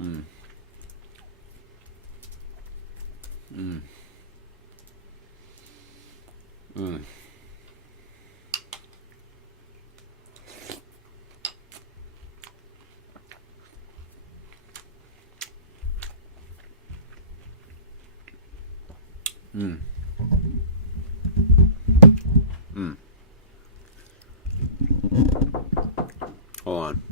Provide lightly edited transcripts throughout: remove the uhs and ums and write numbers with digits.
Mm. Mm. Mm. Mm. Mm. Hold on.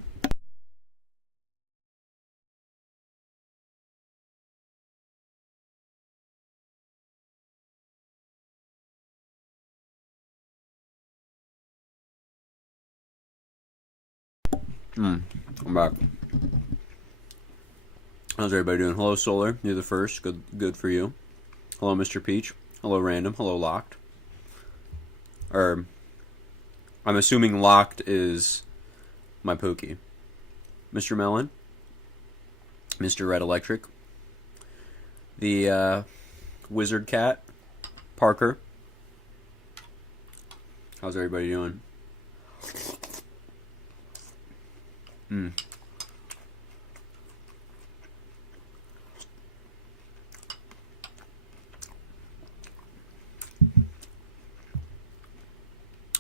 I'm back. How's everybody doing? Hello, Solar. You're the first. Good for you. Hello, Mr. Peach. Hello, Random. Hello, Locked. I'm assuming Locked is my Pookie. Mr. Melon. Mr. Red Electric. The Wizard Cat. Parker. How's everybody doing?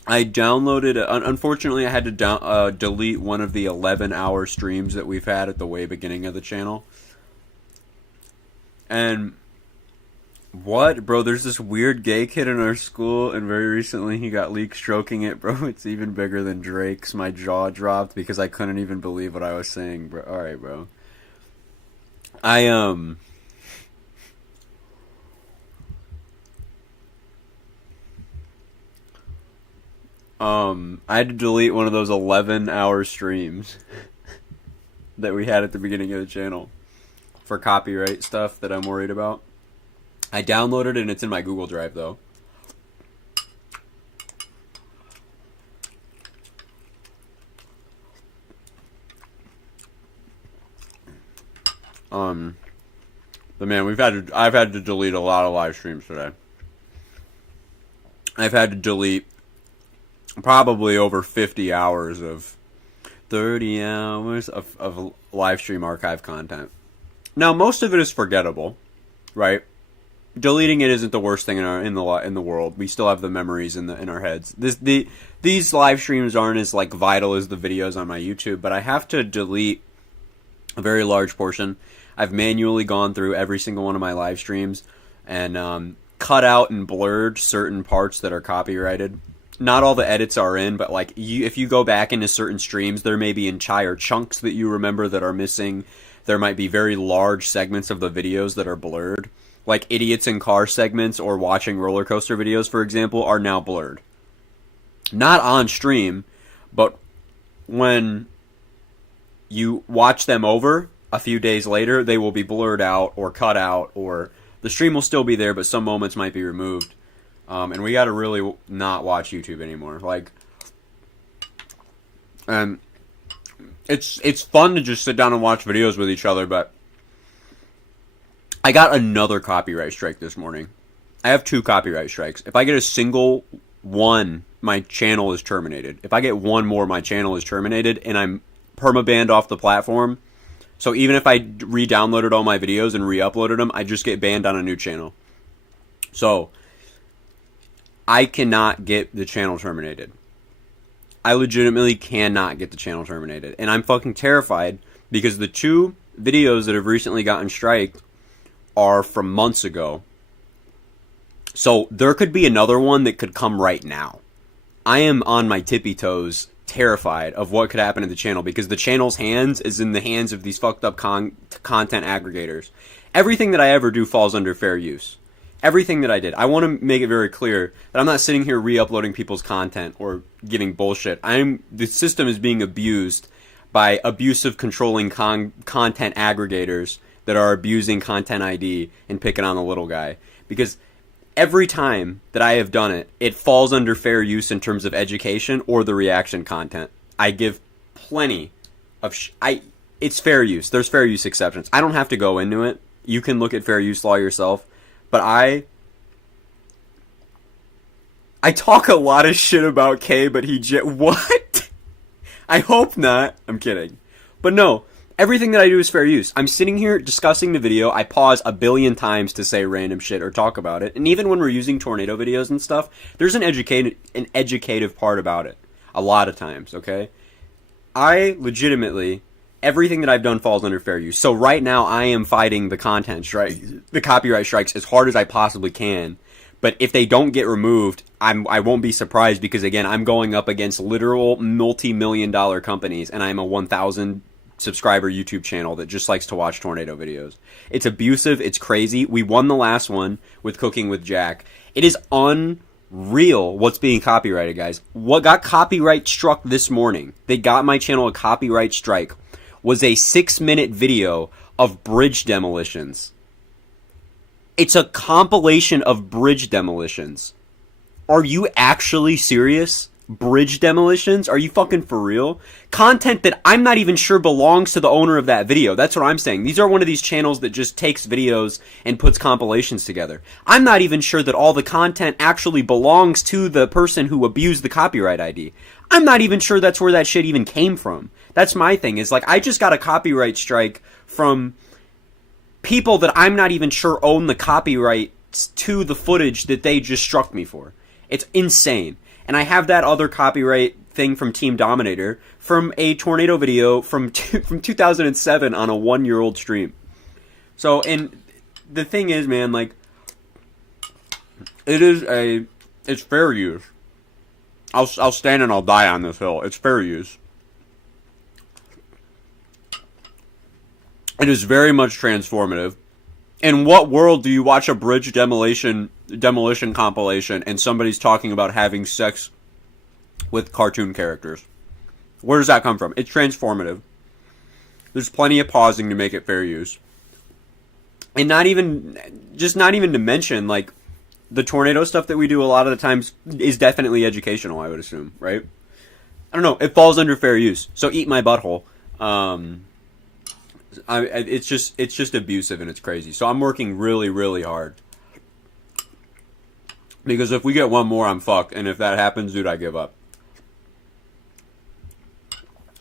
I downloaded. Unfortunately, I had to delete one of the 11-hour streams that we've had at the way beginning of the channel. And what, bro? There's this weird gay kid in our school, and very recently he got leaked stroking it, bro. It's even bigger than Drake's. My jaw dropped because I couldn't even believe what I was saying, bro. All right, bro. I had to delete one of those 11-hour streams that we had at the beginning of the channel for copyright stuff that I'm worried about. I downloaded it and it's in my Google Drive though. But man, I've had to delete a lot of live streams today. I've had to delete probably over 50 hours of 30 hours of live stream archive content. Now, most of it is forgettable, right? Deleting it isn't the worst thing in the world. We still have the memories in our heads. These live streams aren't as like vital as the videos on my YouTube, but I have to delete a very large portion. I've manually gone through every single one of my live streams and cut out and blurred certain parts that are copyrighted. Not all the edits are in, but like if you go back into certain streams, there may be entire chunks that you remember that are missing. There might be very large segments of the videos that are blurred. Like idiots in car segments or watching roller coaster videos, for example, are now blurred. Not on stream, but when you watch them over a few days later, they will be blurred out or cut out, or the stream will still be there, but some moments might be removed. And we gotta really not watch YouTube anymore. Like, it's fun to just sit down and watch videos with each other, but I got another copyright strike this morning. I have 2 copyright strikes. If I get a single one, my channel is terminated. If I get one more, my channel is terminated, and I'm permabanned off the platform. So even if I re-downloaded all my videos and re-uploaded them, I just get banned on a new channel. So I cannot get the channel terminated. I legitimately cannot get the channel terminated. And I'm fucking terrified because the 2 videos that have recently gotten striked are from months ago. So there could be another one that could come right now. I am on my tippy toes, terrified of what could happen to the channel because the channel's hands is in the hands of these fucked up content aggregators. Everything that I ever do falls under fair use. Everything that I did. I want to make it very clear that I'm not sitting here re-uploading people's content or giving bullshit. The system is being abused by abusive controlling content aggregators that are abusing Content ID and picking on the little guy. Because every time that I have done it, it falls under fair use in terms of education or the reaction content. I give plenty of it's fair use. There's fair use exceptions. I don't have to go into it. You can look at fair use law yourself. But I talk a lot of shit about K, but what? I hope not. I'm kidding. But no, Everything that I do is fair use. I'm sitting here discussing the video. I pause a billion times to say random shit or talk about it. And even when we're using tornado videos and stuff, there's an educative part about it. A lot of times, okay? I legitimately, everything that I've done falls under fair use. So right now I am fighting the the copyright strikes as hard as I possibly can. But if they don't get removed, I won't be surprised because, again, I'm going up against literal multi-million-dollar companies, and I'm a 1,000 subscriber YouTube channel that just likes to watch tornado videos. It's abusive. It's crazy. We won the last one with Cooking with Jack. It is unreal what's being copyrighted, guys. What got copyright struck this morning, they got my channel a copyright strike, was a 6-minute video of bridge demolitions. It's a compilation of bridge demolitions. Are you actually serious? Bridge demolitions? Are you fucking for real? Content that I'm not even sure belongs to the owner of that video. That's what I'm saying. These are one of these channels that just takes videos and puts compilations together. I'm not even sure that all the content actually belongs to the person who abused the copyright ID. I'm not even sure that's where that shit even came from. That's my thing. Is like, I just got a copyright strike from people that I'm not even sure own the copyrights to the footage that they just struck me for. It's insane. And I have that other copyright thing from Team Dominator from a tornado video from 2007 on a 1-year-old stream. So, and the thing is, man, like, it's fair use. I'll stand and I'll die on this hill. It's fair use. It is very much transformative. In what world do you watch a bridge demolition compilation and somebody's talking about having sex with cartoon characters? Where does that come from? It's transformative. There's plenty of pausing to make it fair use. And not even to mention, like, the tornado stuff that we do a lot of the times is definitely educational, I would assume, right? I don't know. It falls under fair use. So eat my butthole. It's just abusive and it's crazy. So I'm working really, really hard. Because if we get one more, I'm fucked. And if that happens, dude, I give up.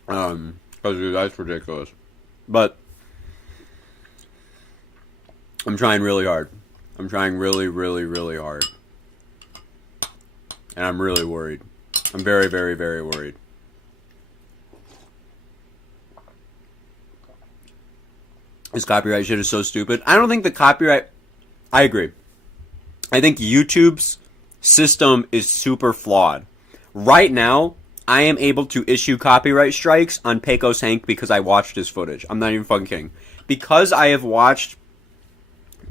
Because, dude, that's ridiculous. But I'm trying really hard. I'm trying really, really, really hard. And I'm really worried. I'm very, very, very worried. This copyright shit is so stupid. I don't think the copyright... I agree. I think YouTube's system is super flawed. Right now, I am able to issue copyright strikes on Pecos Hank because I watched his footage. I'm not even fucking kidding. Because I have watched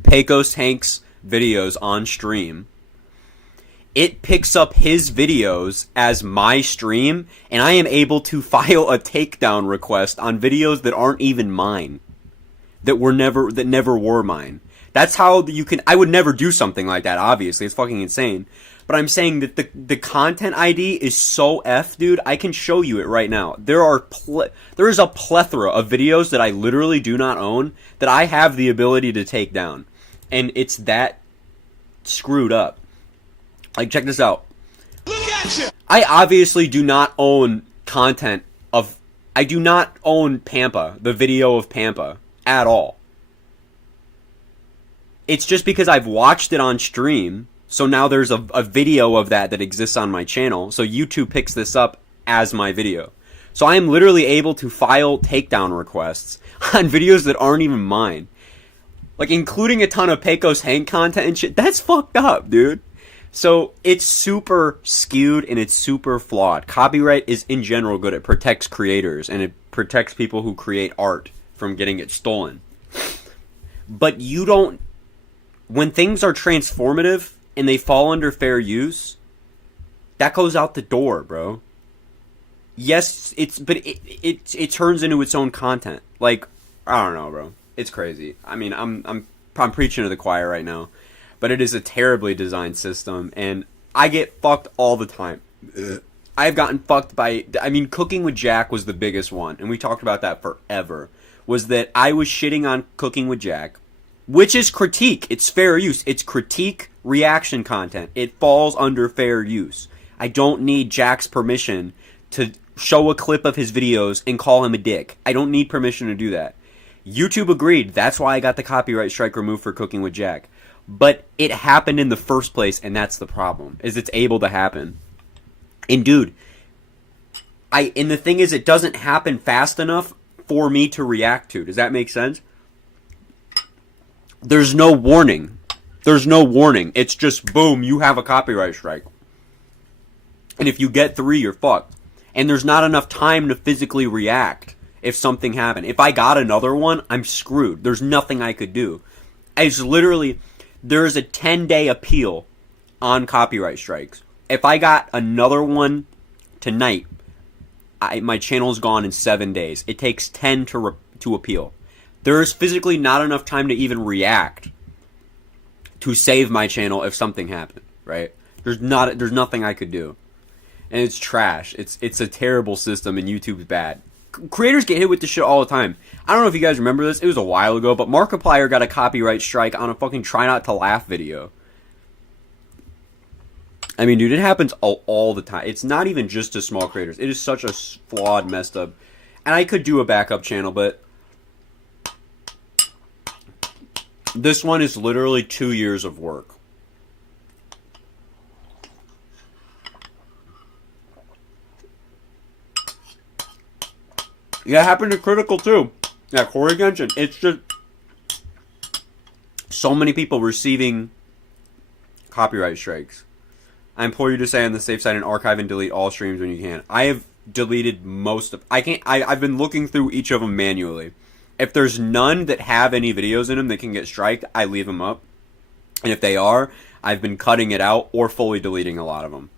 Pecos Hank's videos on stream, it picks up his videos as my stream, and I am able to file a takedown request on videos that aren't even mine. That never were mine. That's how you can... I would never do something like that, obviously. It's fucking insane. But I'm saying that the content ID is so F, dude. I can show you it right now. There is a plethora of videos that I literally do not own that I have the ability to take down. And it's that screwed up. Like, check this out. Look at you! I obviously do not own content of... I do not own Pampa, the video of Pampa. At all. It's just because I've watched it on stream, so now there's a video of that exists on my channel, so YouTube picks this up as my video. So I am literally able to file takedown requests on videos that aren't even mine. Like, including a ton of Pecos Hank content and shit. That's fucked up, dude. So it's super skewed and it's super flawed. Copyright is, in general, good. It protects creators and it protects people who create art from getting it stolen. But you don't... When things are transformative and they fall under fair use, that goes out the door, bro. Yes, it turns into its own content. Like, I don't know, bro. It's crazy. I mean, I'm preaching to the choir right now, but it is a terribly designed system, and I get fucked all the time. I've gotten fucked by... I mean, Cooking with Jack was the biggest one, and we talked about that forever. Was that I was shitting on Cooking with Jack, which is critique. It's fair use. It's critique reaction content. It falls under fair use. I don't need Jack's permission to show a clip of his videos and call him a dick. I don't need permission to do that. YouTube agreed. That's why I got the copyright strike removed for Cooking with Jack. But it happened in the first place, and that's the problem, is it's able to happen. And dude, and the thing is, it doesn't happen fast enough for me to react to. Does that make sense? There's no warning. There's no warning. It's just, boom, you have a copyright strike. And if you get 3, you're fucked. And there's not enough time to physically react if something happened. If I got another one, I'm screwed. There's nothing I could do. It's literally, there's a 10-day appeal on copyright strikes. If I got another one tonight, my channel's gone in 7 days. It takes 10 to appeal. There is physically not enough time to even react to save my channel if something happened, right? There's nothing I could do. And it's trash. It's a terrible system, and YouTube's bad. Creators get hit with this shit all the time. I don't know if you guys remember this. It was a while ago, but Markiplier got a copyright strike on a fucking Try Not to Laugh video. I mean, dude, it happens all the time. It's not even just to small creators. It is such a flawed, messed up. And I could do a backup channel, but this one is literally 2 years of work. Yeah, it happened to Critical too. Yeah, Corey Genshin. It's just so many people receiving copyright strikes. I implore you to stay on the safe side and archive and delete all streams when you can. I have deleted most of. I've been looking through each of them manually. If there's none that have any videos in them that can get striked, I leave them up. And if they are, I've been cutting it out or fully deleting a lot of them.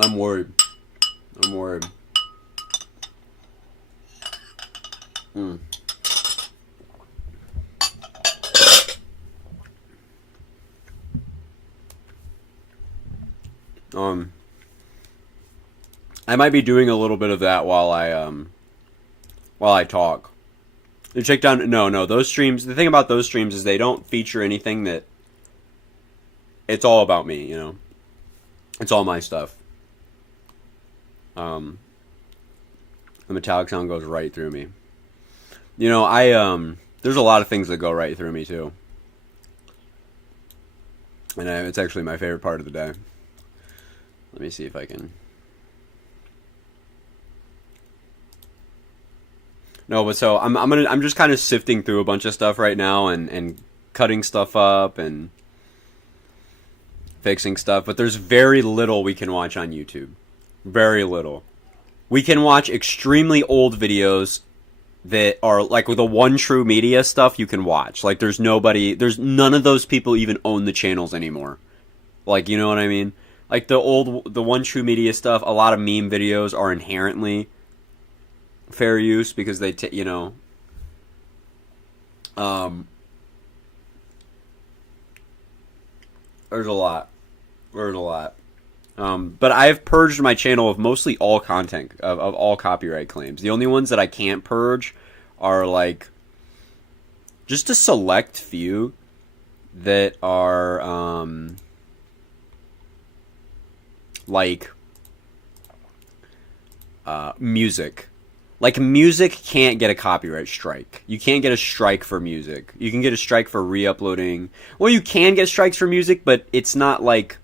I'm worried. I'm worried. I might be doing a little bit of that while I talk. And check down. No, those streams. The thing about those streams is they don't feature anything that. It's all about me, you know. It's all my stuff. The metallic sound goes right through me. You know, there's a lot of things that go right through me too. And it's actually my favorite part of the day. Let me see if I can. No, but so I'm just kind of sifting through a bunch of stuff right now and cutting stuff up and fixing stuff, but there's very little we can watch on YouTube. Very little. We can watch extremely old videos that are like with the One True Media stuff you can watch. Like there's none of those people even own the channels anymore. Like, you know what I mean? Like the One True Media stuff, a lot of meme videos are inherently fair use because they, you know, there's a lot. But I've purged my channel of mostly all content, of all copyright claims. The only ones that I can't purge are, like, just a select few that are, like, music. Like, music can't get a copyright strike. You can't get a strike for music. You can get a strike for re-uploading. Well, you can get strikes for music, but it's not, like...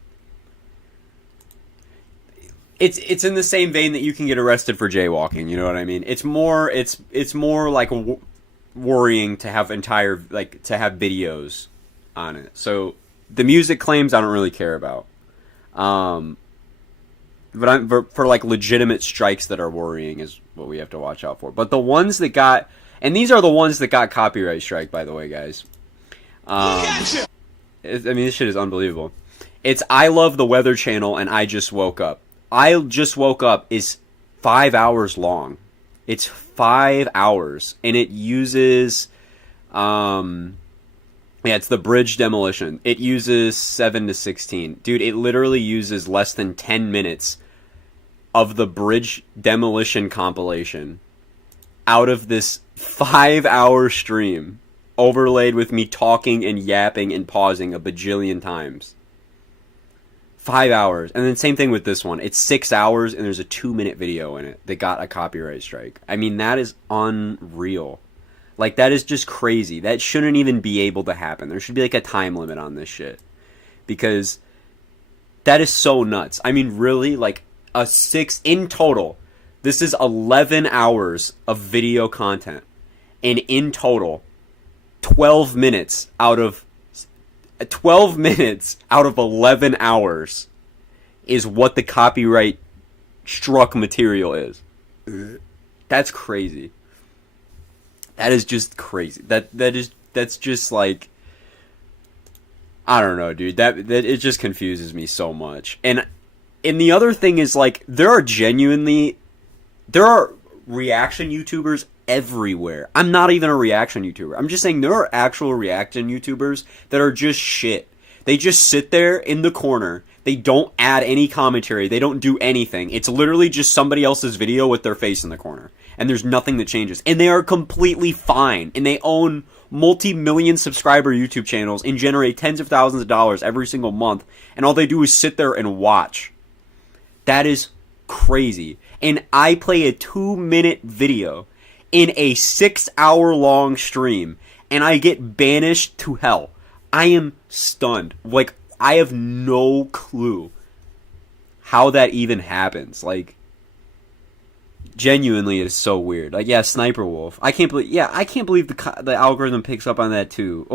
It's in the same vein that you can get arrested for jaywalking, you know what I mean? It's more like worrying to have to have videos on it. So the music claims I don't really care about. But for like legitimate strikes that are worrying is what we have to watch out for. But the ones that got, and these are the ones that got copyright strike, by the way, guys. I mean, this shit is unbelievable. It's I Love the Weather Channel and I Just Woke Up. I Just Woke Up is 5 hours long. It's 5 hours, and it uses, it's the bridge demolition. It uses 7 to 16. Dude, it literally uses less than 10 minutes of the bridge demolition compilation out of this 5 hour stream. overlaid with me talking and yapping and pausing a bajillion times. 5 hours. And then same thing with this one. It's 6 hours and there's a 2-minute video in it that got a copyright strike. I mean, that is unreal. Like, that is just crazy. That shouldn't even be able to happen. There should be like a time limit on this shit. Because that is so nuts. I mean, really, like in total, this is 11 hours of video content. And in total, 12 minutes out of 11 hours is what the copyright struck material is. That's crazy. That is just crazy. That's just like, I don't know, dude. That it just confuses me so much. And the other thing is, like, there are reaction YouTubers everywhere. I'm not even a reaction YouTuber. I'm just saying there are actual reaction YouTubers that are just shit. They just sit there in the corner. They don't add any commentary. They don't do anything. It's literally just somebody else's video with their face in the corner. And there's nothing that changes. And they are completely fine. And they own multi-million subscriber YouTube channels and generate tens of thousands of dollars every single month. And all they do is sit there and watch. That is crazy. And I play a 2-minute video in a 6-hour-long stream, and I get banished to hell. I am stunned. Like, I have no clue how that even happens. Like, genuinely, it's so weird. Like, yeah, Sniper Wolf. I can't believe the algorithm picks up on that too.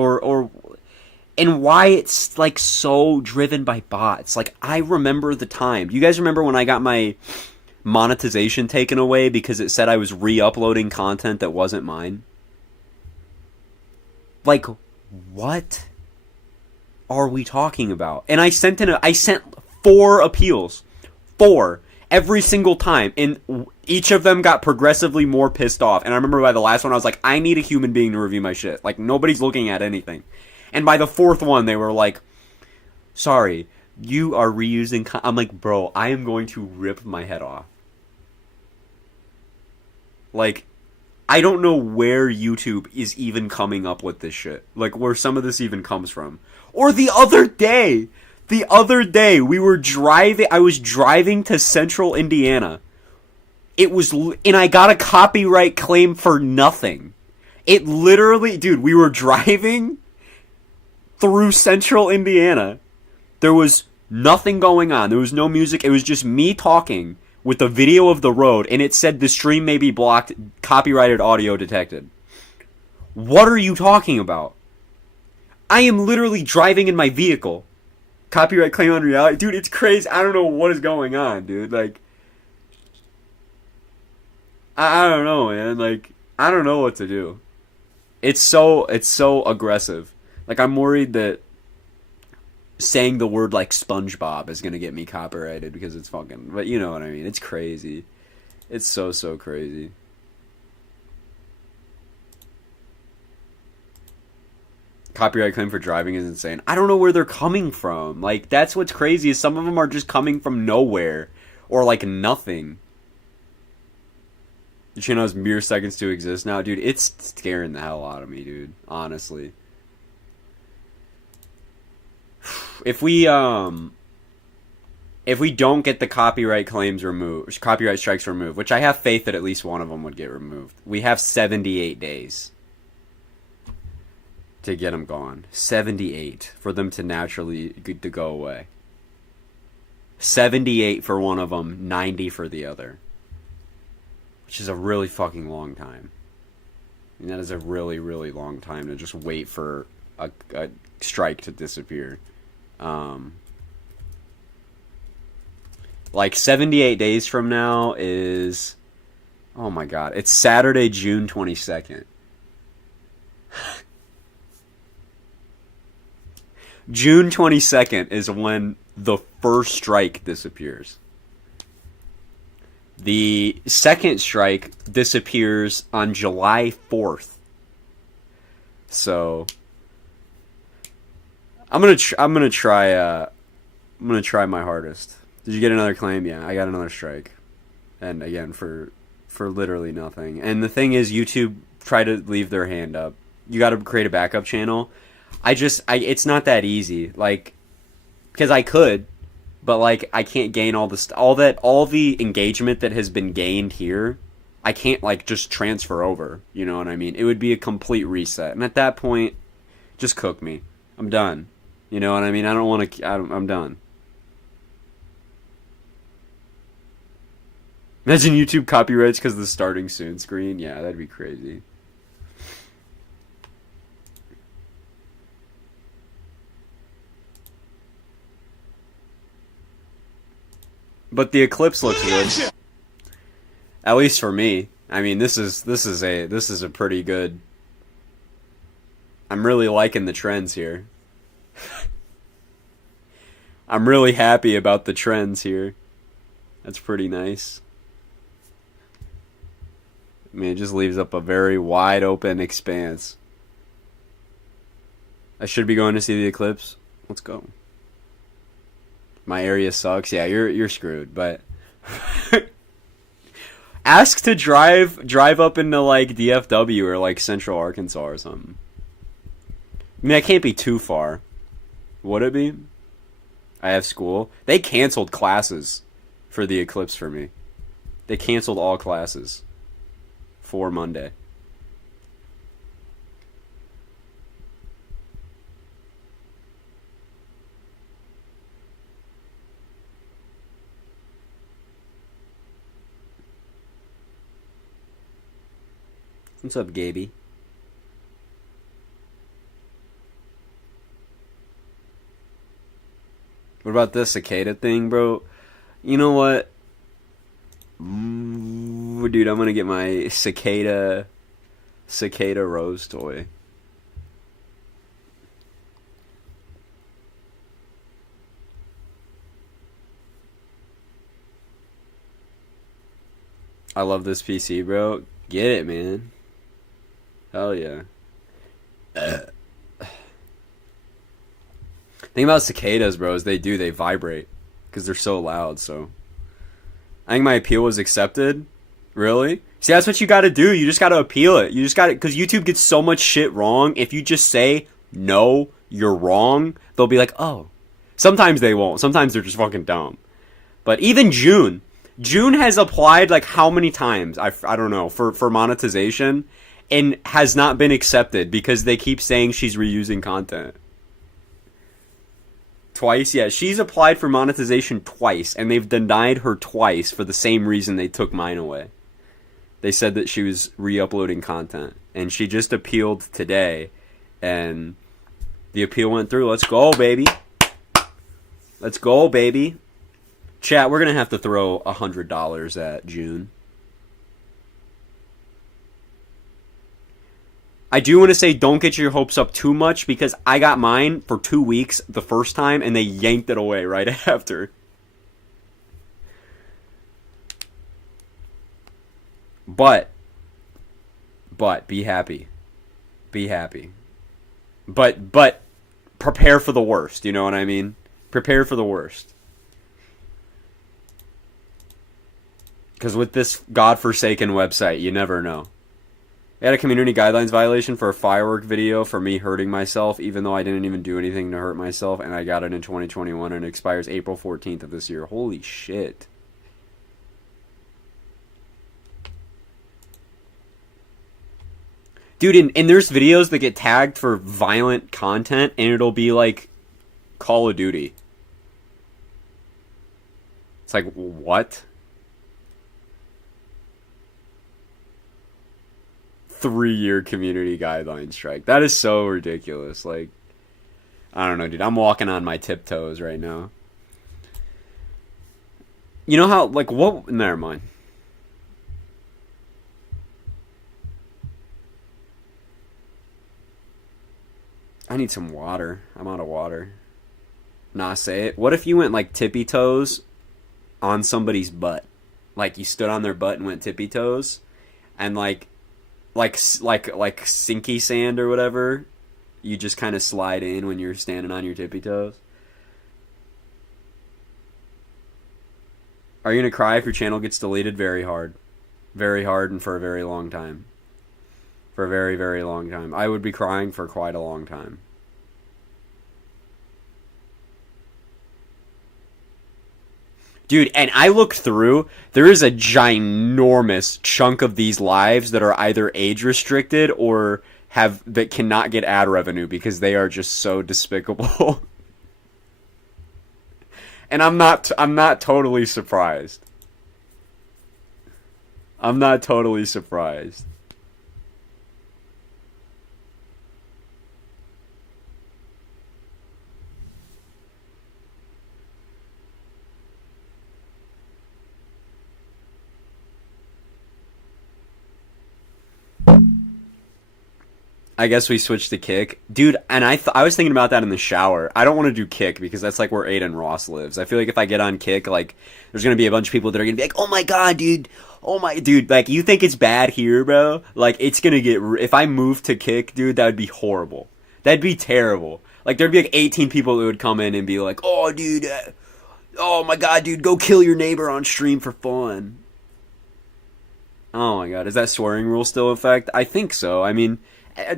And why it's like so driven by bots. Like, I remember the time. Do you guys remember when I got my monetization taken away because it said I was re-uploading content that wasn't mine? Like, what are we talking about? And I sent 4 appeals. 4. Every single time. And each of them got progressively more pissed off. And I remember by the last one I was like, I need a human being to review my shit. Like, nobody's looking at anything. And by the 4th one they were like, sorry, you are reusing I'm like, bro, I am going to rip my head off. Like, I don't know where YouTube is even coming up with this shit. Like, where some of this even comes from. Or the other day, I was driving to Central Indiana. And I got a copyright claim for nothing. It literally, dude, we were driving through Central Indiana. There was nothing going on. There was no music. It was just me talking with a video of the road, and it said the stream may be blocked, copyrighted audio detected. What are you talking about? I am literally driving in my vehicle. Copyright claim on reality. Dude, it's crazy. I don't know what is going on, dude. Like, I don't know, man. Like, I don't know what to do. It's so aggressive. Like, I'm worried that saying the word like SpongeBob is gonna get me copyrighted because it's fucking, but you know what I mean. It's crazy. It's so crazy. Copyright claim for driving is insane. I don't know where they're coming from. Like, that's what's crazy, is some of them are just coming from nowhere or like nothing. The channel has mere seconds to exist now, dude. It's scaring the hell out of me, dude. Honestly. If we don't get the copyright claims removed, copyright strikes removed, which I have faith that at least one of them would get removed, we have 78 days to get them gone. 78 for them to naturally to go away. 78 for one of them, 90 for the other, which is a really fucking long time. And that is a really, really long time to just wait for a strike to disappear. Like 78 days from now is, oh my god, it's Saturday, June 22nd. June 22nd is when the first strike disappears. The second strike disappears on July 4th. So I'm gonna try my hardest. Did you get another claim? Yeah, I got another strike, and again for literally nothing. And the thing is, YouTube tried to leave their hand up you got to create a backup channel. It's not that easy. Like, because I could, but like I can't gain all the engagement that has been gained here. I can't like just transfer over. You know what I mean? It would be a complete reset, and at that point, just cook me. I'm done. You know what I mean? I don't want to. I'm done. Imagine YouTube copyrights because of the starting soon screen. Yeah, that'd be crazy. But the eclipse looks good. At least for me. I mean, this is a pretty good. I'm really liking the trends here. I'm really happy about the trends here. That's pretty nice. I mean, it just leaves up a very wide open expanse. I should be going to see the eclipse. Let's go. My area sucks. Yeah, you're screwed. But ask to drive up into like DFW or like Central Arkansas or something. I mean, that can't be too far. Would it be? I have school. They canceled classes for the eclipse for me. They canceled all classes for Monday. What's up, Gaby? What about this cicada thing, bro? You know what? Dude, I'm gonna get my cicada rose toy. I love this PC, bro. Get it, man. Hell yeah. Thing about cicadas, bro, is they vibrate because they're so loud. So I think my appeal was accepted. Really? See, that's what you got to do. You just got to appeal it. You just got to, because YouTube gets so much shit wrong. If you just say no, you're wrong, they'll be like, oh. Sometimes they won't. Sometimes they're just fucking dumb. But even June has applied like how many times? I don't know, for monetization, and has not been accepted because they keep saying she's reusing content. Twice? Yeah, she's applied for monetization twice, and they've denied her twice for the same reason they took mine away. They said that she was re-uploading content, and she just appealed today, and the appeal went through. Let's go, baby. Let's go, baby. Chat, we're going to have to throw $100 at June. I do want to say don't get your hopes up too much because I got mine for 2 weeks the first time and they yanked it away right after. But be happy. Be happy. But prepare for the worst, you know what I mean? Prepare for the worst. Because with this godforsaken website, you never know. I had a community guidelines violation for a firework video for me hurting myself, even though I didn't even do anything to hurt myself, and I got it in 2021, and it expires April 14th of this year. Holy shit. Dude, and there's videos that get tagged for violent content, and it'll be like Call of Duty. It's like, what? 3-year community guideline strike. That is so ridiculous. Like, I don't know, dude. I'm walking on my tiptoes right now. You know how, like, what? Never mind. I need some water. I'm out of water. Nah, say it. What if you went, like, tippy toes on somebody's butt? Like, you stood on their butt and went tippy toes, and, like sinky sand or whatever, you just kind of slide in when you're standing on your tippy toes. Are you gonna cry if your channel gets deleted? Very hard, and for a very long time. for a very, very long time. I would be crying for quite a long time. Dude, and I looked through, there is a ginormous chunk of these lives that are either age restricted or that cannot get ad revenue because they are just so despicable. And I'm not totally surprised. I'm not totally surprised. I guess we switched to Kick. Dude, and I was thinking about that in the shower. I don't want to do Kick because that's like where Aiden Ross lives. I feel like if I get on Kick, like, there's going to be a bunch of people that are going to be like, oh my god, dude. Oh my, dude, like, you think it's bad here, bro? Like, it's going to get, if I move to Kick, dude, that would be horrible. That'd be terrible. Like, there'd be like 18 people that would come in and be like, oh, dude, oh my god, dude, go kill your neighbor on stream for fun. Oh my god, is that swearing rule still in effect? I think so. I mean,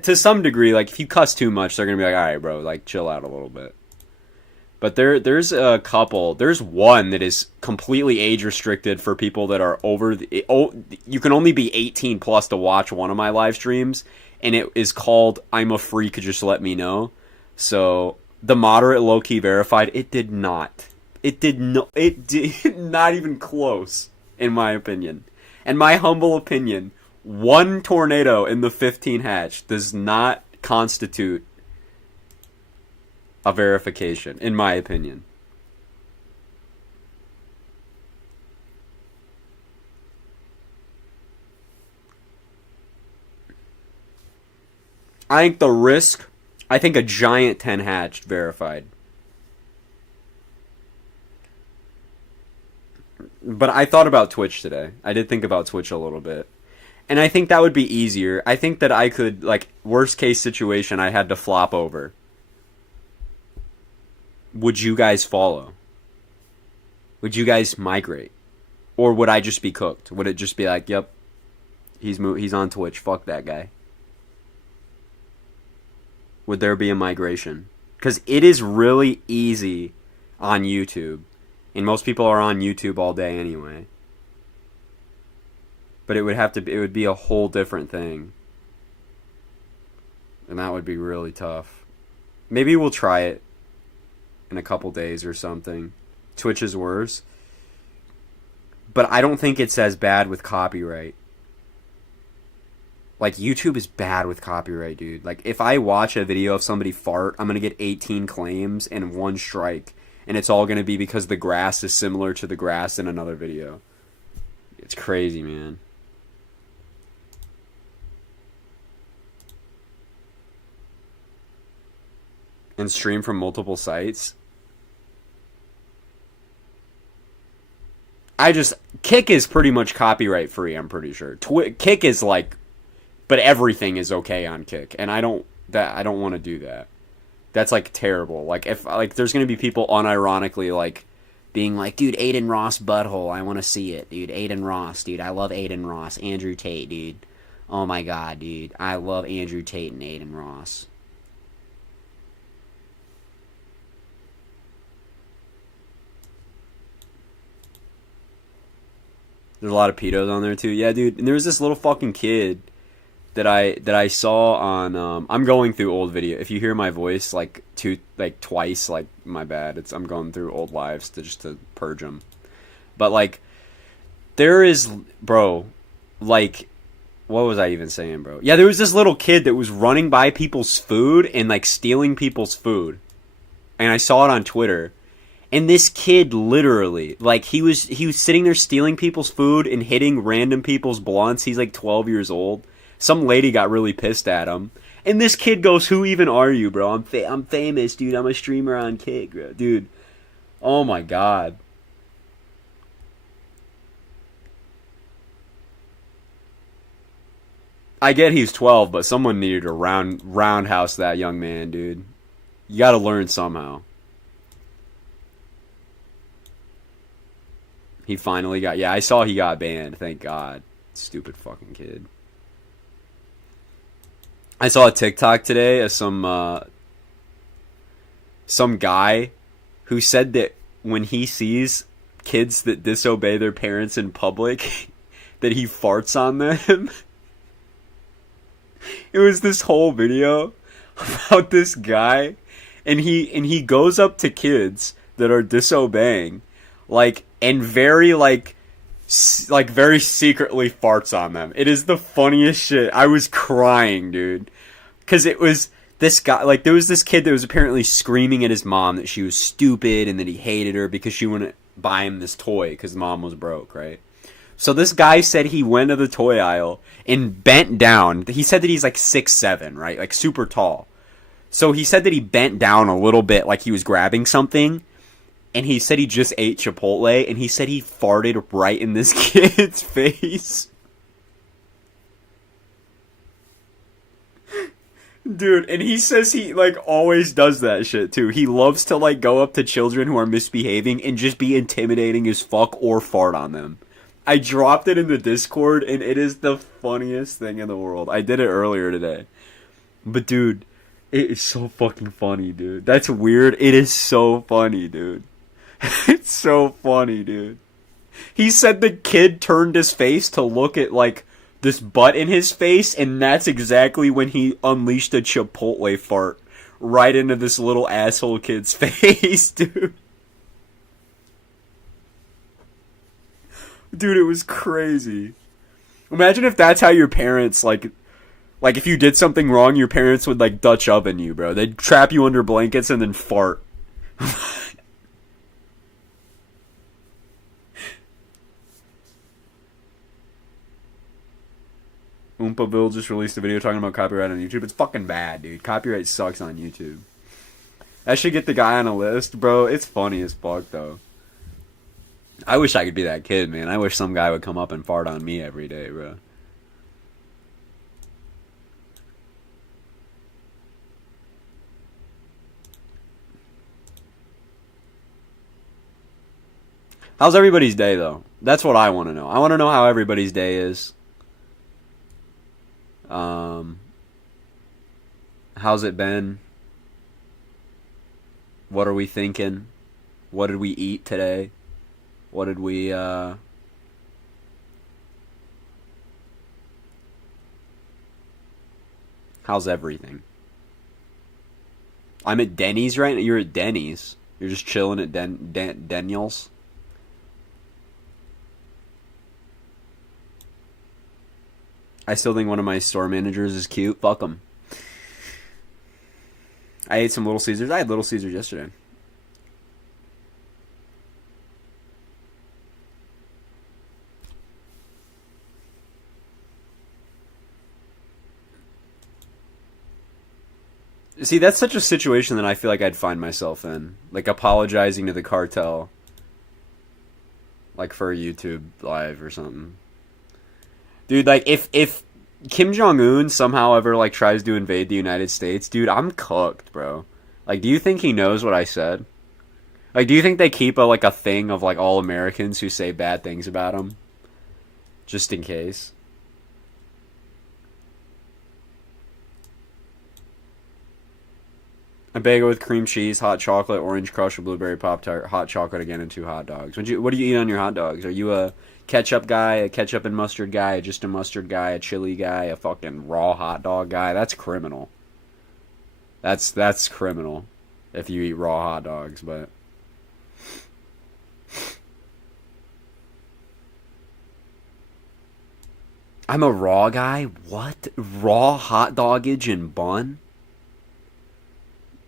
to some degree, like, if you cuss too much, they're gonna be like, alright, bro, like, chill out a little bit. But there's a couple. There's one that is completely age restricted for people that are over you can only be 18 plus to watch one of my live streams, and it is called I'm a Freak, Just Let Me Know. So, the moderate low-key verified, it did not not even close, in my opinion. In my humble opinion, one tornado in the 15 hatch does not constitute a verification, in my opinion. I think the risk, I think a giant 10 hatched verified. But I thought about Twitch today. I did think about Twitch a little bit. And I think that would be easier. I think that I could, like, worst case situation, I had to flop over. Would you guys follow? Would you guys migrate? Or would I just be cooked? Would it just be like, yep, he's on Twitch, fuck that guy? Would there be a migration? Because it is really easy on YouTube. And most people are on YouTube all day anyway. But it would be a whole different thing. And that would be really tough. Maybe we'll try it in a couple days or something. Twitch is worse. But I don't think it's as bad with copyright. Like, YouTube is bad with copyright, dude. Like, if I watch a video of somebody fart, I'm going to get 18 claims and 1 strike. And it's all going to be because the grass is similar to the grass in another video. It's crazy, man. And stream from multiple sites. Kick is pretty much copyright free, I'm pretty sure. Kick is like, but everything is okay on Kick, and I don't want to do that. That's like terrible. Like, if like there's gonna be people unironically like being like, dude, Aiden Ross butthole, I want to see it, dude. Aiden Ross, dude, I love Aiden Ross. Andrew Tate, dude. Oh my god, dude, I love Andrew Tate and Aiden Ross. There's a lot of pedos on there too. Yeah, dude. And there was this little fucking kid that I saw on. I'm going through old video. If you hear my voice like twice, like, my bad. I'm going through old lives to purge them. But like, there is, bro. Like, what was I even saying, bro? Yeah, there was this little kid that was running by people's food and like stealing people's food, and I saw it on Twitter. And this kid literally, like, he was sitting there stealing people's food and hitting random people's blunts. He's like 12 years old. Some lady got really pissed at him. And this kid goes, who even are you, bro? I'm famous, dude. I'm a streamer on Kick, bro. Dude. Oh my god. I get he's 12, but someone needed to roundhouse that young man, dude. You gotta learn somehow. He finally got... Yeah, I saw he got banned. Thank God. Stupid fucking kid. I saw a TikTok today of some guy who said that when he sees kids that disobey their parents in public, that he farts on them. It was this whole video about this guy, and he goes up to kids that are disobeying, like, and very very secretly farts on them. It is the funniest shit. I was crying, dude, because it was this guy, like, there was this kid that was apparently screaming at his mom that she was stupid and that he hated her because she wouldn't buy him this toy because mom was broke, right? So this guy said he went to the toy aisle and bent down. He said that he's like 6'7", right? Like super tall. So he said that he bent down a little bit like he was grabbing something. And he said he just ate Chipotle. And he said he farted right in this kid's face. Dude, and he says he, like, always does that shit, too. He loves to, like, go up to children who are misbehaving and just be intimidating as fuck or fart on them. I dropped it in the Discord, and it is the funniest thing in the world. I did it earlier today. But, dude, it is so fucking funny, dude. That's weird. It is so funny, dude. It's so funny, dude. He said the kid turned his face to look at, like, this butt in his face, and that's exactly when he unleashed a Chipotle fart right into this little asshole kid's face, dude. Dude, it was crazy. Imagine if that's how your parents, like if you did something wrong, your parents would, like, Dutch oven you, bro. They'd trap you under blankets and then fart. Oompaville just released a video talking about copyright on YouTube. It's fucking bad, dude. Copyright sucks on YouTube. I should get the guy on a list, bro. It's funny as fuck, though. I wish I could be that kid, man. I wish some guy would come up and fart on me every day, bro. How's everybody's day, though? That's what I want to know. I want to know how everybody's day is. How's it been? What are we thinking? What did we eat today? What did we, How's everything? I'm at Denny's right now. You're at Denny's. You're just chilling at Daniel's. I still think one of my store managers is cute. Fuck him. I ate some Little Caesars. I had Little Caesars yesterday. See, that's such a situation that I feel like I'd find myself in. Like, apologizing to the cartel. Like, for a YouTube live or something. Dude, like, if Kim Jong-un somehow ever, like, tries to invade the United States, dude, I'm cooked, bro. Like, do you think he knows what I said? Like, do you think they keep a thing of, like, all Americans who say bad things about him? Just in case. A bagel with cream cheese, hot chocolate, orange crush, or blueberry Pop-Tart, hot chocolate again, and 2 hot dogs. What do you eat on your hot dogs? Are you a ketchup guy, a ketchup and mustard guy, just a mustard guy, a chili guy, a fucking raw hot dog guy? That's criminal. That's criminal if you eat raw hot dogs, but I'm a raw guy? What? Raw hot doggage and bun?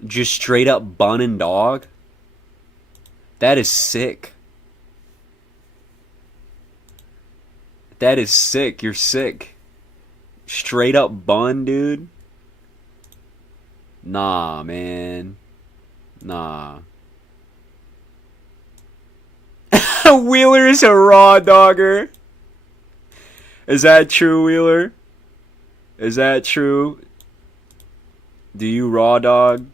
Just straight up bun and dog? That is sick. That is sick. You're sick. Straight up bun, dude? Nah, man. Nah. Wheeler is a raw dogger. Is that true, Wheeler? Is that true? Do you raw dog?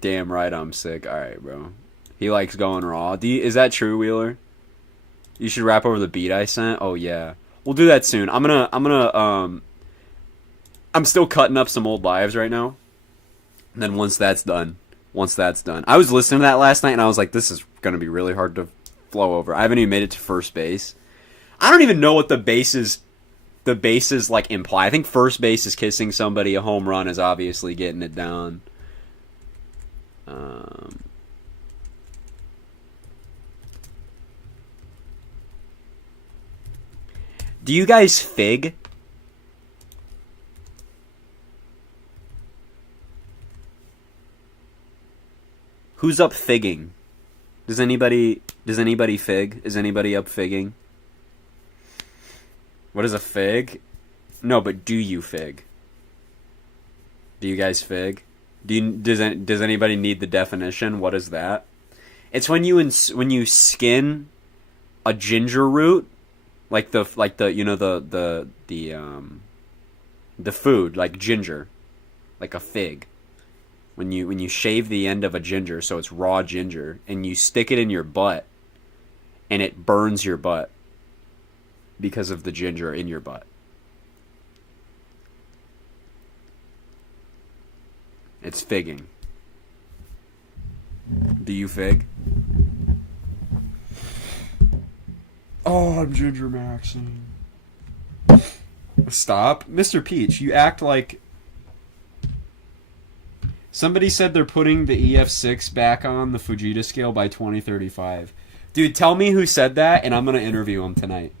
Damn right I'm sick. Alright, bro. He likes going raw. Is that true, Wheeler? You should rap over the beat I sent. Oh yeah, we'll do that soon. I'm still cutting up some old lives right now. And then once that's done, I was listening to that last night and I was like, this is gonna be really hard to flow over. I haven't even made it to first base. I don't even know what the bases like imply. I think first base is kissing somebody. A home run is obviously getting it down. Do you guys fig? Who's up figging? Does anybody fig? Is anybody up figging? What is a fig? No, but do you fig? Do you guys fig? Does anybody need the definition? What is that? It's when you skin a ginger root, like the food, like ginger, like a fig. When you shave the end of a ginger so it's raw ginger and you stick it in your butt and it burns your butt because of the ginger in your butt. It's figging. Do you fig? Oh, I'm ginger maxing. Stop. Mr. Peach, you act like... Somebody said they're putting the EF6 back on the Fujita scale by 2035. Dude, tell me who said that, and I'm going to interview them tonight.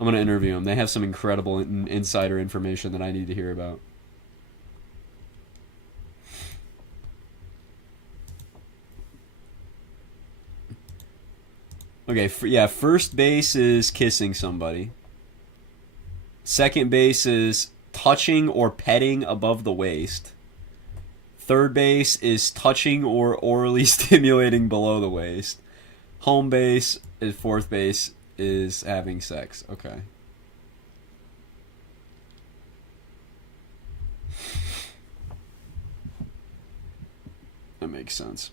I'm going to interview them. They have some incredible insider information that I need to hear about. Okay, yeah, first base is kissing somebody. Second base is touching or petting above the waist. Third base is touching or orally stimulating below the waist. Home base is fourth base is having sex. Okay. That makes sense.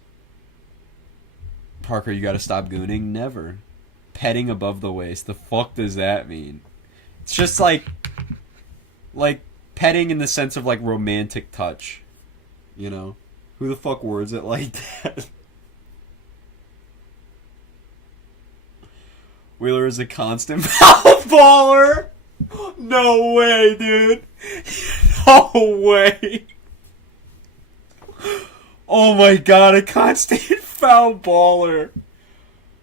Parker, you gotta stop gooning? Never. Petting above the waist. The fuck does that mean? It's just like petting in the sense of like romantic touch. You know? Who the fuck words it like that? Wheeler is a constant foul baller! No way, dude! No way! Oh my god, a constant foul baller!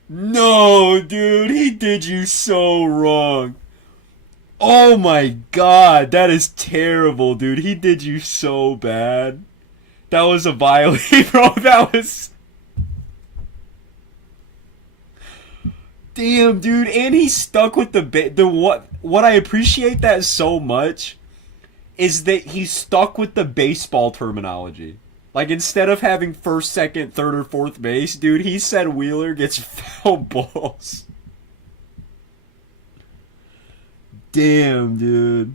No, dude, he did you so wrong. Oh my god, that is terrible, dude. He did you so bad. That was a violation, bro. That was... Damn, dude. And he stuck with what I appreciate that so much is that he stuck with the baseball terminology. Like, instead of having first, second, third, or fourth base, dude, he said Wheeler gets foul balls. Damn, dude.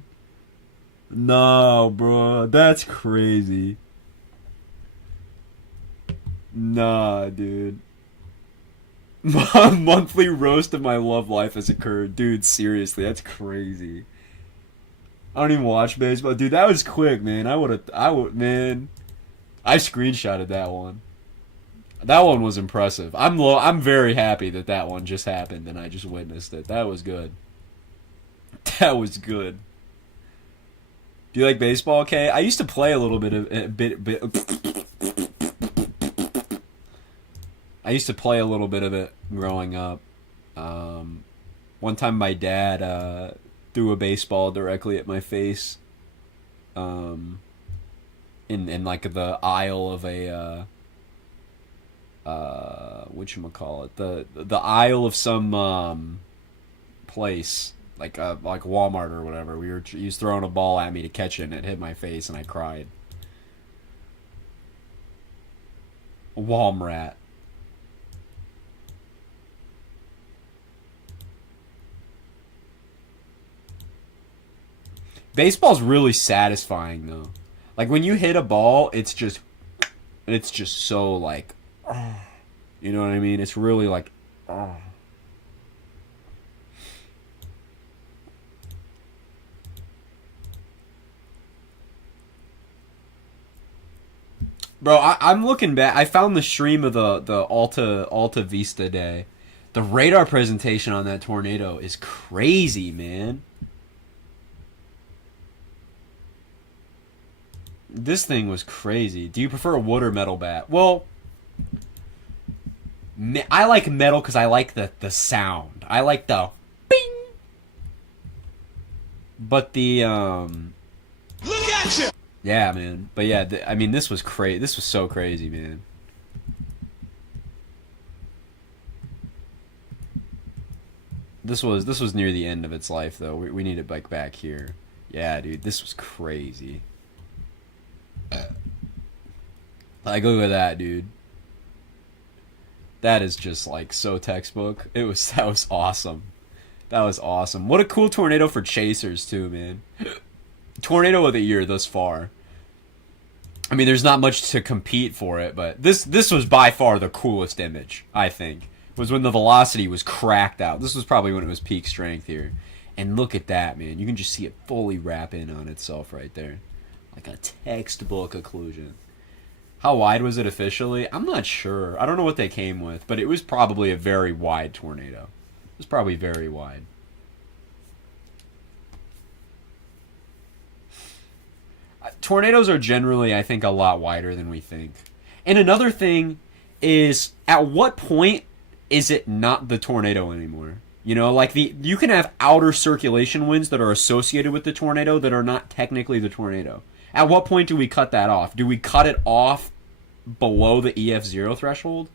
No, bro. That's crazy. Nah, dude. Monthly roast of my love life has occurred. Dude, seriously, that's crazy. I don't even watch baseball. Dude, that was quick, man. Man. I screenshotted that one. That one was impressive. I'm very happy that one just happened and I just witnessed it. That was good. That was good. Do you like baseball, okay? I used to play a little bit of I used to play a little bit of it growing up. One time my dad threw a baseball directly at my face. In like the aisle of a whatchamacallit, the aisle of some place like Walmart or whatever. He was throwing a ball at me to catch it and it hit my face and I cried. Walmart. Baseball's really satisfying though. Like when you hit a ball, it's just so like, you know what I mean? It's really like, Bro, I'm looking back. I found the stream of the Alta Vista day. The radar presentation on that tornado is crazy, man. This thing was crazy. Do you prefer a wood or metal bat? Well, I like metal because I like the sound. I like the bing. But the Look at you. yeah, man. But yeah, I mean, this was crazy. This was so crazy, man. This was near the end of its life, though. We need it like back here. Yeah, dude, this was crazy. Like, look at that, dude. That is just like so textbook. That was awesome. That was awesome. What a cool tornado for chasers too, man. Tornado of the year thus far. I mean, there's not much to compete for it, but this was by far the coolest image, I think. Was when the velocity was cracked out. This was probably when it was peak strength here. And look at that, man. You can just see it fully wrap in on itself right there. Like a textbook occlusion. How wide was it officially? I'm not sure. I don't know what they came with, but it was probably a very wide tornado. It was probably very wide. Tornadoes are generally, I think, a lot wider than we think. And another thing is, at what point is it not the tornado anymore? You know, like you can have outer circulation winds that are associated with the tornado that are not technically the tornado. At what point do we cut that off? Do we cut it off below the EF0 threshold?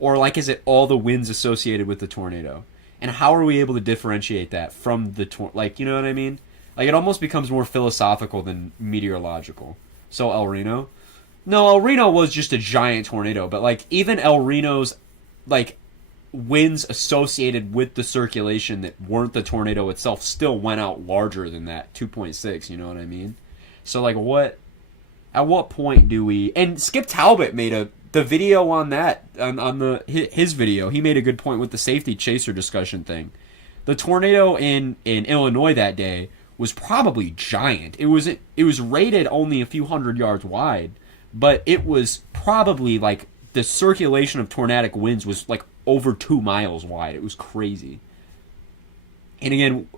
Or like, is it all the winds associated with the tornado? And how are we able to differentiate that from the like, you know what I mean? Like, it almost becomes more philosophical than meteorological. So El Reno? No, El Reno was just a giant tornado, but like even El Reno's like winds associated with the circulation that weren't the tornado itself still went out larger than that 2.6, you know what I mean? So like at what point do we, and Skip Talbot made the video on that on his video, he made a good point with the safety chaser discussion thing. The tornado in Illinois that day was probably giant. It was rated only a few hundred yards wide, but it was probably like the circulation of tornadic winds was like over 2 miles wide. It was crazy. And again,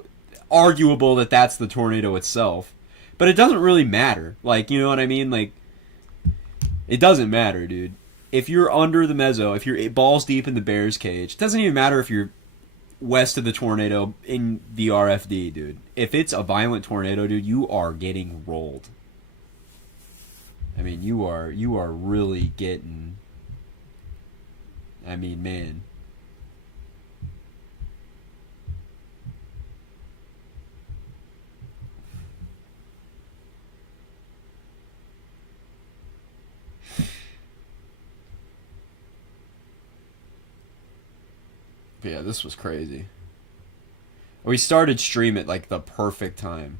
arguable that that's the tornado itself, but it doesn't really matter. Like, you know what I mean? Like, it doesn't matter, dude. If you're under the mezzo, if you're balls deep in the bear's cage, it doesn't even matter if you're west of the tornado in the RFD, dude. If it's a violent tornado, dude, you are getting rolled. I mean, you are really getting, I mean, man. But yeah, this was crazy. We started stream at like the perfect time.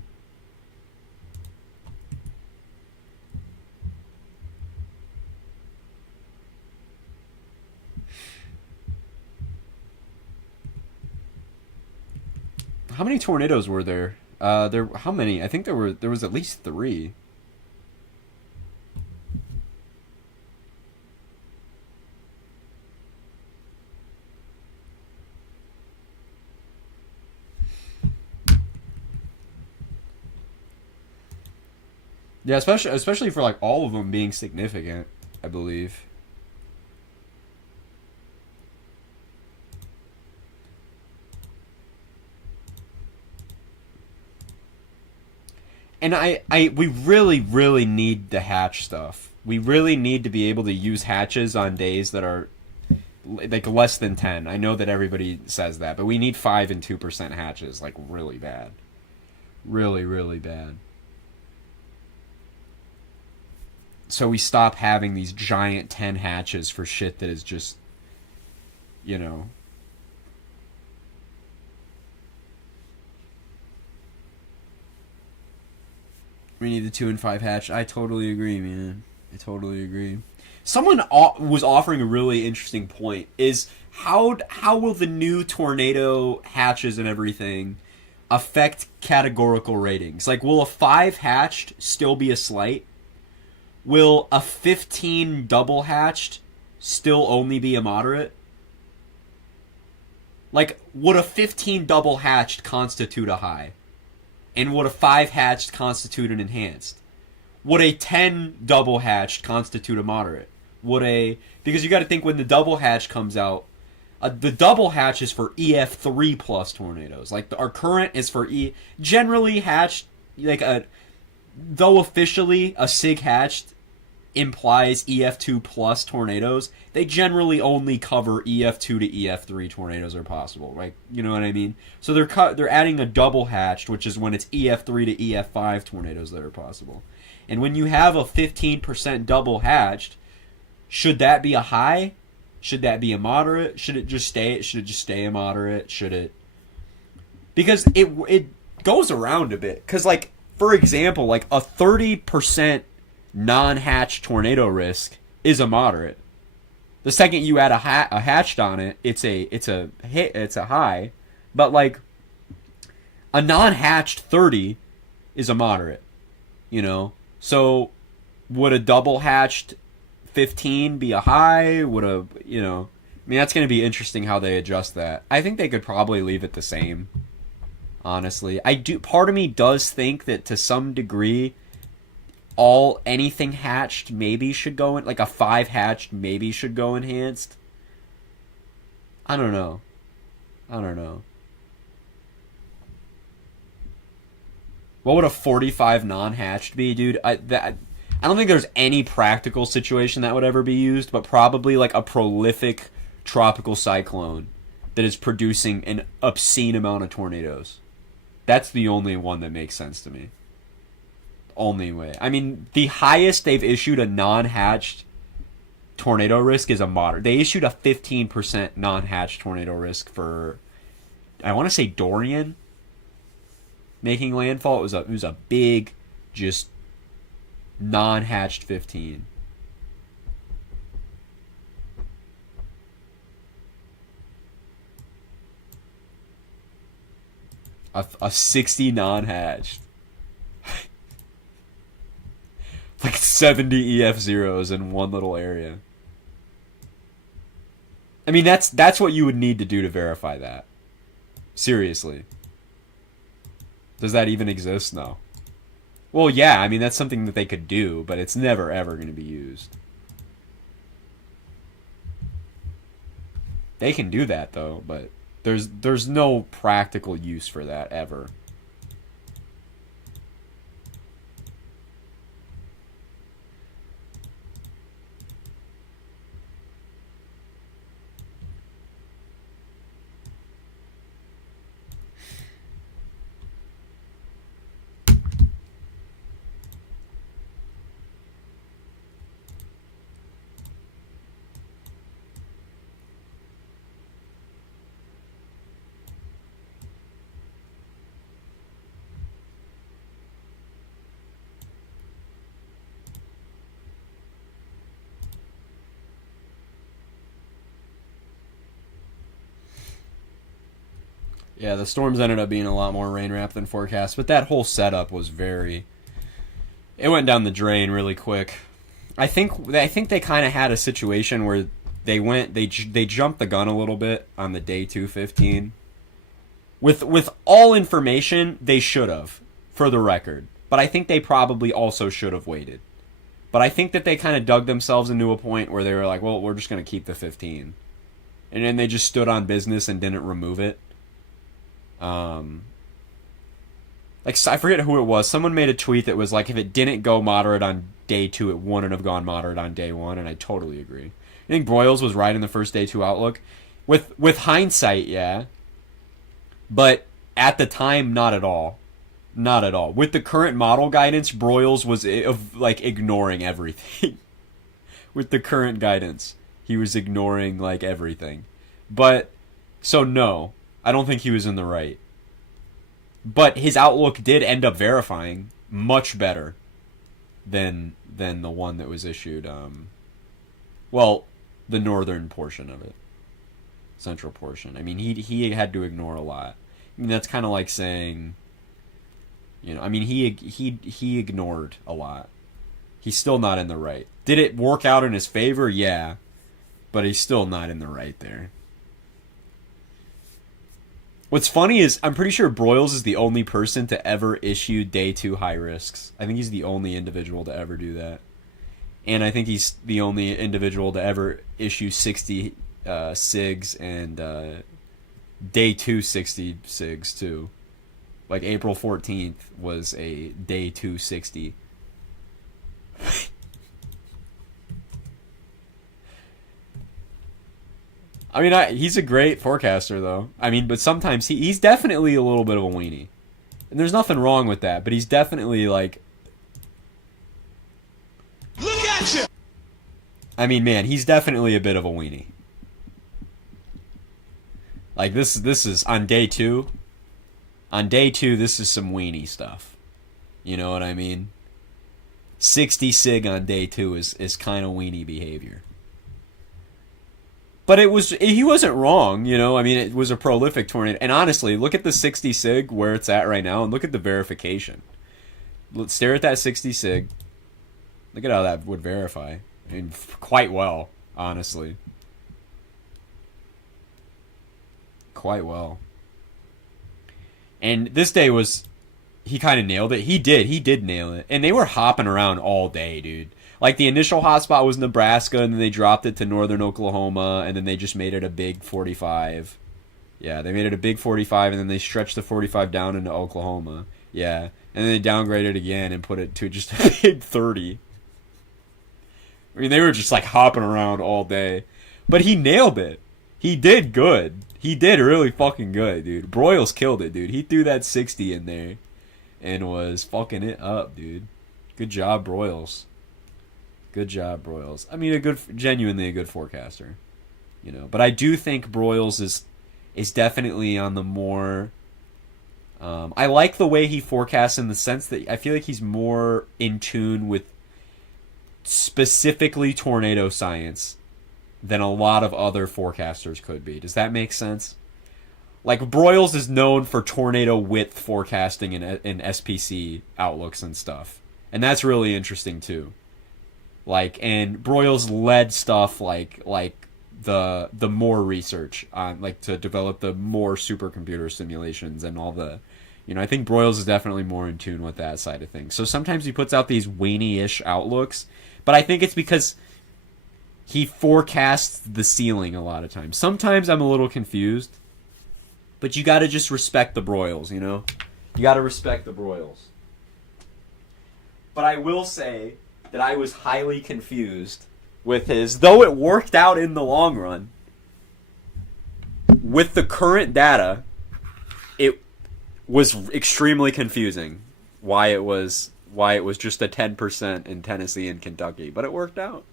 How many tornadoes were there? How many? I think there was at least 3. Yeah, especially for like all of them being significant, I believe. And we really need the hatch stuff. We really need to be able to use hatches on days that are like less than 10. I know that everybody says that, but we need 5 and 2% hatches, like really bad. Really bad. So we stop having these giant 10 hatches for shit that is just, you know. We need the 2 and 5 hatch. I totally agree, man. I totally agree. Someone was offering a really interesting point. Is how will the new tornado hatches and everything affect categorical ratings? Like, will a 5 hatched still be a slight? will a 15 double hatched still only be a moderate? Like, would a 15 double hatched constitute a high? And would a 5 hatched constitute an enhanced? Would a 10 double hatched constitute a moderate? Because you got to think when the double hatch comes out, the double hatch is for EF3 plus tornadoes. Like, our current is for generally hatched, like though officially a SIG hatched implies EF2 plus tornadoes, they generally only cover EF2 to EF3 tornadoes are possible, right? You know what I mean? So they're adding a double hatched, which is when it's EF3 to EF5 tornadoes that are possible. And when you have a 15% double hatched, should that be a high? Should that be a moderate? Should it just stay a moderate? Because it goes around a bit. Because, like, for example, like a 30% non-hatched tornado risk is a moderate. The second you add a hatched on it, it's a high. But, like, a non-hatched 30 is a moderate, you know? So would a double hatched 15 be a high? I mean, that's going to be interesting how they adjust that. I think they could probably leave it the same, honestly. Part of me does think that to some degree, anything hatched maybe should go in, like a 5 hatched maybe should go enhanced. I don't know. What would a 45 non-hatched be, dude? I don't think there's any practical situation that would ever be used, but probably like a prolific tropical cyclone that is producing an obscene amount of tornadoes. That's the only one that makes sense to me. Only way. I mean, the highest they've issued a non-hatched tornado risk is a moderate. They issued a 15% non-hatched tornado risk for, I want to say, Dorian making landfall. It was a big, just non-hatched 15. A 60 non-hatched. Like 70 EF0s in one little area. I mean, that's what you would need to do to verify that. Seriously. Does that even exist? No. Well, yeah, I mean, that's something that they could do, but it's never, ever going to be used. They can do that, though, but there's no practical use for that, ever. Yeah, the storms ended up being a lot more rain-wrapped than forecast, but that whole setup was it went down the drain really quick. I think they kind of had a situation where they jumped the gun a little bit on the day 215. With all information, they should have, for the record. But I think they probably also should have waited. But I think that they kind of dug themselves into a point where they were like, well, we're just going to keep the 15. And then they just stood on business and didn't remove it. Like, I forget who it was. Someone made a tweet that was like, if it didn't go moderate on day 2, it wouldn't have gone moderate on day 1, and I totally agree. I think Broyles was right in the first day 2 outlook. With hindsight, yeah. But at the time, not at all. Not at all. With the current model guidance, Broyles was like ignoring everything. With the current guidance, he was ignoring like everything. But so no, I don't think he was in the right. But his outlook did end up verifying much better than the one that was issued. Well, the northern portion of it, central portion. I mean, he had to ignore a lot. I mean, that's kind of like saying, you know, I mean, he ignored a lot. He's still not in the right. Did it work out in his favor? Yeah. But he's still not in the right there. What's funny is I'm pretty sure Broyles is the only person to ever issue day 2 high risks. I think he's the only individual to ever do that. And I think he's the only individual to ever issue 60 SIGs and day 2 60 SIGs too. Like April 14th was a day 260. I mean, he's a great forecaster, though. I mean, but sometimes he's definitely a little bit of a weenie. And there's nothing wrong with that, but he's definitely, like... Look at you! I mean, man, he's definitely a bit of a weenie. Like, this is on day 2. On day 2, this is some weenie stuff. You know what I mean? 60 SIG on day 2 is kind of weenie behavior. But he wasn't wrong, you know. I mean, it was a prolific tornado. And honestly, look at the 60 SIG where it's at right now, and look at the verification. Let's stare at that 60 SIG. Look at how that would verify. I mean, quite well, honestly. Quite well. And this day he kind of nailed it. He did nail it. And they were hopping around all day, dude. Like, the initial hotspot was Nebraska, and then they dropped it to northern Oklahoma, and then they just made it a big 45. Yeah, they made it a big 45, and then they stretched the 45 down into Oklahoma. Yeah, and then they downgraded it again and put it to just a big 30. I mean, they were just, like, hopping around all day. But he nailed it. He did good. He did really fucking good, dude. Broyles killed it, dude. He threw that 60 in there and was fucking it up, dude. Good job, Broyles. Good job, Broyles. I mean, genuinely a good forecaster, you know. But I do think Broyles is definitely on the more. I like the way he forecasts in the sense that I feel like he's more in tune with specifically tornado science than a lot of other forecasters could be. Does that make sense? Like, Broyles is known for tornado width forecasting in SPC outlooks and stuff, and that's really interesting too. Like, and Broyles led stuff like the more research on, like, to develop the more supercomputer simulations and all the, you know, I think Broyles is definitely more in tune with that side of things. So sometimes he puts out these weenie-ish outlooks, but I think it's because he forecasts the ceiling a lot of times. Sometimes I'm a little confused, but you gotta just respect the Broyles, you know? You gotta respect the Broyles. But I will say that I was highly confused with his, though it worked out in the long run, with the current data, it was extremely confusing why it was just a 10% in Tennessee and Kentucky. But it worked out.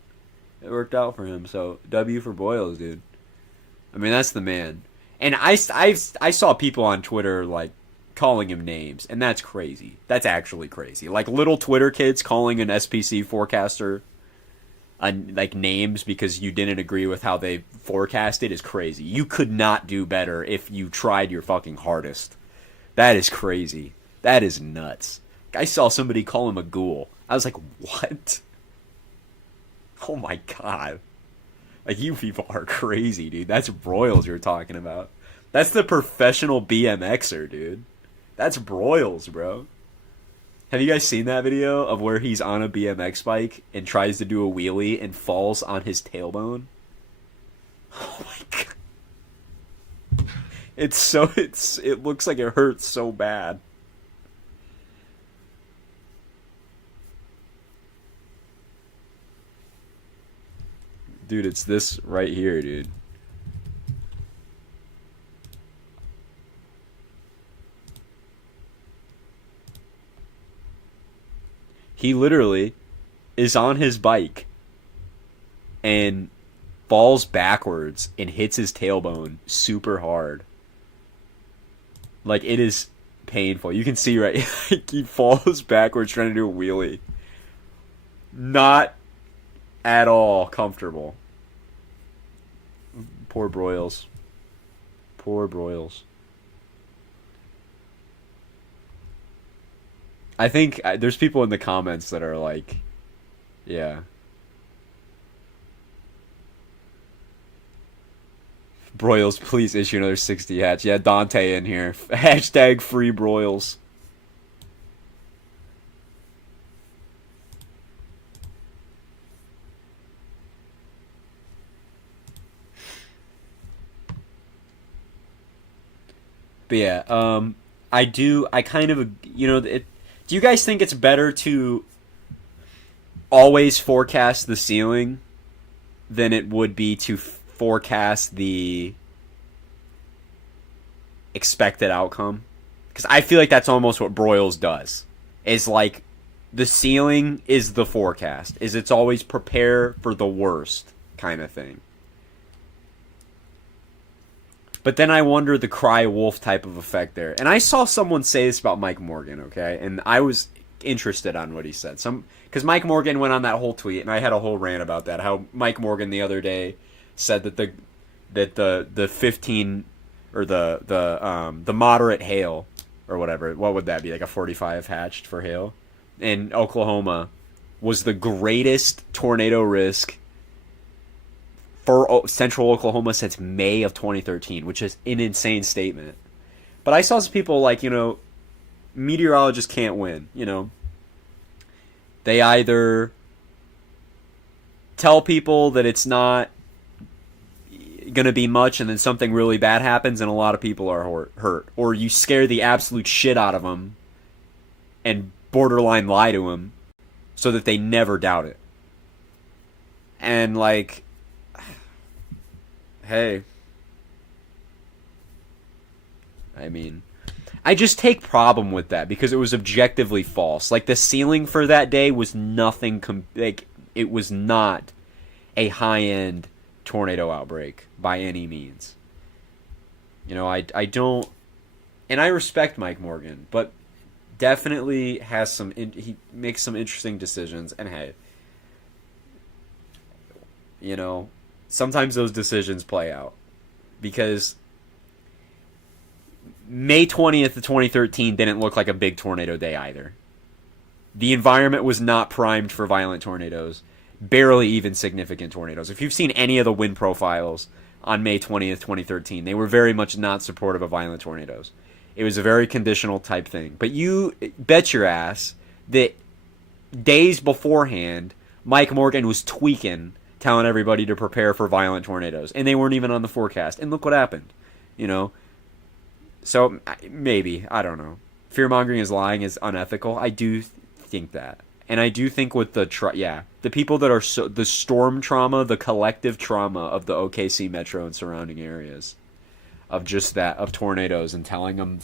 It worked out for him. So W for Broyles, dude. I mean, that's the man. And I saw people on Twitter, like, calling him names, and that's crazy. That's actually crazy. Like, little Twitter kids calling an SPC forecaster like names because you didn't agree with how they forecasted is crazy. You could not do better if you tried your fucking hardest. That is crazy. That is nuts. I saw somebody call him a ghoul. I was like, what? Oh my god. Like, you people are crazy, dude. That's Broyles you're talking about. That's the professional BMXer, dude. That's Broyles, bro. Have you guys seen that video of where he's on a BMX bike and tries to do a wheelie and falls on his tailbone? Oh my god. It looks like it hurts so bad. Dude, it's this right here, dude. He literally is on his bike and falls backwards and hits his tailbone super hard. Like, it is painful. You can see, right? Like, he falls backwards trying to do a wheelie. Not at all comfortable. Poor Broyles. Poor Broyles. I think there's people in the comments that are like, Yeah. Broyles, please issue another 60 hats. Yeah, Dante in here. Hashtag free Broyles. But yeah, I kind of, do you guys think it's better to always forecast the ceiling than it would be to forecast the expected outcome? Because I feel like that's almost what Broyles does. Is like the ceiling is the forecast. Is it's always prepare for the worst kind of thing. But then I wonder the cry wolf type of effect there. And I saw someone say this about Mike Morgan, okay? And I was interested on what he said. Because Mike Morgan went on that whole tweet, and I had a whole rant about that. How Mike Morgan the other day said that the 15 or the moderate hail or whatever, what would that be, like a 45 hatched for hail in Oklahoma was the greatest tornado risk for central Oklahoma since May of 2013, which is an insane statement. But I saw some people like, meteorologists can't win, They either tell people that it's not going to be much and then something really bad happens and a lot of people are hurt. Or you scare the absolute shit out of them and borderline lie to them so that they never doubt it. And like, hey, I mean, I just take problem with that because it was objectively false. Like the ceiling for that day was nothing. It was not a high-end tornado outbreak by any means. I don't, and I respect Mike Morgan, but definitely has he makes some interesting decisions. And hey, sometimes those decisions play out because May 20th of 2013 didn't look like a big tornado day either. The environment was not primed for violent tornadoes, barely even significant tornadoes. If you've seen any of the wind profiles on May 20th, 2013, they were very much not supportive of violent tornadoes. It was a very conditional type thing. But you bet your ass that days beforehand, Mike Morgan was tweaking, telling everybody to prepare for violent tornadoes. And they weren't even on the forecast. And look what happened. So maybe, I don't know. Fear-mongering is lying is unethical. I do think that. And I do think with the people that are the storm trauma, the collective trauma of the OKC metro and surrounding areas of just that, of tornadoes and telling them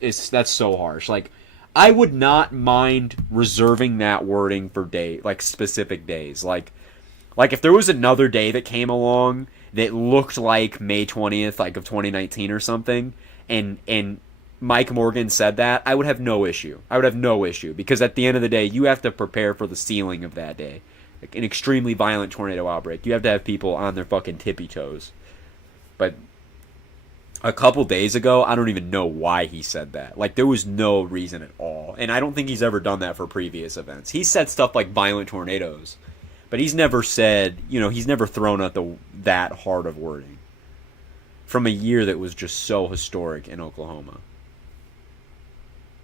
that's so harsh. Like, I would not mind reserving that wording for specific days. Like if there was another day that came along that looked like May 20th, like of 2019 or something, and Mike Morgan said that, I would have no issue. Because at the end of the day, you have to prepare for the ceiling of that day. Like an extremely violent tornado outbreak. You have to have people on their fucking tippy toes. But a couple days ago, I don't even know why he said that. Like, there was no reason at all. And I don't think he's ever done that for previous events. He said stuff like violent tornadoes. But he's never said, he's never thrown out that hard of wording. From a year that was just so historic in Oklahoma.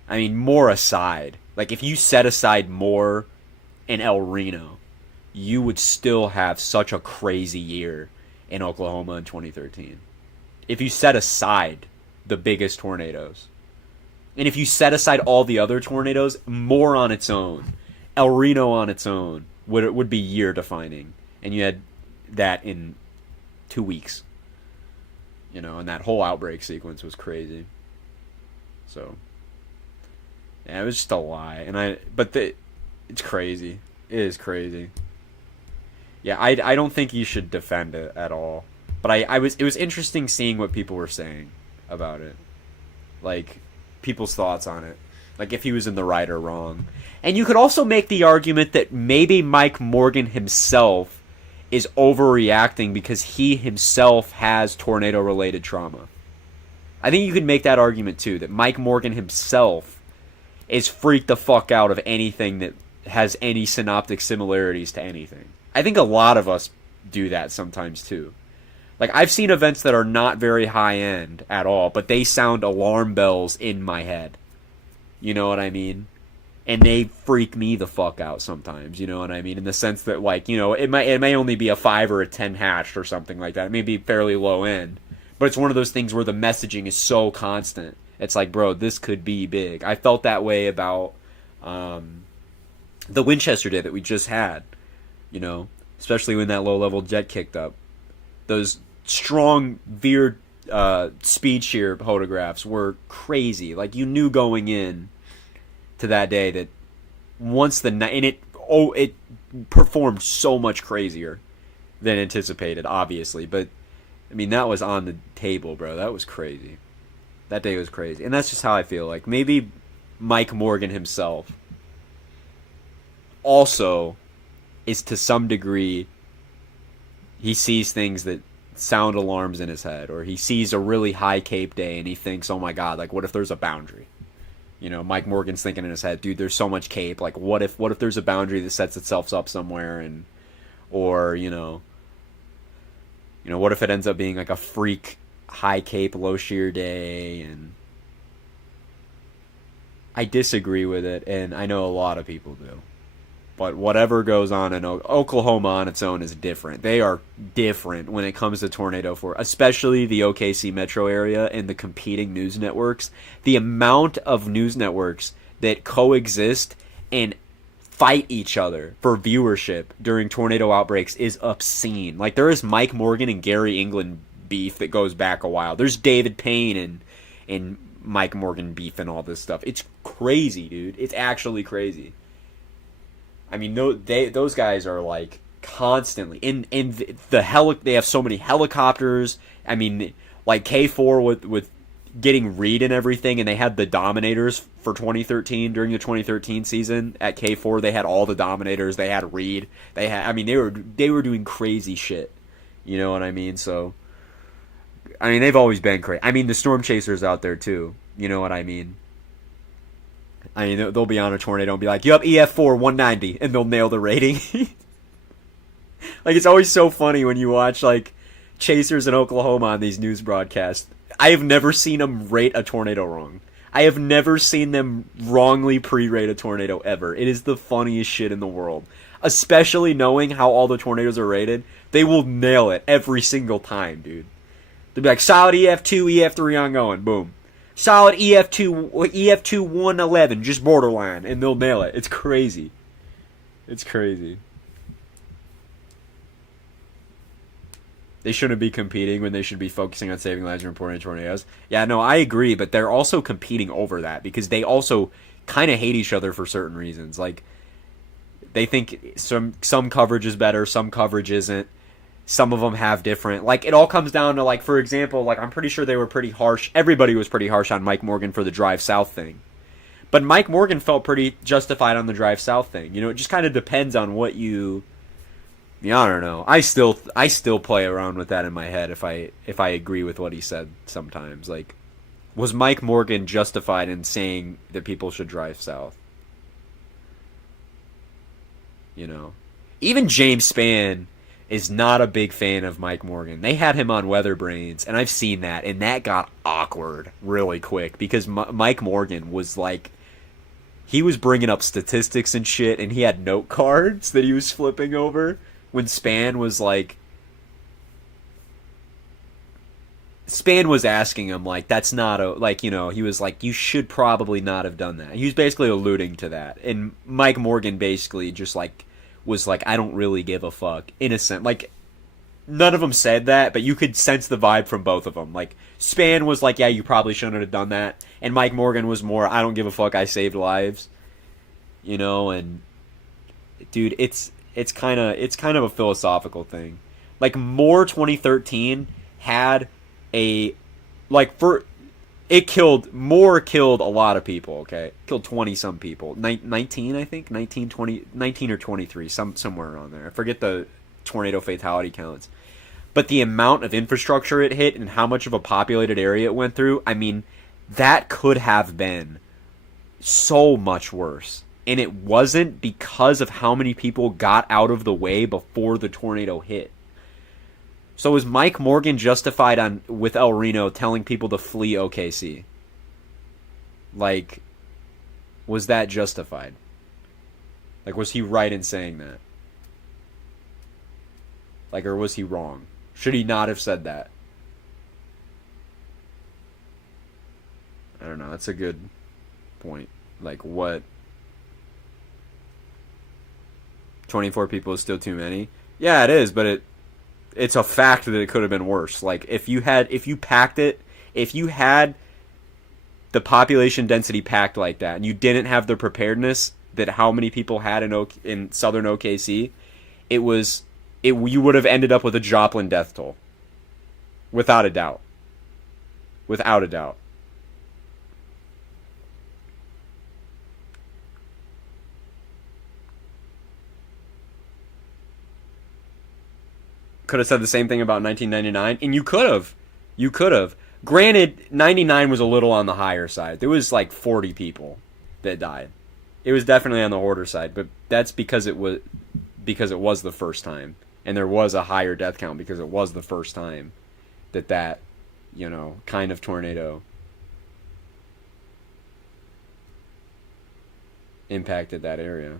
I mean, more aside, like if you set aside more in El Reno, you would still have such a crazy year in Oklahoma in 2013. If you set aside the biggest tornadoes. And if you set aside all the other tornadoes, more on its own, El Reno on its own would be year defining. And you had that in 2 weeks. And that whole outbreak sequence was crazy. So yeah, it was just a lie, it's crazy. It is crazy. Yeah, I don't think you should defend it at all. But it was interesting seeing what people were saying about it, like people's thoughts on it, like if he was in the right or wrong. And you could also make the argument that maybe Mike Morgan himself is overreacting because he himself has tornado-related trauma. I think you could make that argument too, that Mike Morgan himself is freaked the fuck out of anything that has any synoptic similarities to anything. I think a lot of us do that sometimes too. Like, I've seen events that are not very high end at all, but they sound alarm bells in my head. You know what I mean? And they freak me the fuck out sometimes, you know what I mean? In the sense that, like, you know, it may only be a 5 or a 10 hatched or something like that. It may be fairly low end. But it's one of those things where the messaging is so constant. It's like, bro, this could be big. I felt that way about the Winchester day that we just had, you know, especially when that low-level jet kicked up. Those strong veered speed shear photographs were crazy. Like, you knew going in to that day that once the night, and it performed so much crazier than anticipated, obviously, but I mean, that was on the table, bro. That was crazy. That day was crazy. And that's just how I feel. Like, maybe Mike Morgan himself also is, to some degree, he sees things that sound alarms in his head, or he sees a really high cape day and he thinks, oh my god, like, what if there's a boundary? You know, Mike Morgan's thinking in his head, dude, there's so much cape. Like, what if there's a boundary that sets itself up somewhere, and, or, you know, what if it ends up being like a freak high cape, low shear day? And I disagree with it, and I know a lot of people do. But whatever goes on in Oklahoma on its own is different. They are different when it comes to tornado force, especially the OKC metro area and the competing news networks. The amount of news networks that coexist and fight each other for viewership during tornado outbreaks is obscene. Like, there is Mike Morgan and Gary England beef that goes back a while. There's David Payne and Mike Morgan beef and all this stuff. It's crazy, dude. It's actually crazy. I mean, those guys are like constantly in they have so many helicopters. I mean, like K4 with getting Reed and everything, and they had the Dominators for 2013 during the 2013 season at K4. They had all the Dominators. They had Reed. They were doing crazy shit. You know what I mean? So, I mean, they've always been crazy. I mean, the Storm Chasers out there too. You know what I mean? I mean, they'll be on a tornado and be like, yup, EF4, 190, and they'll nail the rating. Like, it's always so funny when you watch, like, Chasers in Oklahoma on these news broadcasts. I have never seen them rate a tornado wrong. I have never seen them wrongly pre-rate a tornado ever. It is the funniest shit in the world. Especially knowing how all the tornadoes are rated, they will nail it every single time, dude. They'll be like, solid EF2, EF3 ongoing, boom. Solid EF2 111, just borderline, and they'll nail it. It's crazy. It's crazy. They shouldn't be competing when they should be focusing on saving lives and reporting tornadoes. Yeah, no, I agree, but they're also competing over that because they also kind of hate each other for certain reasons. Like, they think some coverage is better, some coverage isn't. Some of them have different, like, it all comes down to, like, for example, like, I'm pretty sure they were pretty harsh. Everybody was pretty harsh on Mike Morgan for the drive south thing. But Mike Morgan felt pretty justified on the drive south thing. You know, it just kind of depends on what you, yeah, I don't know. I still play around with that in my head if I agree with what he said sometimes. Like, was Mike Morgan justified in saying that people should drive south? You know, even James Spann is not a big fan of Mike Morgan. They had him on Weather Brains, and I've seen that, and that got awkward really quick because Mike Morgan was like, he was bringing up statistics and shit, and he had note cards that he was flipping over when Spann was like, Spann was asking him, like, that's not a, like, you know, he was like, you should probably not have done that. He was basically alluding to that, and Mike Morgan basically just like, was like, I don't really give a fuck. Innocent. Like, none of them said that, but you could sense the vibe from both of them. Like, Spann was like, yeah, you probably shouldn't have done that. And Mike Morgan was more, I don't give a fuck, I saved lives. You know, and dude, it's kind of a philosophical thing. Like, Moore 2013 had a, like, Moore killed a lot of people, okay? Killed 20-some people. 19, I think? 19 or 23, somewhere around there. I forget the tornado fatality counts. But the amount of infrastructure it hit and how much of a populated area it went through, I mean, that could have been so much worse. and it wasn't because of how many people got out of the way before the tornado hit. So was Mike Morgan justified with El Reno telling people to flee OKC? Like, was that justified? Like, was he right in saying that? Like, or was he wrong? Should he not have said that? I don't know. That's a good point. Like, what? 24 people is still too many? Yeah, it is, but it's a fact that it could have been worse. Like, if you had the population density packed like that, and you didn't have the preparedness that how many people had in southern OKC, you would have ended up with a Joplin death toll. Without a doubt. Without a doubt. Could have said the same thing about 1999, and you could have. You could have. Granted, 99 was a little on the higher side. There was like 40 people that died. It was definitely on the hoarder side, but that's because it was the first time, and there was a higher death count because it was the first time that kind of tornado impacted that area.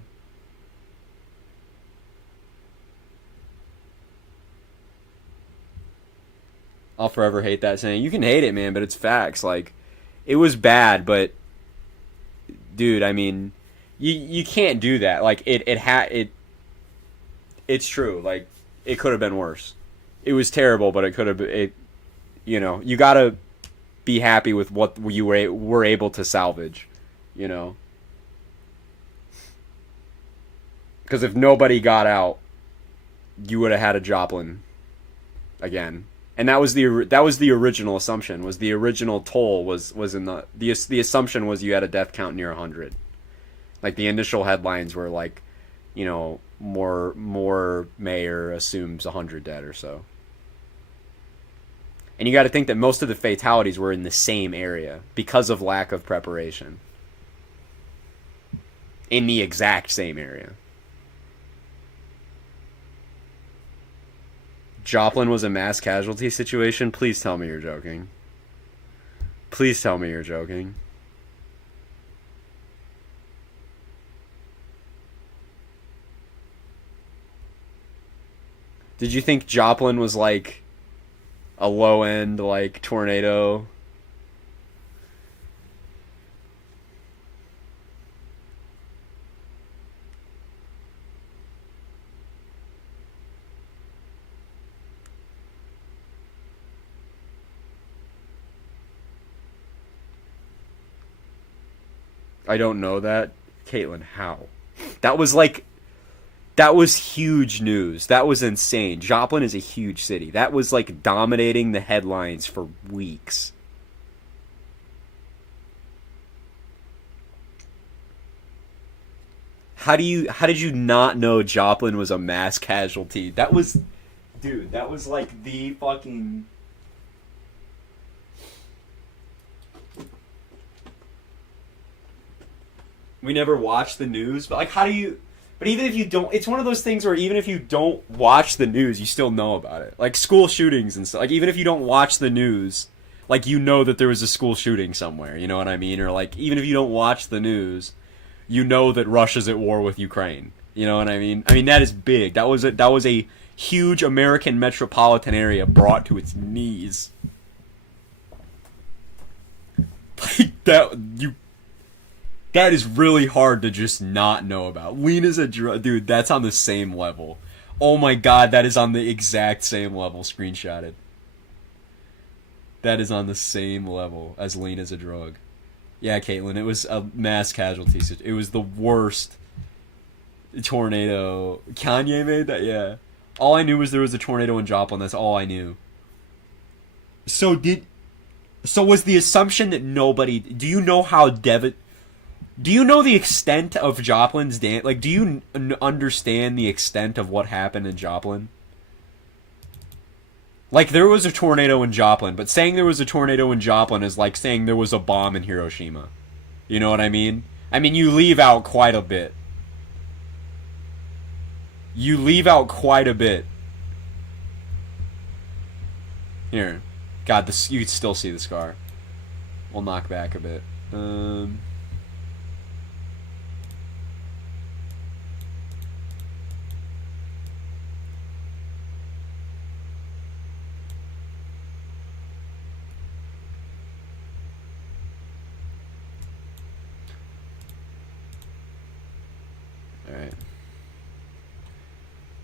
I'll forever hate that saying. You can hate it, man, but it's facts. Like, it was bad, but dude, I mean, you can't do that. Like, it's true. Like, it could have been worse. It was terrible, but it could have. You gotta be happy with what you were able to salvage. Because if nobody got out, you would have had a Joplin again. And that was the original assumption. Was the original toll was in the assumption was you had a death count near 100. Like, the initial headlines were like, more mayor assumes 100 dead or so. And you got to think that most of the fatalities were in the same area because of lack of preparation. In the exact same area. Joplin was a mass casualty situation? Please tell me you're joking. Please tell me you're joking. Did you think Joplin was like a low-end like tornado? I don't know that. Caitlin, how? That was huge news. That was insane. Joplin is a huge city. That was like dominating the headlines for weeks. How did you not know Joplin was a mass casualty? That was like the fucking... We never watched the news, but like, how do you... But even if you don't... It's one of those things where even if you don't watch the news, you still know about it. Like, school shootings and stuff. Like, even if you don't watch the news, like, you know that there was a school shooting somewhere. You know what I mean? Or, like, even if you don't watch the news, you know that Russia's at war with Ukraine. You know what I mean? I mean, that is big. That was a huge American metropolitan area brought to its knees. Like, that is really hard to just not know about. Lena's a drug... Dude, that's on the same level. Oh my god, that is on the exact same level. Screenshotted. That is on the same level as Lena's a drug. Yeah, Caitlin, it was a mass casualty. It was the worst tornado. Kanye made that? Yeah. All I knew was there was a tornado in Joplin. That's all I knew. So was the assumption that nobody... Do you know how Do you know the extent of Joplin's damage? Like, do you understand the extent of what happened in Joplin? Like, there was a tornado in Joplin, but saying there was a tornado in Joplin is like saying there was a bomb in Hiroshima. You know what I mean? I mean, you leave out quite a bit. You leave out quite a bit. Here. God, this, you can still see the scar. We'll knock back a bit. Alright.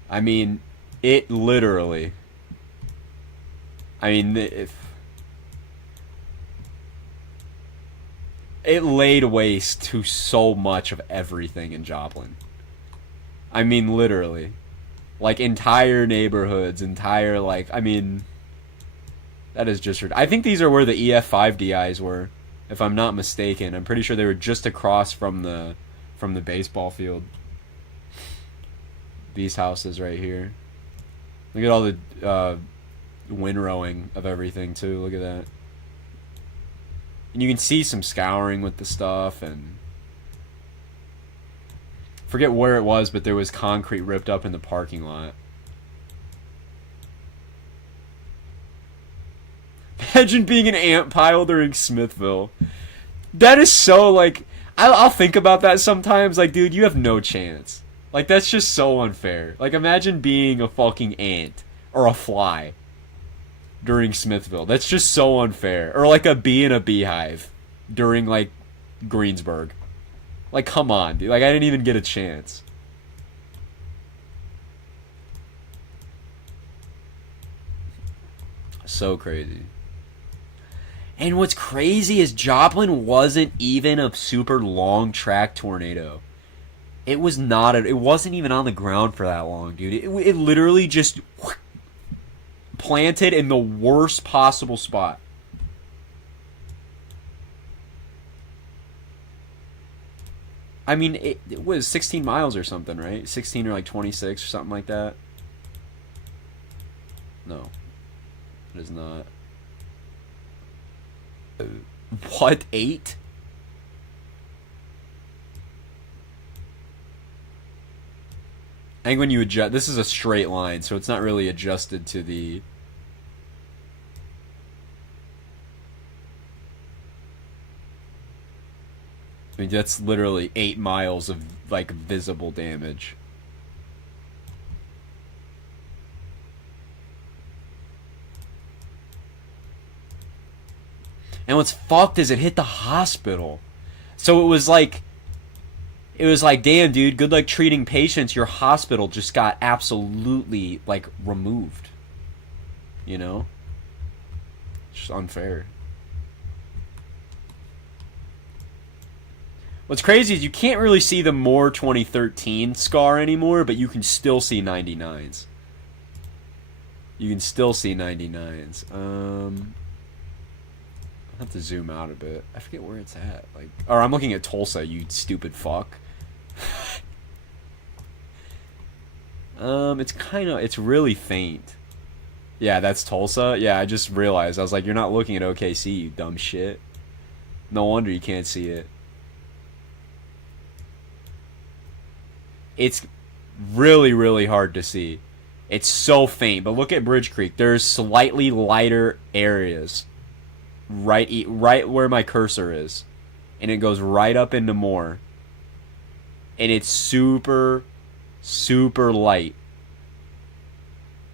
I mean, it literally... I mean, if... It laid waste to so much of everything in Joplin. I mean, literally. Like, entire neighborhoods, entire, like... I mean... That is just... I think these are where the EF5 DIs were, if I'm not mistaken. I'm pretty sure they were just across from the baseball field. These houses right here. Look at all the windrowing of everything too. Look at that. And you can see some scouring with the stuff, and forget where it was, but there was concrete ripped up in the parking lot. Imagine being an ant pile during Smithville. That is so, like, I'll think about that sometimes. Like, dude, you have no chance. Like, that's just so unfair. Like, imagine being a fucking ant or a fly during Smithville. That's just so unfair. Or like a bee in a beehive during, like, Greensburg. Like, come on, dude. Like, I didn't even get a chance. So crazy. And what's crazy is Joplin wasn't even a super long track tornado. It was not. It wasn't even on the ground for that long, dude. It literally just planted in the worst possible spot. I mean, it was 16 miles or something, right? 16 or like 26 or something like that. No, it is not. What? 8? I think when you adjust, this is a straight line, so it's not really adjusted to the... I mean, that's literally 8 miles of, like, visible damage. And what's fucked is it hit the hospital. So it was like, damn, dude, good luck treating patients. Your hospital just got absolutely, like, removed. You know? It's just unfair. What's crazy is you can't really see the Moore 2013 scar anymore, but you can still see 99s. You can still see 99s. I'll have to zoom out a bit. I forget where it's at. Like, or I'm looking at Tulsa, you stupid fuck. It's really faint. Yeah, that's Tulsa. Yeah, I just realized. I was like, you're not looking at OKC, you dumb shit. No wonder you can't see it. It's really, really hard to see. It's so faint. But look at Bridge Creek. There's slightly lighter areas right where my cursor is. And it goes right up into Moore. And it's super, super light.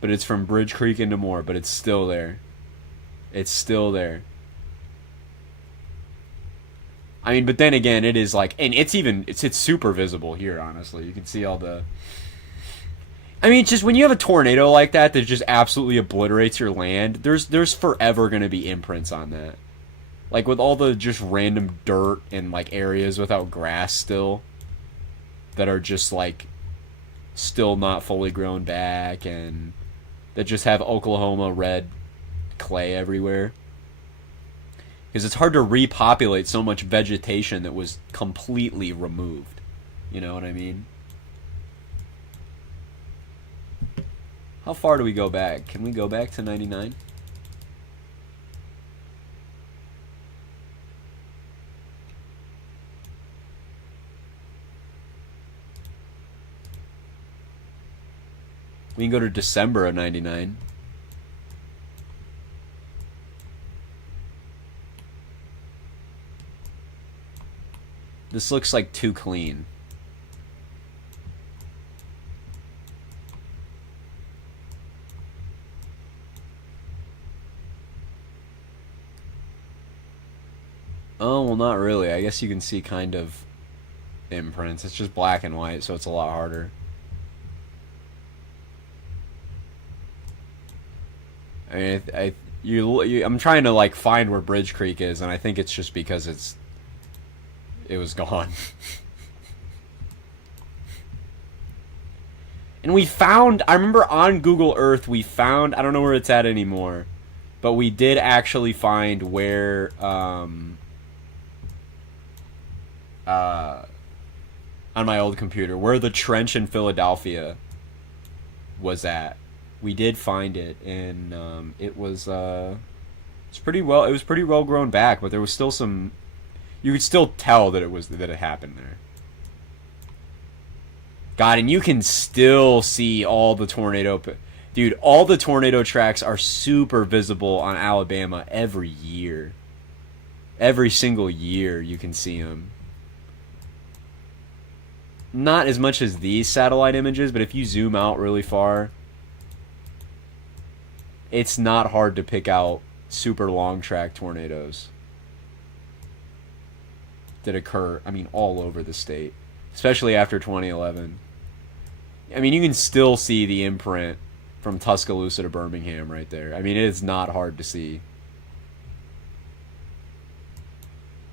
But it's from Bridge Creek into Moore. But it's still there. It's still there. I mean, but then again, it is like, and it's super visible here, honestly. You can see all the... I mean, it's just when you have a tornado like that just absolutely obliterates your land, there's forever going to be imprints on that. Like, with all the just random dirt and, like, areas without grass still that are just, like, still not fully grown back, and that just have Oklahoma red clay everywhere. Because it's hard to repopulate so much vegetation that was completely removed. You know what I mean? How far do we go back? Can we go back to 99? We can go to December of 99. This looks like too clean. Oh, well, not really. I guess you can see kind of imprints. It's just black and white, so it's a lot harder. I mean, I'm trying to like find where Bridge Creek is, and I think it's just because it was gone. And we found, I remember on Google Earth, we found, I don't know where it's at anymore, but we did actually find where, on my old computer, where the trench in Philadelphia was at. We did find it, and it was pretty well grown back, but there was still some. You could still tell that it happened there. God, and you can still see all the tornado. Dude, all the tornado tracks are super visible on Alabama every year. Every single year you can see them. Not as much as these satellite images, but if you zoom out really far, it's not hard to pick out super long track tornadoes that occur, I mean, all over the state, especially after 2011. I mean, you can still see the imprint from Tuscaloosa to Birmingham right there. I mean, it is not hard to see.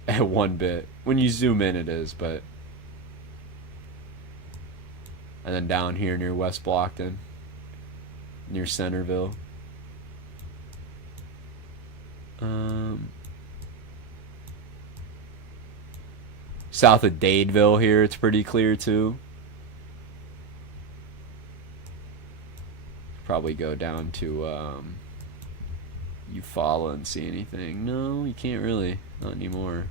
At one bit. When you zoom in, it is, but... And then down here near West Blockton, near Centerville. South of Dadeville here, it's pretty clear too. Probably go down to Eufaula and see anything. No, you can't really. Not anymore.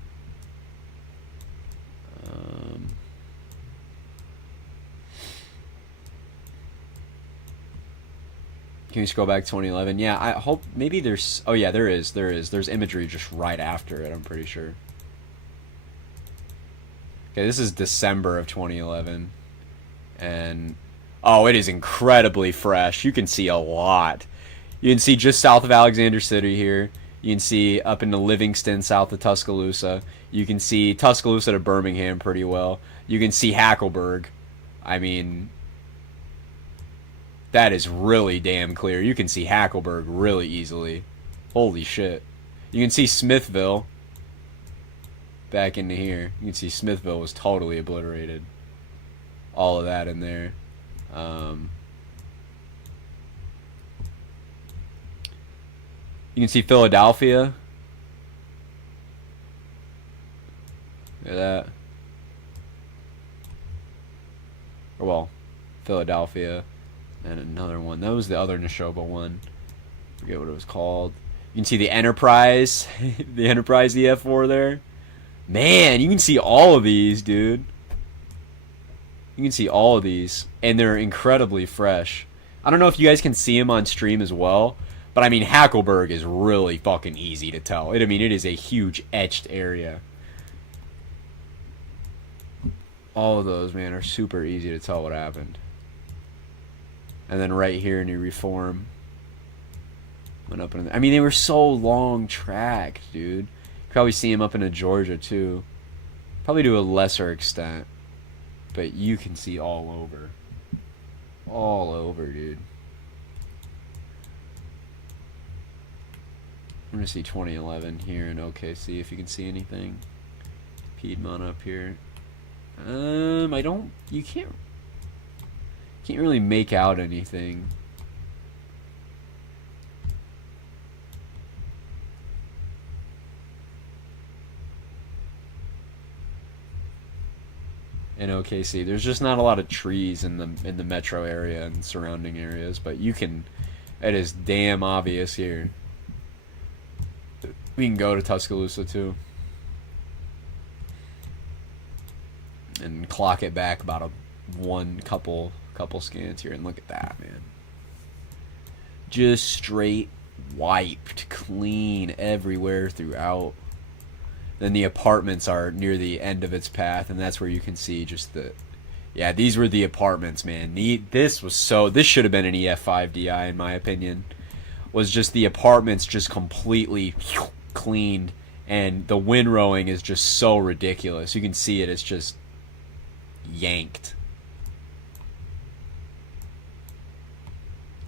Can you scroll back to 2011? Yeah, I hope maybe there's... Oh yeah, there is. There's imagery just right after it, I'm pretty sure. Okay, this is December of 2011. And... Oh, it is incredibly fresh. You can see a lot. You can see just south of Alexander City here. You can see up into Livingston, south of Tuscaloosa. You can see Tuscaloosa to Birmingham pretty well. You can see Hackleburg. I mean... That is really damn clear. You can see Hackleburg really easily. Holy shit. You can see Smithville. Back into here. You can see Smithville was totally obliterated. All of that in there. You can see Philadelphia. Look at that. Or well, Philadelphia. And another one. That was the other Neshoba one. Forget what it was called. You can see the Enterprise. The Enterprise EF4 there. Man, you can see all of these, dude. You can see all of these. And they're incredibly fresh. I don't know if you guys can see them on stream as well. But I mean, Hackleburg is really fucking easy to tell. I mean, it is a huge etched area. All of those, man, are super easy to tell what happened. And then right here, New Reform. Went up in. I mean, they were so long tracked, dude. Probably see them up into Georgia too. Probably to a lesser extent, but you can see all over. All over, dude. I'm gonna see 2011 here in OKC if you can see anything. Piedmont up here. I don't. You can't really make out anything. In OKC, there's just not a lot of trees in the metro area and surrounding areas, but you can. It is damn obvious here. We can go to Tuscaloosa too, and clock it back about couple scans here, and look at that, man. Just straight wiped clean everywhere throughout. Then the apartments are near the end of its path, and that's where you can see just the... Yeah, these were the apartments, man. This should have been an EF5 DI, in my opinion. Was just the apartments just completely cleaned, and the windrowing is just so ridiculous. You can see it, it's just yanked.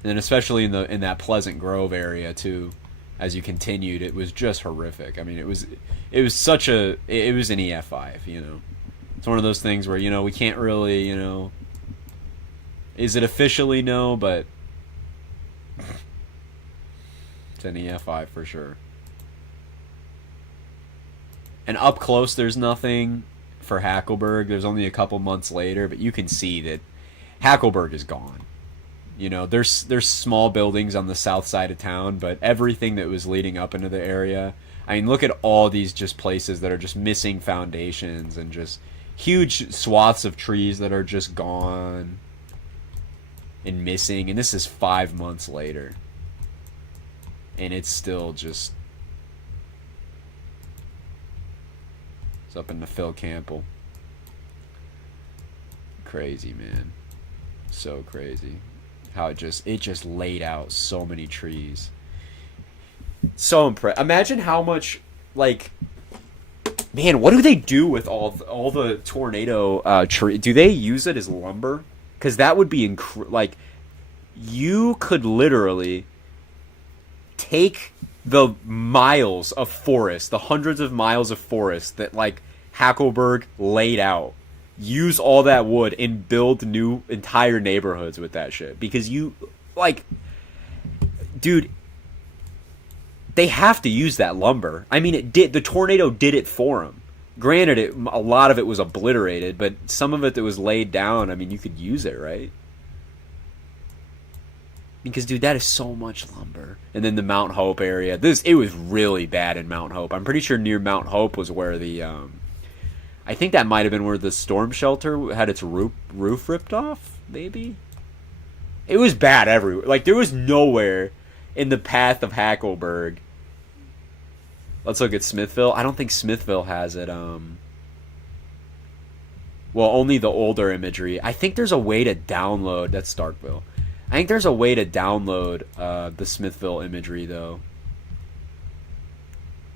And then especially in that Pleasant Grove area too, as you continued, it was just horrific. I mean, it was an EF5, you know. It's one of those things where, you know, we can't really, you know, is it officially no, but it's an EF5 for sure. And up close, there's nothing for Hackleburg. There's only a couple months later, but you can see that Hackleburg is gone. You know, there's small buildings on the south side of town, but everything that was leading up into the area, I mean, look at all these just places that are just missing foundations and just huge swaths of trees that are just gone and missing. And this is 5 months later. And it's still just... It's up into Phil Campbell. Crazy, man. So crazy. How it just laid out so many trees. So impressed. Imagine how much, like, man, what do they do with all the tornado tree? Do they use it as lumber? Because that would be like, you could literally take the miles of forest, the hundreds of miles of forest that like Hackleburg laid out. Use all that wood and build new entire neighborhoods with that shit. Because you, like, dude, they have to use that lumber. I mean, the tornado did it for them. Granted, a lot of it was obliterated, but some of it that was laid down, I mean, you could use it, right? Because, dude, that is so much lumber. And then the Mount Hope area. It was really bad in Mount Hope. I'm pretty sure near Mount Hope was where the... I think that might have been where the storm shelter had its roof ripped off, maybe? It was bad everywhere. Like, there was nowhere in the path of Hackleburg. Let's look at Smithville. I don't think Smithville has it. Well, only the older imagery. I think there's a way to download... That's Starkville. I think there's a way to download the Smithville imagery, though.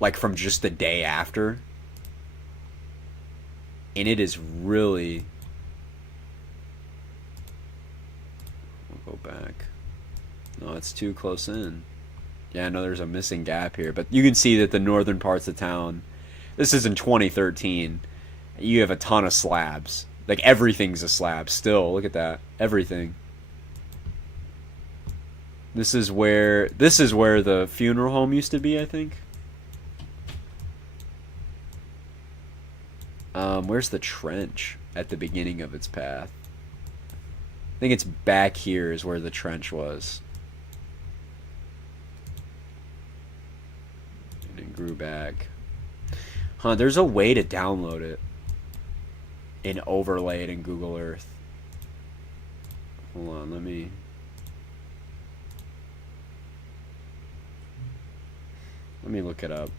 Like, from just the day after. And it is really... I'll go back. No, it's too close in. Yeah, no, there's a missing gap here. But you can see that the northern parts of town... This is in 2013. You have a ton of slabs. Like, everything's a slab still. Look at that. Everything. This is where the funeral home used to be, I think. Where's the trench at the beginning of its path? I think it's back here is where the trench was. And it grew back. Huh, there's a way to download it and overlay it in Google Earth. Hold on, let me look it up.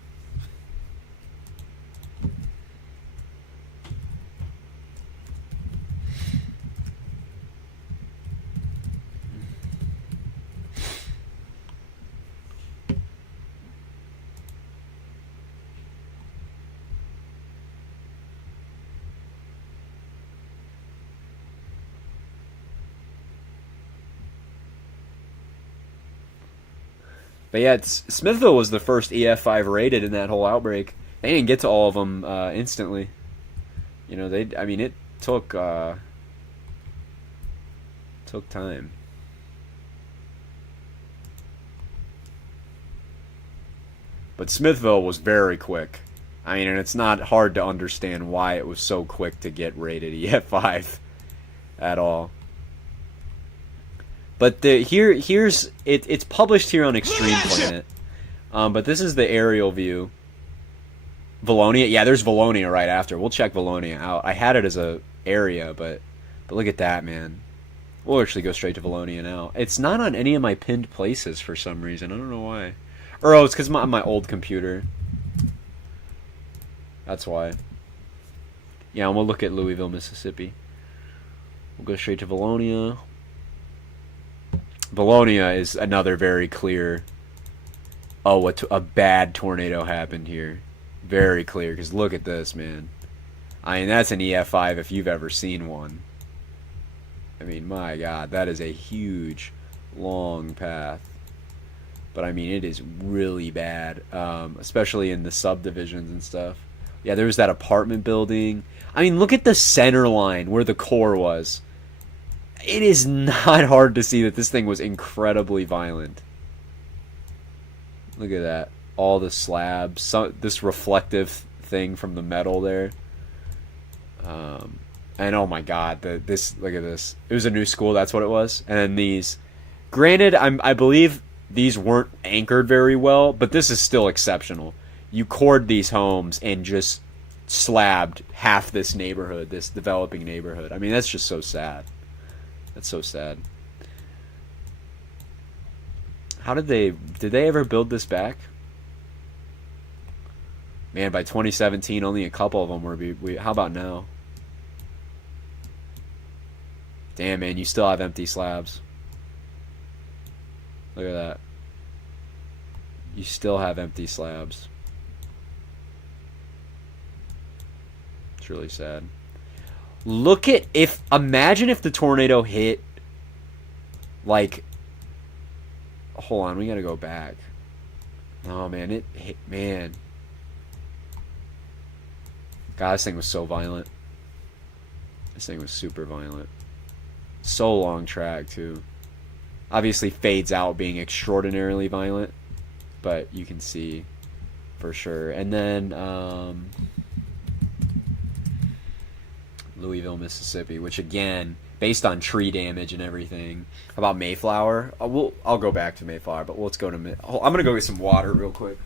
But yeah, Smithville was the first EF5 rated in that whole outbreak. They didn't get to all of them instantly. You know, it took time. But Smithville was very quick. I mean, and it's not hard to understand why it was so quick to get rated EF5 at all. But it's published here on Extreme Planet. But this is the aerial view. Valonia, yeah, there's Valonia right after. We'll check Valonia out. I had it as a area, but look at that, man. We'll actually go straight to Valonia now. It's not on any of my pinned places for some reason. I don't know why. Or, oh, it's because my old computer. That's why. Yeah, and we'll look at Louisville, Mississippi. We'll go straight to Valonia. Valonia is another very clear... Oh, a bad tornado happened here. Very clear, because look at this, man. I mean, that's an EF5 if you've ever seen one. I mean, my God, that is a huge, long path. But, I mean, it is really bad, especially in the subdivisions and stuff. Yeah, there was that apartment building. I mean, look at the center line where the core was. It is not hard to see that this thing was incredibly violent. Look at that. All the slabs. This reflective thing from the metal there. And oh my God, look at this. It was a new school, that's what it was. And then these. Granted, I believe these weren't anchored very well, but this is still exceptional. You cored these homes and just slabbed half this neighborhood, this developing neighborhood. I mean, that's just so sad. That's so sad. How did they ever build this back? Man, by 2017, only a couple of them were. How about now? Damn, man, you still have empty slabs. Look at that. You still have empty slabs. It's really sad. Imagine if the tornado hit, like, hold on, we gotta go back. Oh, man, it hit, man. God, this thing was so violent. This thing was super violent. So long track, too. Obviously fades out being extraordinarily violent, but you can see for sure. And then Louisville, Mississippi, which again, based on tree damage and everything. How about Mayflower? I'll go back to Mayflower, but let's go to I'm gonna go get some water real quick.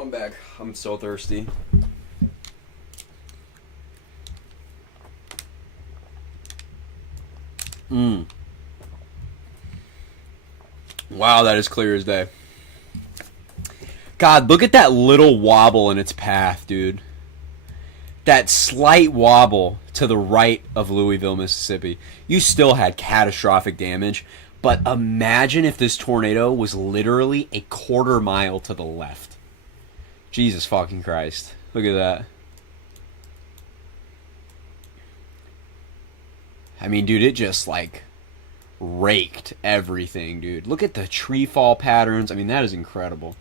I'm back. I'm so thirsty. Wow, that is clear as day. God, look at that little wobble in its path, dude. That slight wobble to the right of Louisville, Mississippi. You still had catastrophic damage, but imagine if this tornado was literally a quarter mile to the left. Jesus fucking Christ. Look at that. I mean, dude, it just, like, raked everything, dude. Look at the tree fall patterns. I mean, that is incredible.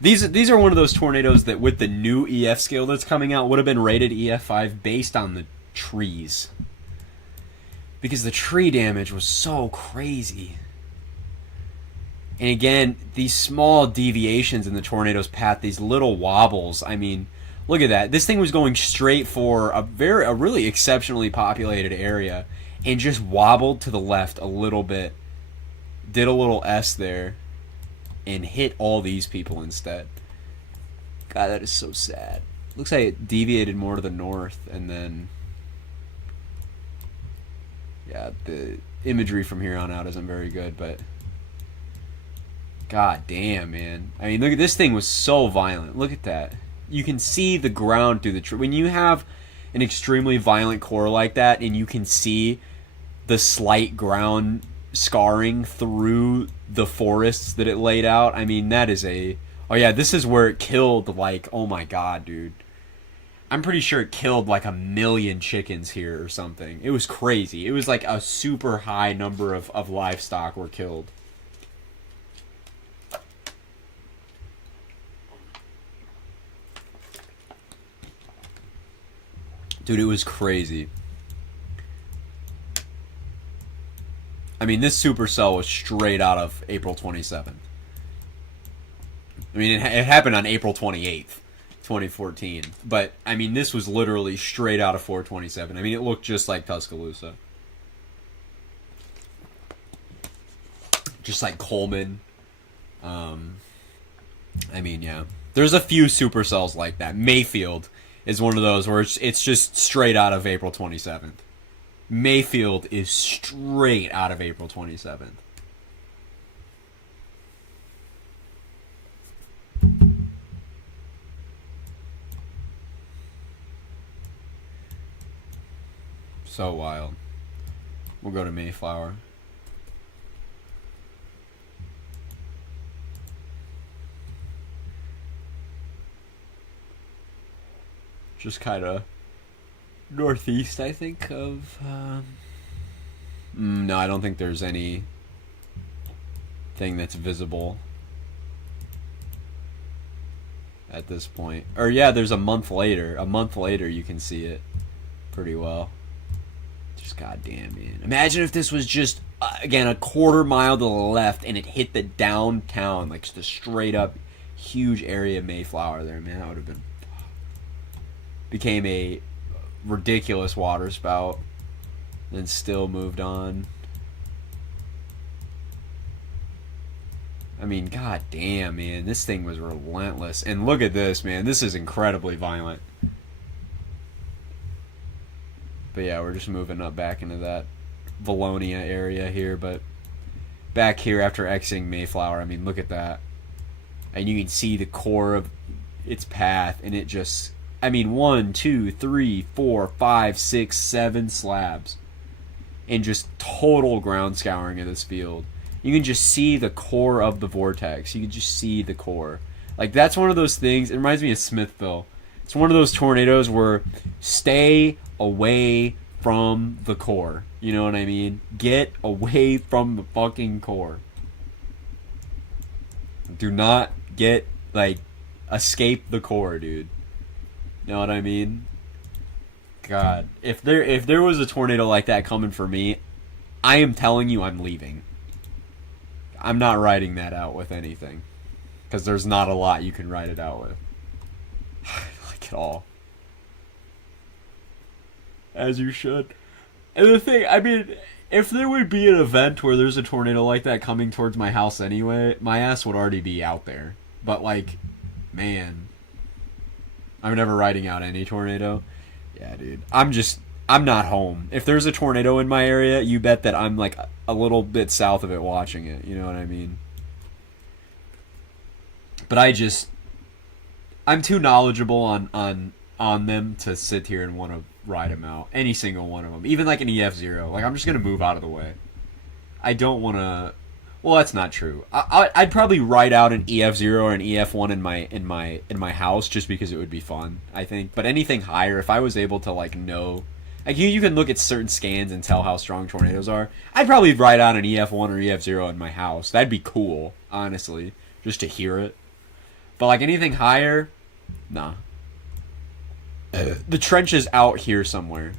These are one of those tornadoes that, with the new EF scale that's coming out, would have been rated EF5 based on the trees. Because the tree damage was so crazy. And again, these small deviations in the tornado's path, these little wobbles, I mean, look at that. This thing was going straight for a really exceptionally populated area and just wobbled to the left a little bit, did a little S there, and hit all these people instead. God, that is so sad. Looks like it deviated more to the north, and then, yeah, the imagery from here on out isn't very good, but God damn, man. I mean, look at this thing was so violent. Look at that. You can see the ground through the tree. When you have an extremely violent core like that, and you can see the slight ground scarring through the forests that it laid out, I mean, that is a... Oh yeah, this is where it killed, like, oh my God, dude. I'm pretty sure it killed like 1 million chickens here or something. It was crazy. It was like a super high number of livestock were killed. Dude, it was crazy. I mean, this supercell was straight out of April 27th. I mean, it happened on April 28th, 2014. But, I mean, this was literally straight out of 427. I mean, it looked just like Tuscaloosa. Just like Coleman. I mean, yeah. There's a few supercells like that. Mayfield is one of those where it's just straight out of April 27th. Mayfield is straight out of April 27th. So wild. We'll go to Mayflower. Just kind of northeast, I think, of... no, I don't think there's any thing that's visible at this point. Or, yeah, there's a month later. A month later, you can see it pretty well. Just goddamn, man. Imagine if this was just, again, a quarter mile to the left and it hit the downtown, like just a straight up huge area of Mayflower there, man. That would have been... Became a ridiculous water spout, then still moved on. I mean, god damn, man, this thing was relentless. And look at this, man, this is incredibly violent. But yeah, we're just moving up back into that Valonia area here, but back here after exiting Mayflower, I mean, look at that. And you can see the core of its path, and it just... I mean, 1, 2, 3, 4, 5, 6, 7 slabs. And just total ground scouring of this field. You can just see the core of the vortex. You can just see the core. Like, that's one of those things. It reminds me of Smithville. It's one of those tornadoes where stay away from the core. You know what I mean? Get away from the fucking core. Do not get, like, escape the core, dude. Know what I mean? God, if there was a tornado like that coming for me, I am telling you I'm leaving. I'm not riding that out with anything. Because there's not a lot you can ride it out with. Like at all. As you should. And the thing, I mean, if there would be an event where there's a tornado like that coming towards my house anyway, my ass would already be out there. But like, man... I'm never riding out any tornado. Yeah, dude. I'm not home. If there's a tornado in my area, you bet that I'm like a little bit south of it watching it. You know what I mean? But I'm too knowledgeable on them to sit here and want to ride them out. Any single one of them. Even like an EF0. Like, I'm just going to move out of the way. I don't want to... Well, that's not true. I'd probably write out an EF0 or an EF1 in my house just because it would be fun, I think. But anything higher, if I was able to like know, like you can look at certain scans and tell how strong tornadoes are. I'd probably write out an EF1 or EF0 in my house. That'd be cool, honestly, just to hear it. But like anything higher, nah. The trench is out here somewhere.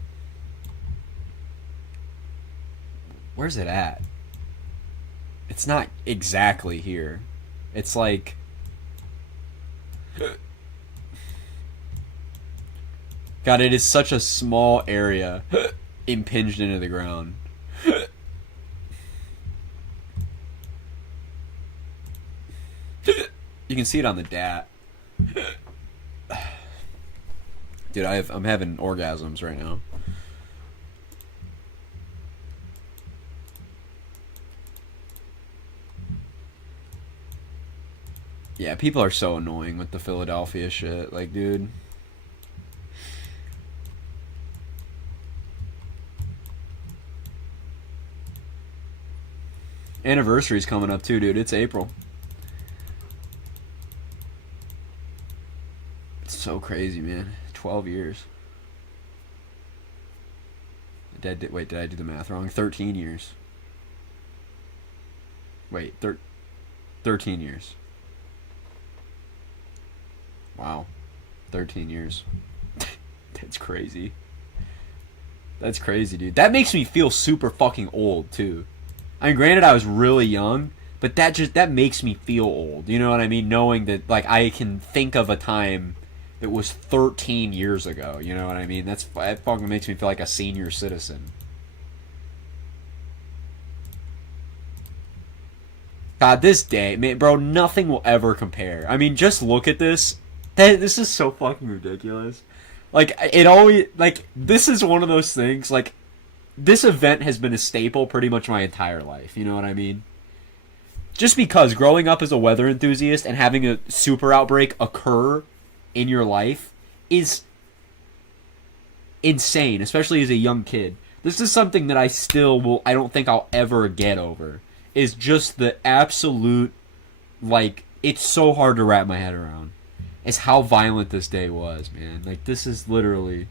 Where's it at? It's not exactly here. It's like... God, it is such a small area impinged into the ground. You can see it on the DAT. Dude, I'm having orgasms right now. Yeah, people are so annoying with the Philadelphia shit. Like, dude. Anniversary's coming up too, dude. It's April. It's so crazy, man. 12 years. Wait, did I do the math wrong? 13 years. Wait, 13 years. Wow. 13 years. That's crazy. That's crazy, dude. That makes me feel super fucking old too. I mean, granted, I was really young, but that makes me feel old. You know what I mean? Knowing that, like, I can think of a time that was 13 years ago. You know what I mean? That fucking makes me feel like a senior citizen. God, this day, man, bro, nothing will ever compare. I mean, just look at this. This is so fucking ridiculous. Like, it always, like, this is one of those things, like, this event has been a staple pretty much my entire life. You know what I mean? Just because growing up as a weather enthusiast and having a super outbreak occur in your life is insane, especially as a young kid. This is something that I don't think I'll ever get over. Is just the absolute, like, it's so hard to wrap my head around. Is how violent this day was, man. Like, this is literally,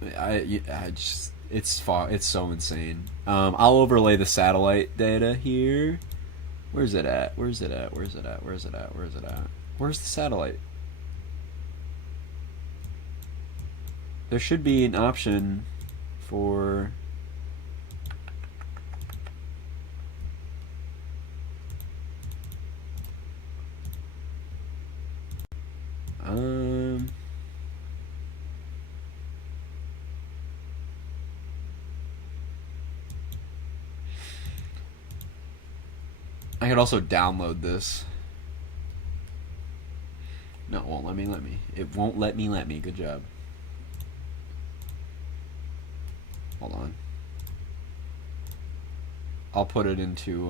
it's so insane. I'll overlay the satellite data here. Where's it at? Where's the satellite? There should be an option for... I could also download this. No, it won't let me. It won't let me. Good job. Hold on. I'll put it into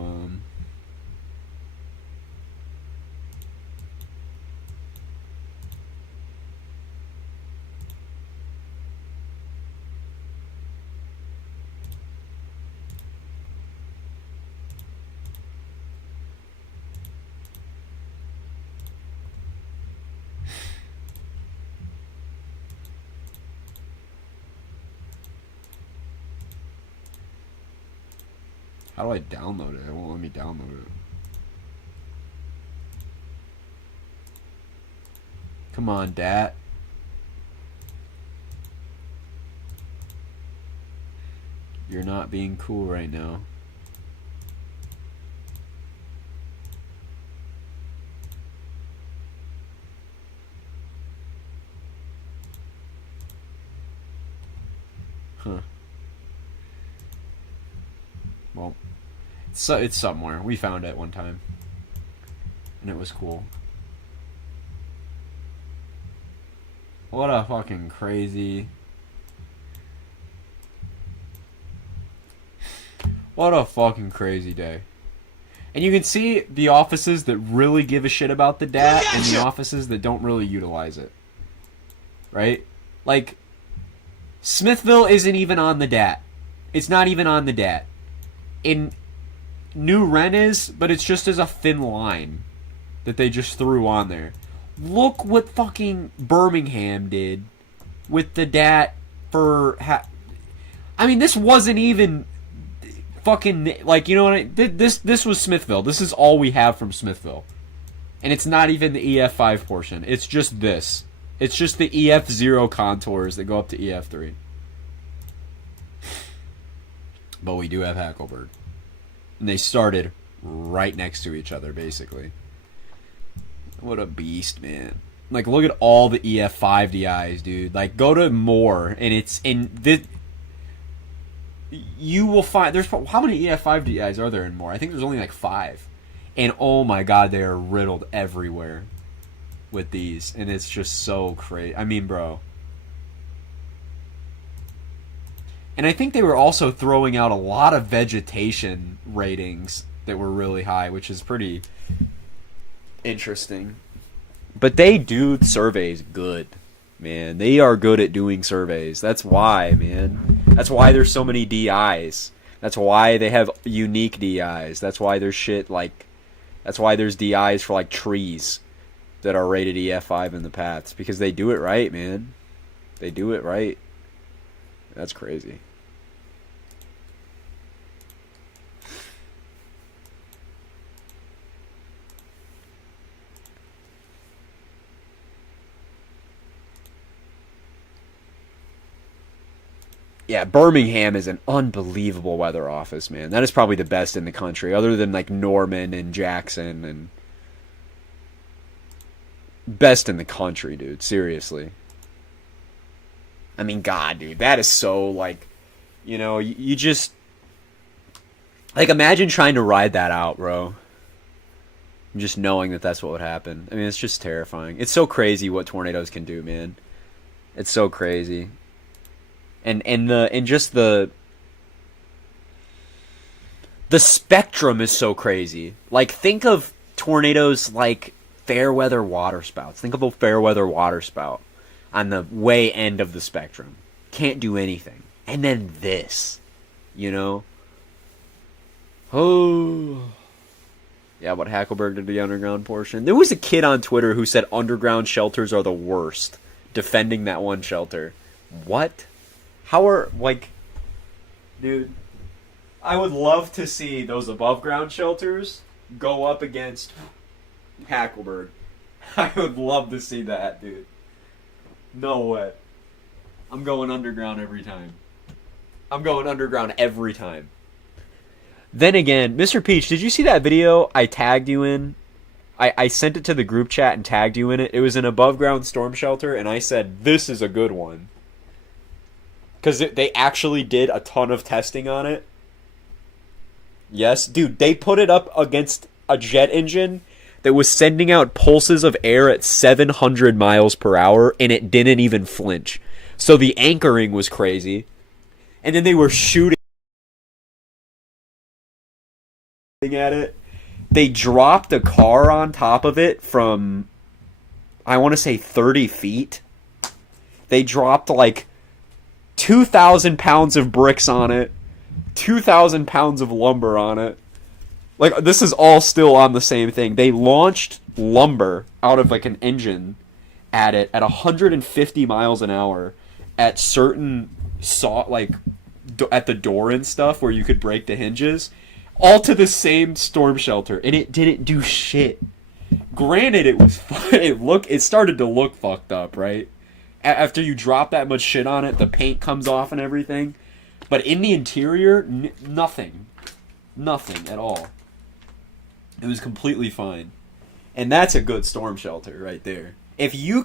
how do I download it? It won't let me download it. Come on, Dat. You're not being cool right now. Huh. Well, it's somewhere. We found it one time. And it was cool. What a fucking crazy... What a fucking crazy day. And you can see the offices that really give a shit about the DAT and the offices that don't really utilize it. Right? Like, Smithville isn't even on the DAT. It's not even on the DAT. In New Ren is, but it's just as a thin line that they just threw on there. Look what fucking Birmingham did with the DAT for... I mean, this wasn't even... fucking, like, you know what this was Smithville. This is all we have from Smithville. And it's not even the EF5 portion. It's just this. It's just the EF0 contours that go up to EF3. But we do have Hackleberg. And they started right next to each other, basically. What a beast, man. Like, look at all the EF5 DIs, dude. Like, go to more, and it's in this... You will find there's how many EF5 DIs are there in more? I think there's only like 5, and oh my god, they are riddled everywhere with these, and it's just so crazy. I mean, bro. And I think they were also throwing out a lot of vegetation ratings that were really high, which is pretty interesting. But they do surveys good. Man, they are good at doing surveys. That's why, man. That's why there's so many DIs. That's why they have unique DIs. That's why there's shit like... That's why there's DIs for, like, trees that are rated EF5 in the paths. Because they do it right, man. They do it right. That's crazy. Yeah, Birmingham is an unbelievable weather office, man. That is probably the best in the country, other than like Norman and Jackson, and best in the country, dude. Seriously. I mean, God, dude, that is so like, you just like imagine trying to ride that out, bro. Just knowing that that's what would happen. I mean, it's just terrifying. It's so crazy what tornadoes can do, man. It's so crazy. And just the spectrum is so crazy. Like, think of tornadoes like fair weather water spouts. Think of a fair weather water spout on the way end of the spectrum. Can't do anything. And then this, Oh. Yeah, what Hackleberg did to the underground portion. There was a kid on Twitter who said underground shelters are the worst, defending that one shelter. What? How are, like, dude, I would love to see those above ground shelters go up against Hackleberg. I would love to see that, dude. No way. I'm going underground every time. I'm going underground every time. Then again, Mr. Peach, did you see that video I tagged you in? I sent it to the group chat and tagged you in it. It was an above ground storm shelter, and I said, this is a good one. Because they actually did a ton of testing on it. Yes, dude, they put it up against a jet engine that was sending out pulses of air at 700 miles per hour, and it didn't even flinch. So the anchoring was crazy. And then they were shooting at it. They dropped a car on top of it from, I want to say 30 feet. They dropped like 2,000 pounds of bricks on it, 2,000 pounds of lumber on it. Like, this is all still on the same thing. They launched lumber out of like an engine at it at 150 miles an hour at certain at the door and stuff where you could break the hinges, all to the same storm shelter, and it didn't do shit. Granted, it started to look fucked up, right? After you drop that much shit on it, the paint comes off and everything. But in the interior, nothing at all. It was completely fine. And that's a good storm shelter right there. If you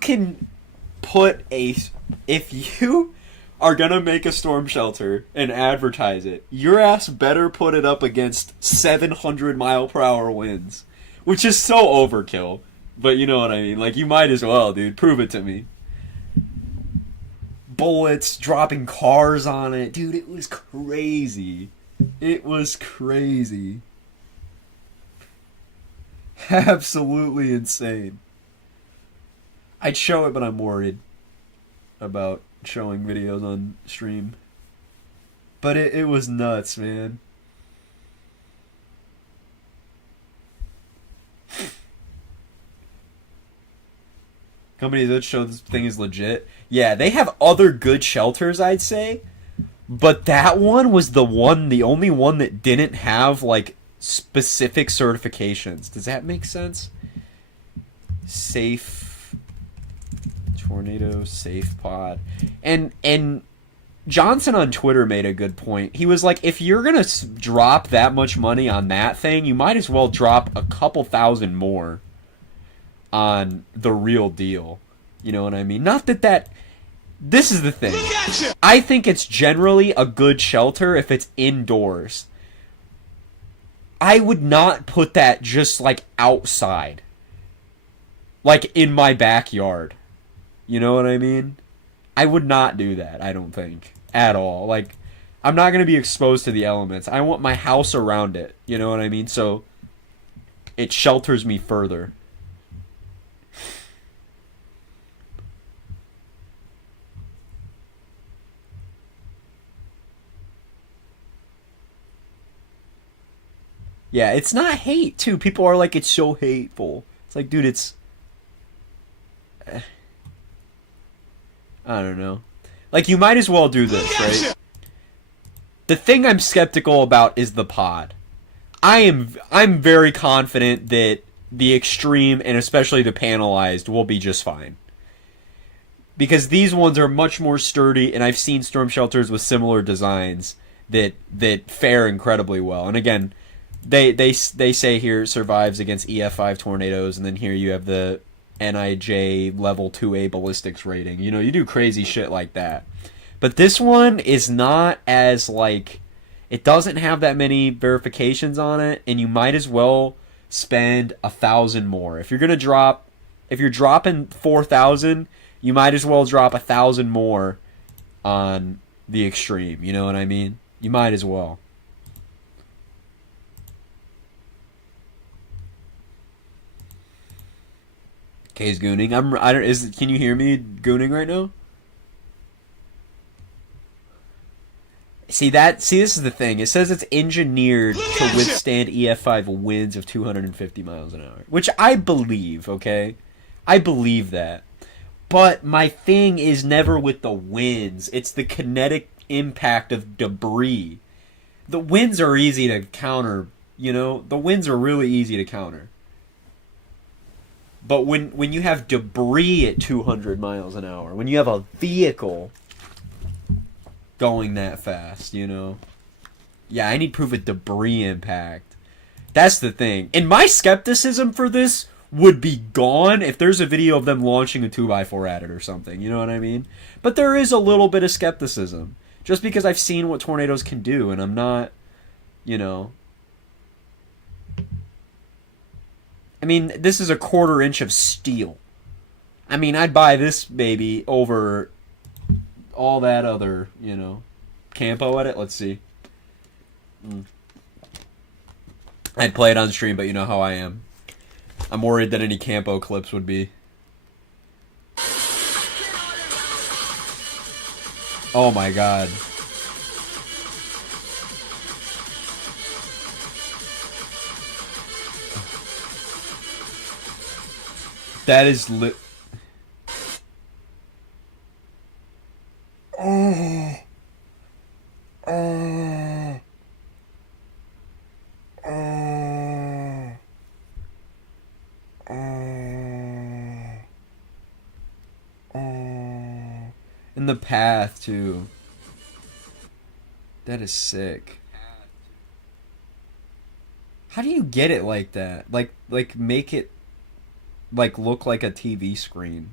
are gonna make a storm shelter and advertise it, your ass better put it up against 700 mile per hour winds, which is so overkill. But you know what I mean. Like, you might as well, dude. Prove it to me. Bullets, dropping cars on it, dude. It was crazy. It was crazy. Absolutely insane. I'd show it, but I'm worried about showing videos on stream. But it was nuts, man. Companies that show this thing is legit. Yeah, they have other good shelters, I'd say. But that one was the only one that didn't have, like, specific certifications. Does that make sense? Safe tornado, safe pod. And Johnson on Twitter made a good point. He was like, if you're going to drop that much money on that thing, you might as well drop a couple thousand more on the real deal. You know what I mean? Not that this is the thing. I think it's generally a good shelter if it's indoors. I would not put that just like outside. Like in my backyard. You know what I mean? I would not do that, I don't think. At all. Like, I'm not going to be exposed to the elements. I want my house around it. You know what I mean? So it shelters me further. Yeah, it's not hate, too. People are like, it's so hateful. It's like, dude, it's... I don't know. Like, you might as well do this, right? The thing I'm skeptical about is the pod. I'm very confident that the extreme, and especially the panelized, will be just fine. because these ones are much more sturdy, and I've seen storm shelters with similar designs that fare incredibly well. And again, they say here it survives against EF5 tornadoes, and then here you have the NIJ level 2A ballistics rating. You know, you do crazy shit like that. But this one is not as, like, it doesn't have that many verifications on it, and you might as well spend 1,000 more. If you're dropping 4,000, you might as well drop 1,000 more on the extreme. You know what I mean? You might as well. K's gooning. Can you hear me gooning right now? See, this is the thing. It says it's engineered to withstand EF5 winds of 250 miles an hour, which I believe, okay? I believe that. But my thing is never with the winds. It's the kinetic impact of debris. The winds are easy to counter, you know? The winds are really easy to counter. But when you have debris at 200 miles an hour, when you have a vehicle going that fast, you know? Yeah, I need proof of debris impact. That's the thing. And my skepticism for this would be gone if there's a video of them launching a 2x4 at it or something, you know what I mean? But there is a little bit of skepticism. Just because I've seen what tornadoes can do, and I'm not, you know... I mean, this is a 1/4 inch of steel. I mean, I'd buy this baby over all that other, you know, Campo at it. Let's see. I'd play it on stream, but you know how I am. I'm worried that any Campo clips would be. Oh my god. That is lit. In the path too. That is sick. How do you get it like that? Like make it like look like a TV screen.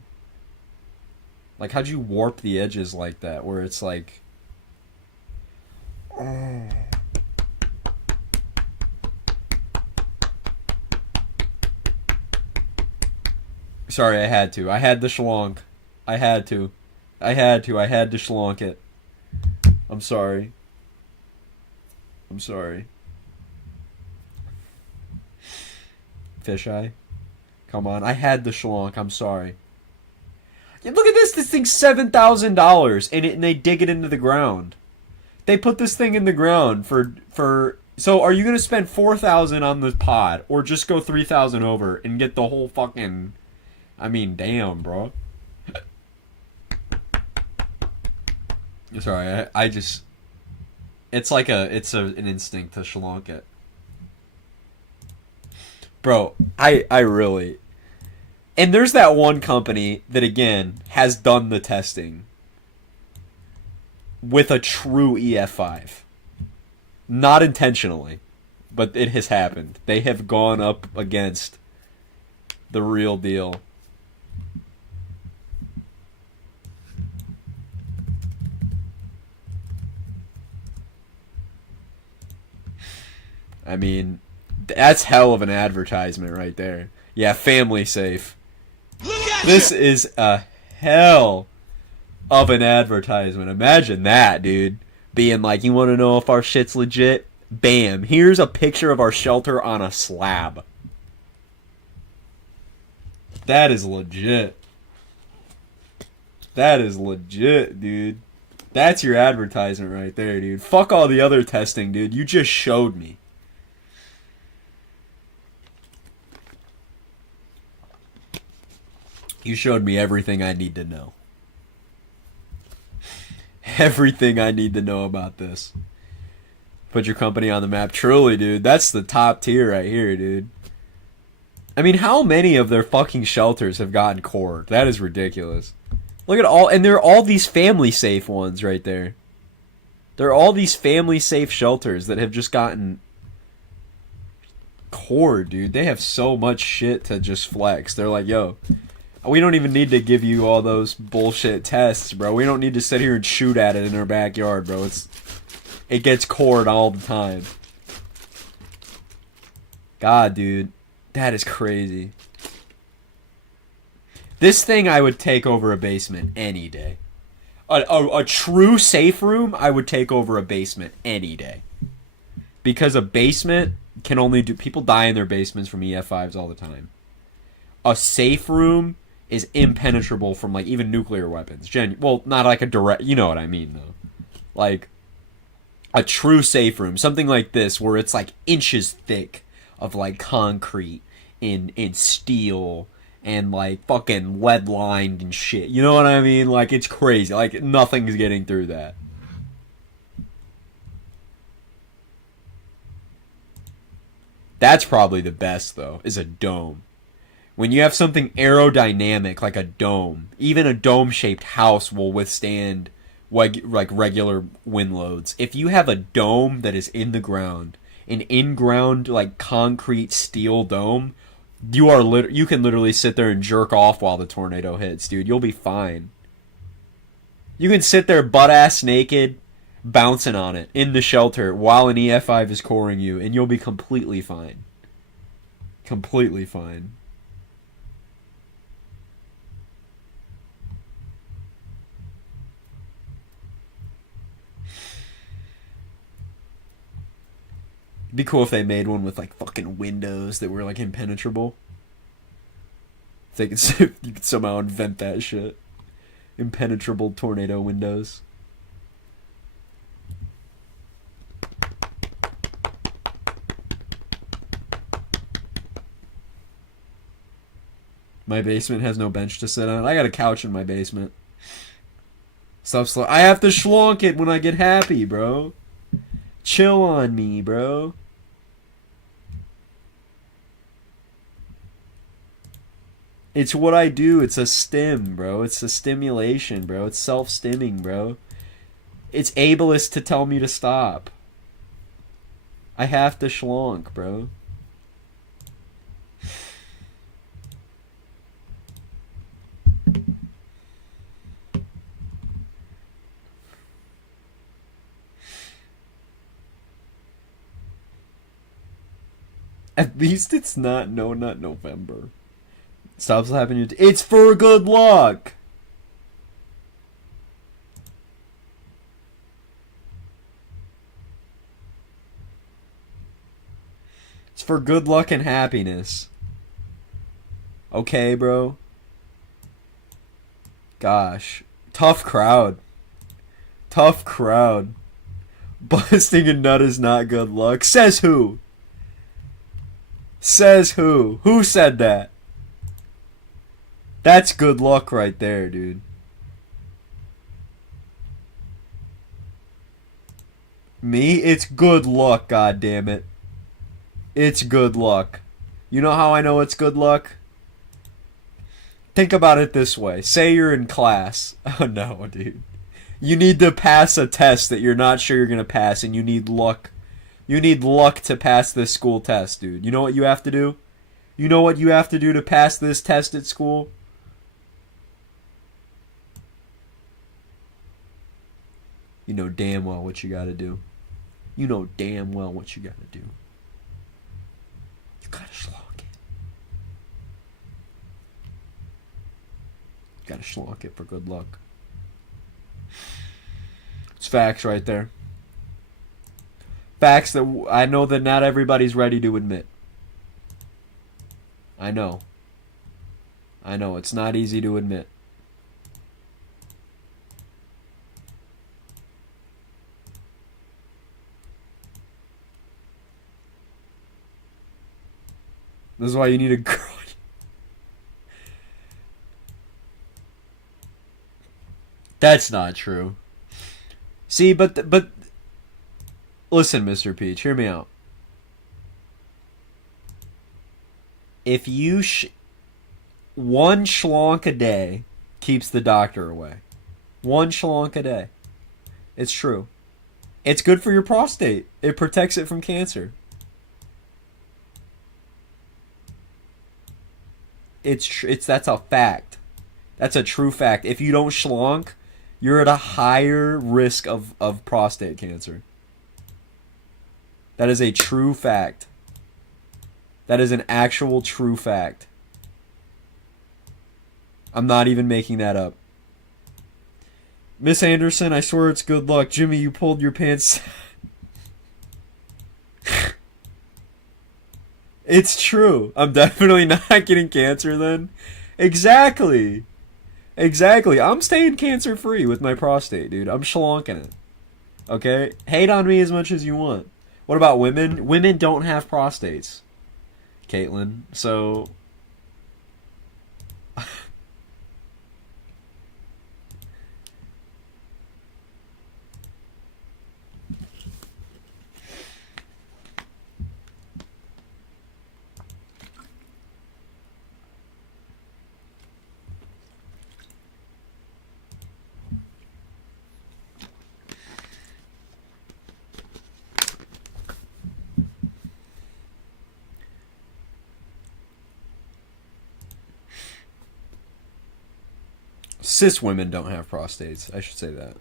Like how'd you warp the edges like that where it's like Sorry, I had to. I had the schlonk. I had to schlonk it. I'm sorry. Fisheye. Come on, I had the schlonk. I'm sorry. Yeah, look at this. This thing's $7,000, and they dig it into the ground. They put this thing in the ground for. So, are you gonna spend $4,000 on the pod, or just go $3,000 over and get the whole fucking? I mean, damn, bro. Sorry, I just. It's like an instinct to schlonk it. Bro, I really... And there's that one company that, again, has done the testing with a true EF5. Not intentionally, but it has happened. They have gone up against the real deal. I mean, that's hell of an advertisement right there. Yeah, family safe. This is a hell of an advertisement. Imagine that, dude. Being like, you want to know if our shit's legit? Bam. Here's a picture of our shelter on a slab. That is legit. That is legit, dude. That's your advertisement right there, dude. Fuck all the other testing, dude. You just showed me. You showed me everything I need to know. Everything I need to know about this. Put your company on the map. Truly, dude. That's the top tier right here, dude. I mean, how many of their fucking shelters have gotten cored? That is ridiculous. Look at all, and there are all these family safe ones right there. There are all these family safe shelters that have just gotten core, dude. They have so much shit to just flex. They're like, yo, we don't even need to give you all those bullshit tests, bro. We don't need to sit here and shoot at it in our backyard, bro. It gets cored all the time. God, dude. That is crazy. This thing I would take over a basement any day. A true safe room I would take over a basement any day. Because a basement can only do... People die in their basements from EF5s all the time. A safe room is impenetrable from, like, even nuclear weapons. Well, not like a direct... You know what I mean, though. Like, a true safe room. Something like this where it's, like, inches thick of, like, concrete in steel and, like, fucking lead-lined and shit. You know what I mean? Like, it's crazy. Like, nothing's getting through that. That's probably the best, though, is a dome. When you have something aerodynamic like a dome, even a dome-shaped house will withstand, like, regular wind loads. If you have a dome that is in the ground, an in-ground, like, concrete steel dome... You can literally sit there and jerk off while the tornado hits, dude. You'll be fine. You can sit there butt-ass naked, bouncing on it in the shelter while an EF5 is coring you, and you'll be completely fine. Completely fine. It'd be cool if they made one with, like, fucking windows that were, like, impenetrable. If they could, you could somehow invent that shit. Impenetrable tornado windows. My basement has no bench to sit on. I got a couch in my basement. I have to schlonk it when I get happy, bro. Chill on me, bro. It's what I do. It's a stim, bro. It's a stimulation, bro. It's self-stimming, bro. It's ableist to tell me to stop. I have to schlonk, bro. At least it's not November. Stop slapping you. It's for good luck. It's for good luck and happiness. Okay, bro. Gosh. Tough crowd. Tough crowd. Busting a nut is not good luck. Says who? Says who? Who said that? That's good luck right there, dude. Me? It's good luck, goddammit. It's good luck. You know how I know it's good luck? Think about it this way. Say you're in class. Oh no, dude. You need to pass a test that you're not sure you're gonna pass, and you need luck. You need luck to pass this school test, dude. You know what you have to do? You know what you have to do to pass this test at school? You know damn well what you gotta do. You know damn well what you gotta do. You gotta schlonk it. You gotta schlonk it for good luck. It's facts right there. Facts that I know that not everybody's ready to admit. I know. I know, it's not easy to admit. This is why you need a girl. That's not true. See, but listen, Mr. Peach, hear me out. If you one schlonk a day keeps the doctor away. 1 schlonk a day. It's true. It's good for your prostate. It protects it from cancer. That's a fact. That's a true fact. If you don't schlonk, you're at a higher risk of prostate cancer. That is a true fact. That is an actual true fact. I'm not even making that up. Miss Anderson, I swear it's good luck. Jimmy, you pulled your pants. It's true. I'm definitely not getting cancer then. Exactly. Exactly. I'm staying cancer free with my prostate, dude. I'm schlonking it. Okay? Hate on me as much as you want. What about women? Women don't have prostates, Caitlin. So... cis women don't have prostates. I should say that.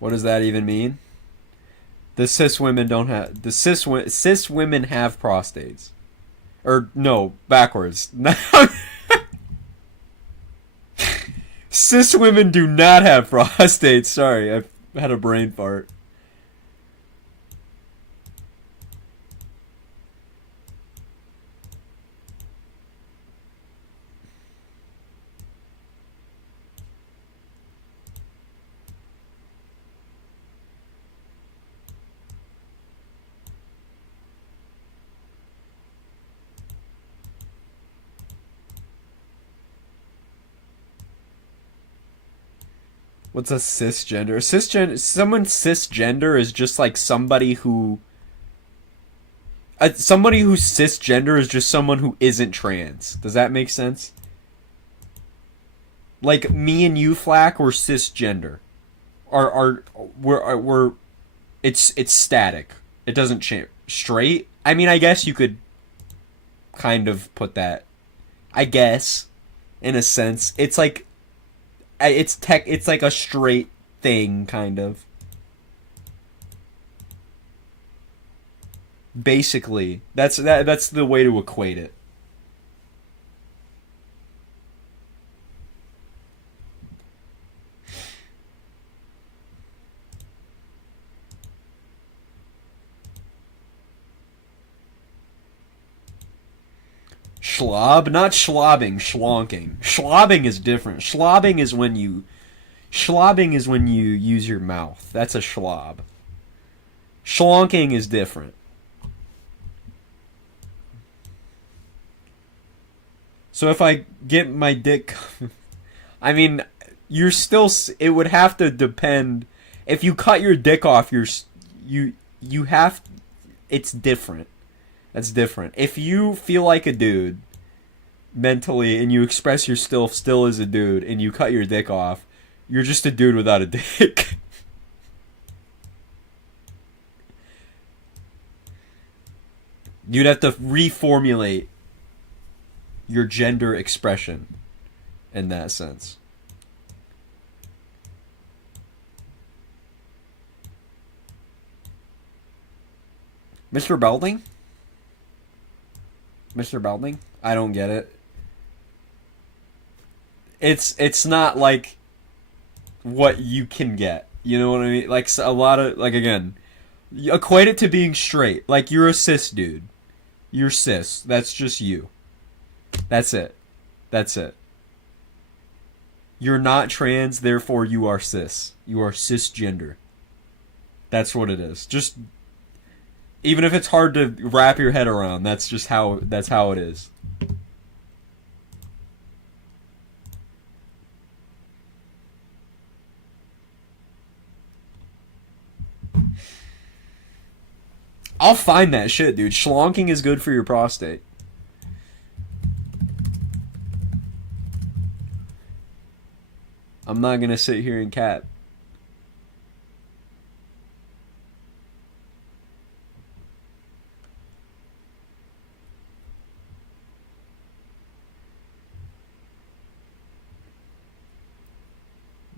What does that even mean? The cis women don't have... The cis women have prostates. Or, no, backwards. Cis women do not have prostates. Sorry, I had a brain fart. What's a cisgender? Someone cisgender is just like somebody who... somebody who's cisgender is just someone who isn't trans. Does that make sense? Like, me and you, Flack, we're cisgender. We're it's static. It doesn't change. Straight? I mean, I guess you could kind of put that. I guess, in a sense. It's like... It's like a straight thing, kind of. Basically, that's the way to equate it. Schlob? Not schlobbing, schlonking. Schlobbing is different. Schlobbing is when you use your mouth. That's a schlob. Schlonking is different. So if I get my dick... I mean, you're still... It would have to depend... If you cut your dick off, you have... It's different. That's different. If you feel like a dude mentally and you express yourself still as a dude and you cut your dick off, you're just a dude without a dick. You'd have to reformulate your gender expression in that sense. Mr. Belding? Mr. Belding? I don't get it. It's not like what you can get. You know what I mean? Like a lot of, like, again, equate it to being straight. Like, you're a cis dude. You're cis. That's just you. That's it. That's it. You're not trans, therefore you are cis. You are cisgender. That's what it is. Just Even if it's hard to wrap your head around, that's just how it is. I'll find that shit, dude. Schlonking is good for your prostate. I'm not gonna sit here and cap.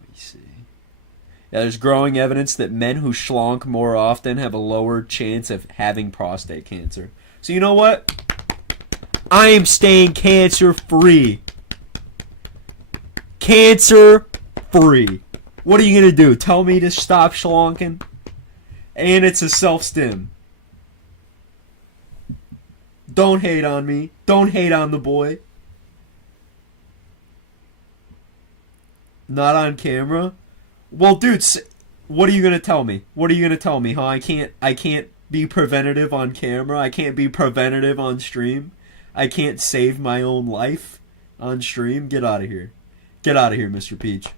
Let me see. Yeah, there's growing evidence that men who schlonk more often have a lower chance of having prostate cancer. So you know what? I am staying cancer free. Cancer free. What are you gonna do? Tell me to stop schlonking? And it's a self-stim. Don't hate on me. Don't hate on the boy. Not on camera? Well, dude, what are you gonna tell me? What are you gonna tell me, huh? I can't be preventative on camera. I can't be preventative on stream. I can't save my own life on stream. Get out of here. Get out of here, Mr. Peach.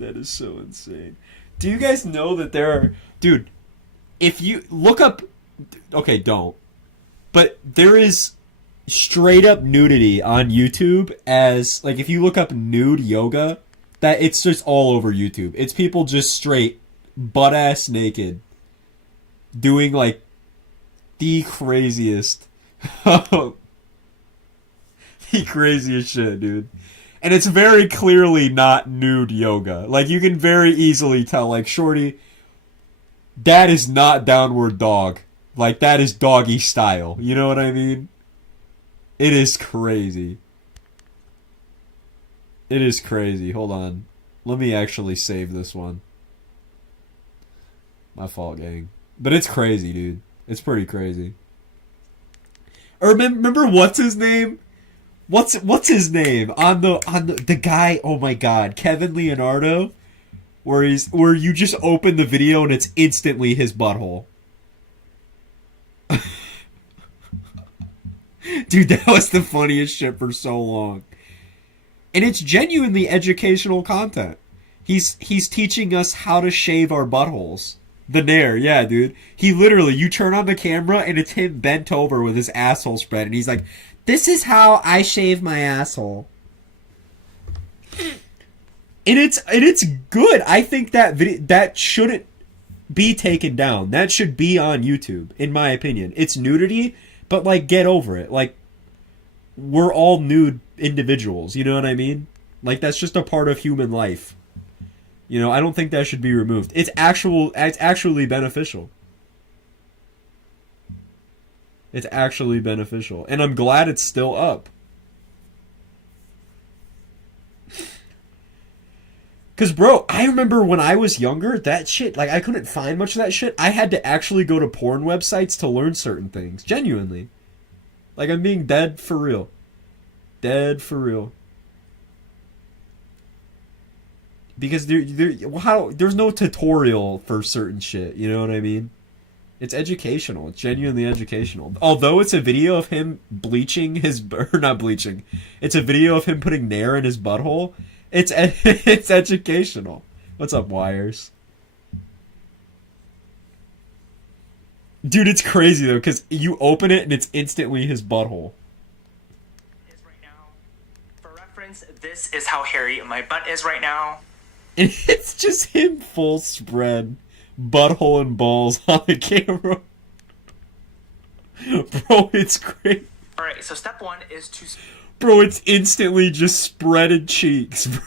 That is so insane. Do you guys know that there are... Dude, if you look up... Okay, don't. But there is straight up nudity on YouTube as... Like, if you look up nude yoga, that it's just all over YouTube. It's people just straight butt-ass naked doing, like, the craziest... the craziest shit, dude. And it's very clearly not nude yoga. Like, you can very easily tell, like, shorty, that is not downward dog. Like, that is doggy style. You know what I mean? It is crazy. It is crazy. Hold on. Let me actually save this one. My fault, gang. But it's crazy, dude. It's pretty crazy. Or remember what's his name? What's his name on the guy? Oh my god, Kevin Leonardo, where you just open the video and it's instantly his butthole. Dude, that was the funniest shit for so long, and it's genuinely educational content. He's teaching us how to shave our buttholes. The Nair, yeah, dude. He literally, you turn on the camera and it's him bent over with his asshole spread, and he's like, "This is how I shave my asshole." And it's good. I think that shouldn't be taken down. That should be on YouTube, in my opinion. It's nudity, but like, get over it. Like, we're all nude individuals, you know what I mean? Like, that's just a part of human life. You know, I don't think that should be removed. It's actually beneficial. It's actually beneficial. And I'm glad it's still up. Because, bro, I remember when I was younger, that shit, like, I couldn't find much of that shit. I had to actually go to porn websites to learn certain things. Genuinely. Like, I'm being dead for real. Dead for real. Because there's no tutorial for certain shit. You know what I mean? It's educational. It's genuinely educational. Although it's a video of him bleaching his... Or not bleaching. It's a video of him putting Nair in his butthole. It's educational. What's up, Wires? Dude, it's crazy, though, because you open it and it's instantly his butthole. Right now. For reference, this is how hairy my butt is right now. And it's just him full spread. Butthole and balls on the camera. Bro, it's great. Alright, so step one is to... Bro, it's instantly just spreaded cheeks, bro.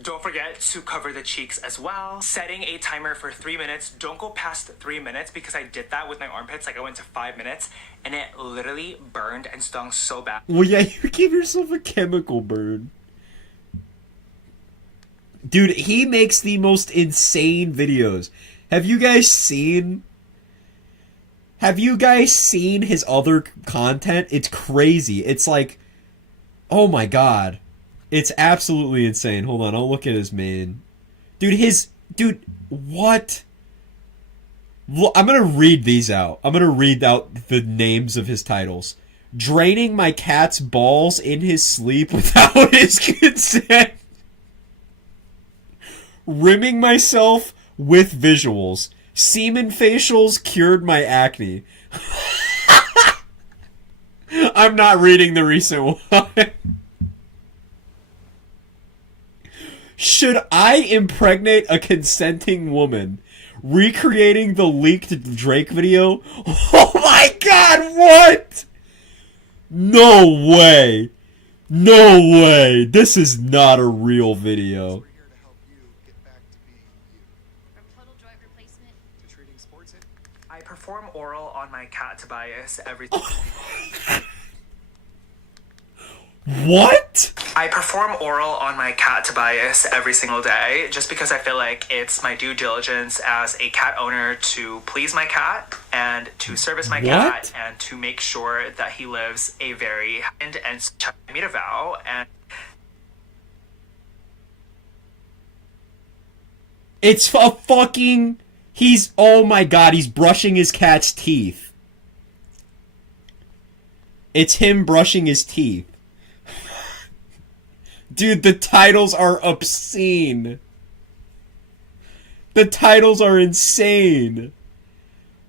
Don't forget to cover the cheeks as well. Setting a timer for 3 minutes. Don't go past 3 minutes, because I did that with my armpits. Like, I went to 5 minutes, and it literally burned and stung so bad. Well, yeah, you give yourself a chemical burn. Dude, he makes the most insane videos. Have you guys seen his other content? It's crazy. It's like, Oh my god. It's absolutely insane. Hold on, I'll look at his main. Dude, what? I'm gonna read these out. I'm gonna read out the names of his titles. Draining my cat's balls in his sleep without his consent. Rimming myself with visuals. Semen facials cured my acne. I'm not reading the recent one. Should I impregnate a consenting woman? Recreating the leaked Drake video? Oh my god, what? No way. No way. This is not a real video. We're here to help you get back to being you. From total joint replacement To treating sports. I perform oral on my cat Tobias every. What? I perform oral on my cat Tobias every single day just because I feel like it's my due diligence as a cat owner to please my cat and to service my cat and to make sure that he lives a very and I made a vow and It's a fucking... Oh my god, he's brushing his cat's teeth. It's him brushing his teeth. Dude, the titles are obscene. The titles are insane.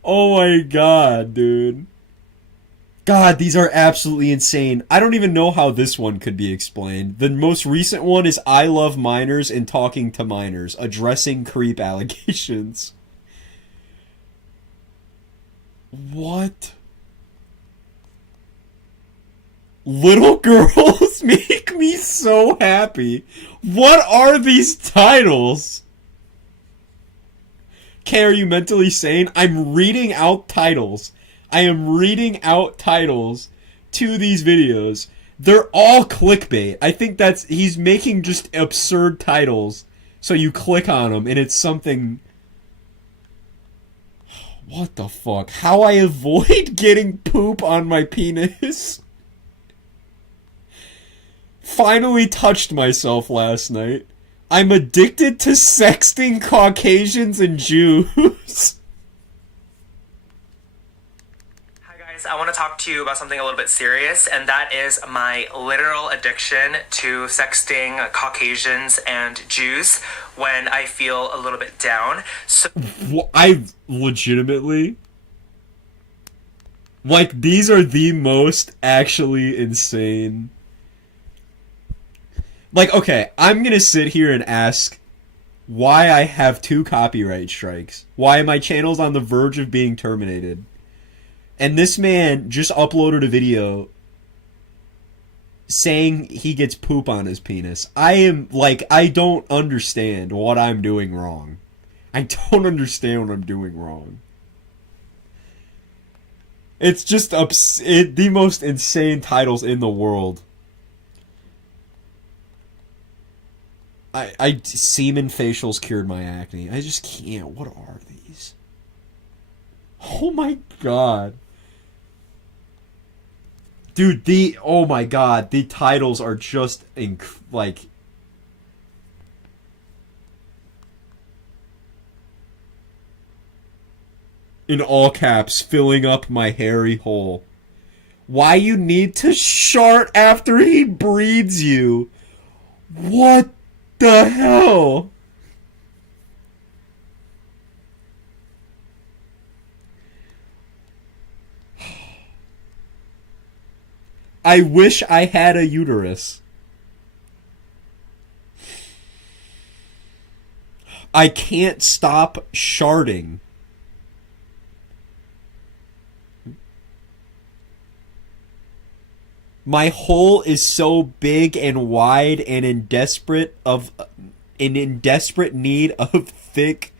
Oh my god, dude. God, these are absolutely insane. I don't even know how this one could be explained. The most recent one is I love minors and talking to minors, addressing creep allegations. What? Little girls make me so happy. What are these titles? Kay, are you mentally sane? I'm reading out titles. I am reading out titles to these videos. They're all clickbait. I think he's making just absurd titles so you click on them and it's something... What the fuck? How I avoid getting poop on my penis? Finally touched myself last night. I'm addicted to sexting Caucasians and Jews. Hi guys, I want to talk to you about something a little bit serious, and that is my literal addiction to sexting Caucasians and Jews when I feel a little bit down. So I legitimately... Like, these are the most actually insane... Like, okay, I'm gonna sit here and ask why I have 2 copyright strikes. Why my channel's on the verge of being terminated. And this man just uploaded a video saying he gets poop on his penis. I don't understand what I'm doing wrong. I don't understand what I'm doing wrong. It's just the most insane titles in the world. Semen facials cured my acne. I just can't. What are these? Oh my god. Dude, oh my god, the titles are just, like... In all caps, filling up my hairy hole. Why you need to shart after he breeds you? What the hell? I wish I had a uterus. I can't stop sharting. My hole is so big and wide and in desperate need of thick.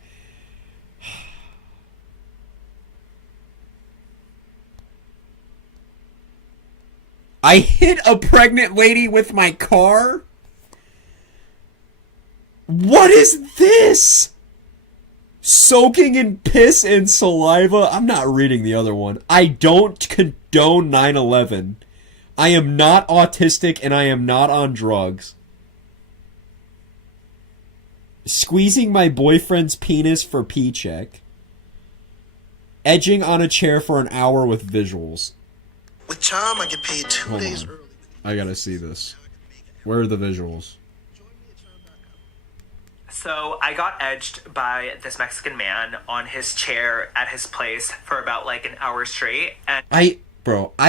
I hit a pregnant lady with my car? What is this? Soaking in piss and saliva? I'm not reading the other one. I don't condone 9/11. I am not autistic and I am not on drugs. Squeezing my boyfriend's penis for P-check. Edging on a chair for an hour with visuals. With Charm, I get paid 2 Hold days on. early. I gotta see this. Where are the visuals? So I got edged by this Mexican man on his chair at his place for about like an hour straight, and I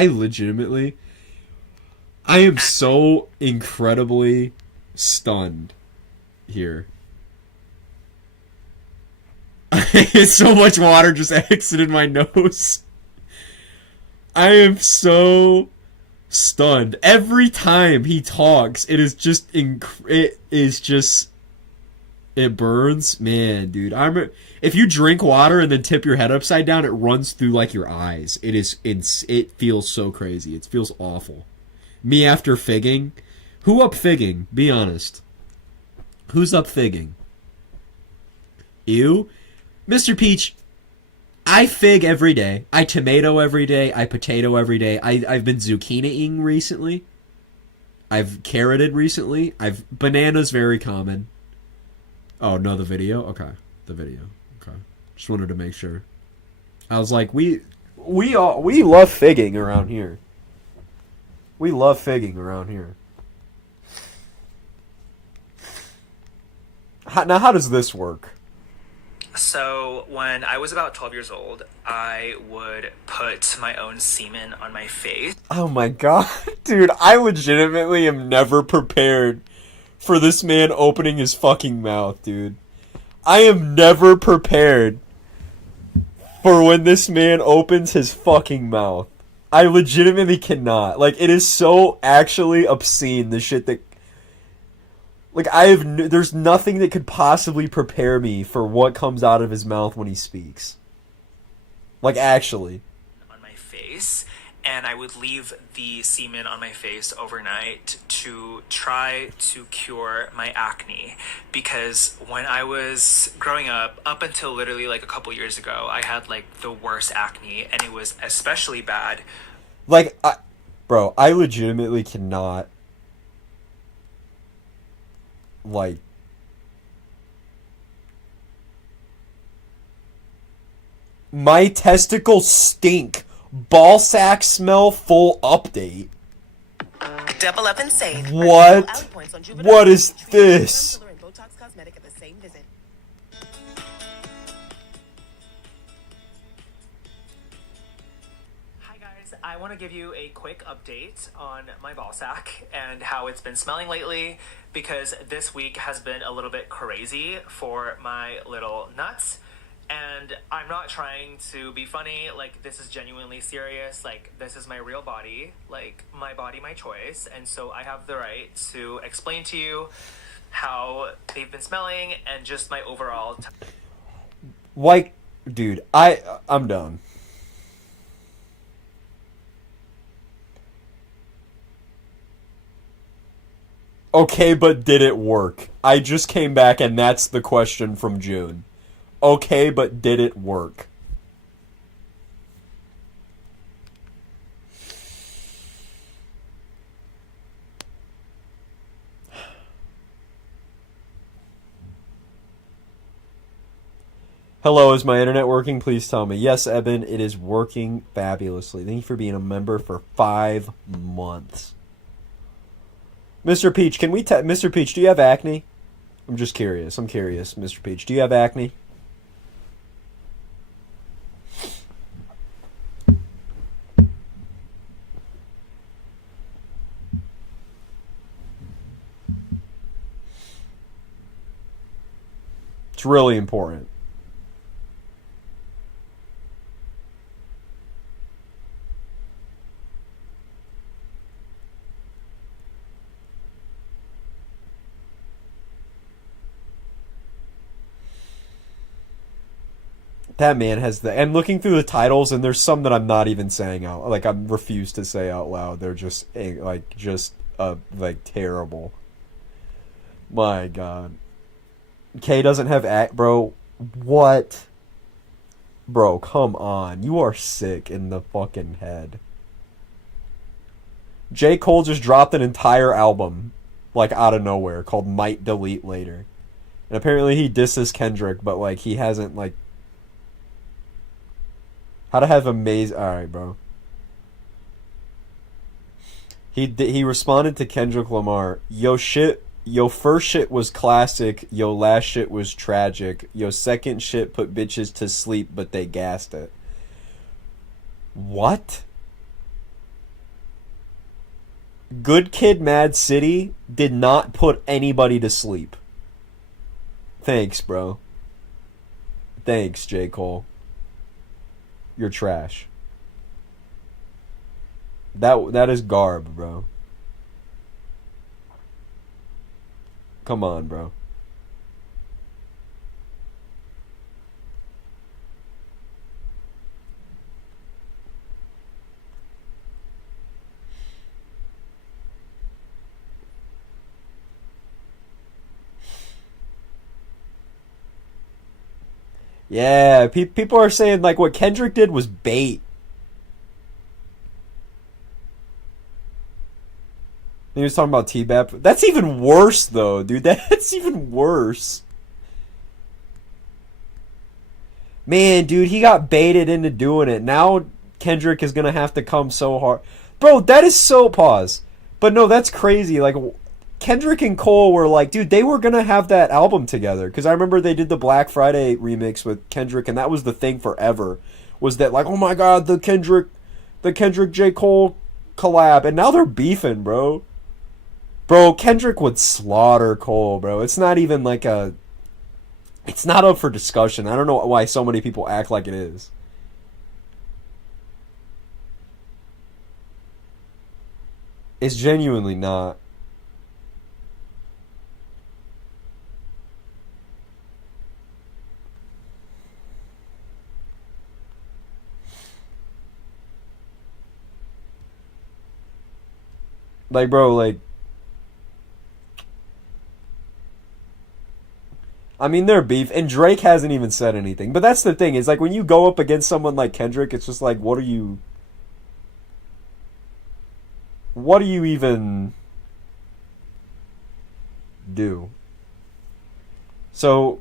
legitimately, I am so incredibly stunned here. So much water just exited my nose. I am so stunned. Every time he talks, it is just it burns, man, dude. If you drink water and then tip your head upside down, it runs through like your eyes. It feels so crazy. It feels awful. Me after figging. Who up figging? Be honest. Who's up figging? You? Mr. Peach, I fig every day. I tomato every day. I potato every day. I've been zucchiniing recently. I've carroted recently. Banana's very common. Oh, no, the video? Okay. The video. Okay. Just wanted to make sure. I was like, we love figging around here. We love figging around here. Now, how does this work? so when I was about 12 years old, I would put my own semen on my face. Oh my god. Dude, I legitimately am never prepared for this man opening his fucking mouth, dude. I am never prepared for when this man opens his fucking mouth. I legitimately cannot. Like, it is so actually obscene, the shit that... Like, there's nothing that could possibly prepare me for what comes out of his mouth when he speaks. Like, actually. On my face, and I would leave the semen on my face overnight to try to cure my acne. Because when I was growing up until literally like a couple years ago, I had like the worst acne, and it was especially bad. Like, bro, I legitimately cannot... Like, my testicles stink. Ball sack smell full update. Double up and save. What? What is this? Hi guys, I want to give you a quick update on my ball sack and how it's been smelling lately, because this week has been a little bit crazy for my little nuts. And I'm not trying to be funny, like, this is genuinely serious, like, this is my real body, like, my body, my choice, and so I have the right to explain to you how they've been smelling and just my overall... Like, dude, I'm done. Okay, but did it work? I just came back and that's the question from June. Okay, but did it work? Hello, is my internet working? Please tell me. Yes, Eben, it is working fabulously. Thank you for being a member for 5 months. Mr. Peach, Mr. Peach, do you have acne? I'm just curious. I'm curious, Mr. Peach. Do you have acne? It's really important. That man has and looking through the titles, and there's some that I'm not even saying out, like, I refuse to say out loud. They're just, like, terrible. My god. Kay doesn't have bro, what? Bro, come on. You are sick in the fucking head. J. Cole just dropped an entire album, like, out of nowhere, called Might Delete Later. And apparently he disses Kendrick, but, like, he hasn't, like... How to have amazing... Alright, bro. He responded to Kendrick Lamar, yo first shit was classic, yo last shit was tragic, yo second shit put bitches to sleep, but they gassed it. What? Good Kid, Mad City did not put anybody to sleep. Thanks, bro. Thanks, J. Cole. You're trash. That is garb, bro. Come on, bro. Yeah, people are saying, like, what Kendrick did was bait. He was talking about T-Bap. That's even worse, though, dude. That's even worse. Man, dude, he got baited into doing it. Now Kendrick is going to have to come so hard. Bro, that is so... Pause. But no, that's crazy. Like, Kendrick and Cole were like, dude, they were going to have that album together. Because I remember they did the Black Friday remix with Kendrick, and that was the thing forever. Was that, like, oh my god, the Kendrick J. Cole collab. And now they're beefing, bro. Bro, Kendrick would slaughter Cole, bro. It's not even like a... It's not up for discussion. I don't know why so many people act like it is. It's genuinely not. Like, bro, like... I mean, they're beef, and Drake hasn't even said anything. But that's the thing, is like, when you go up against someone like Kendrick, it's just like, what do you even do? So,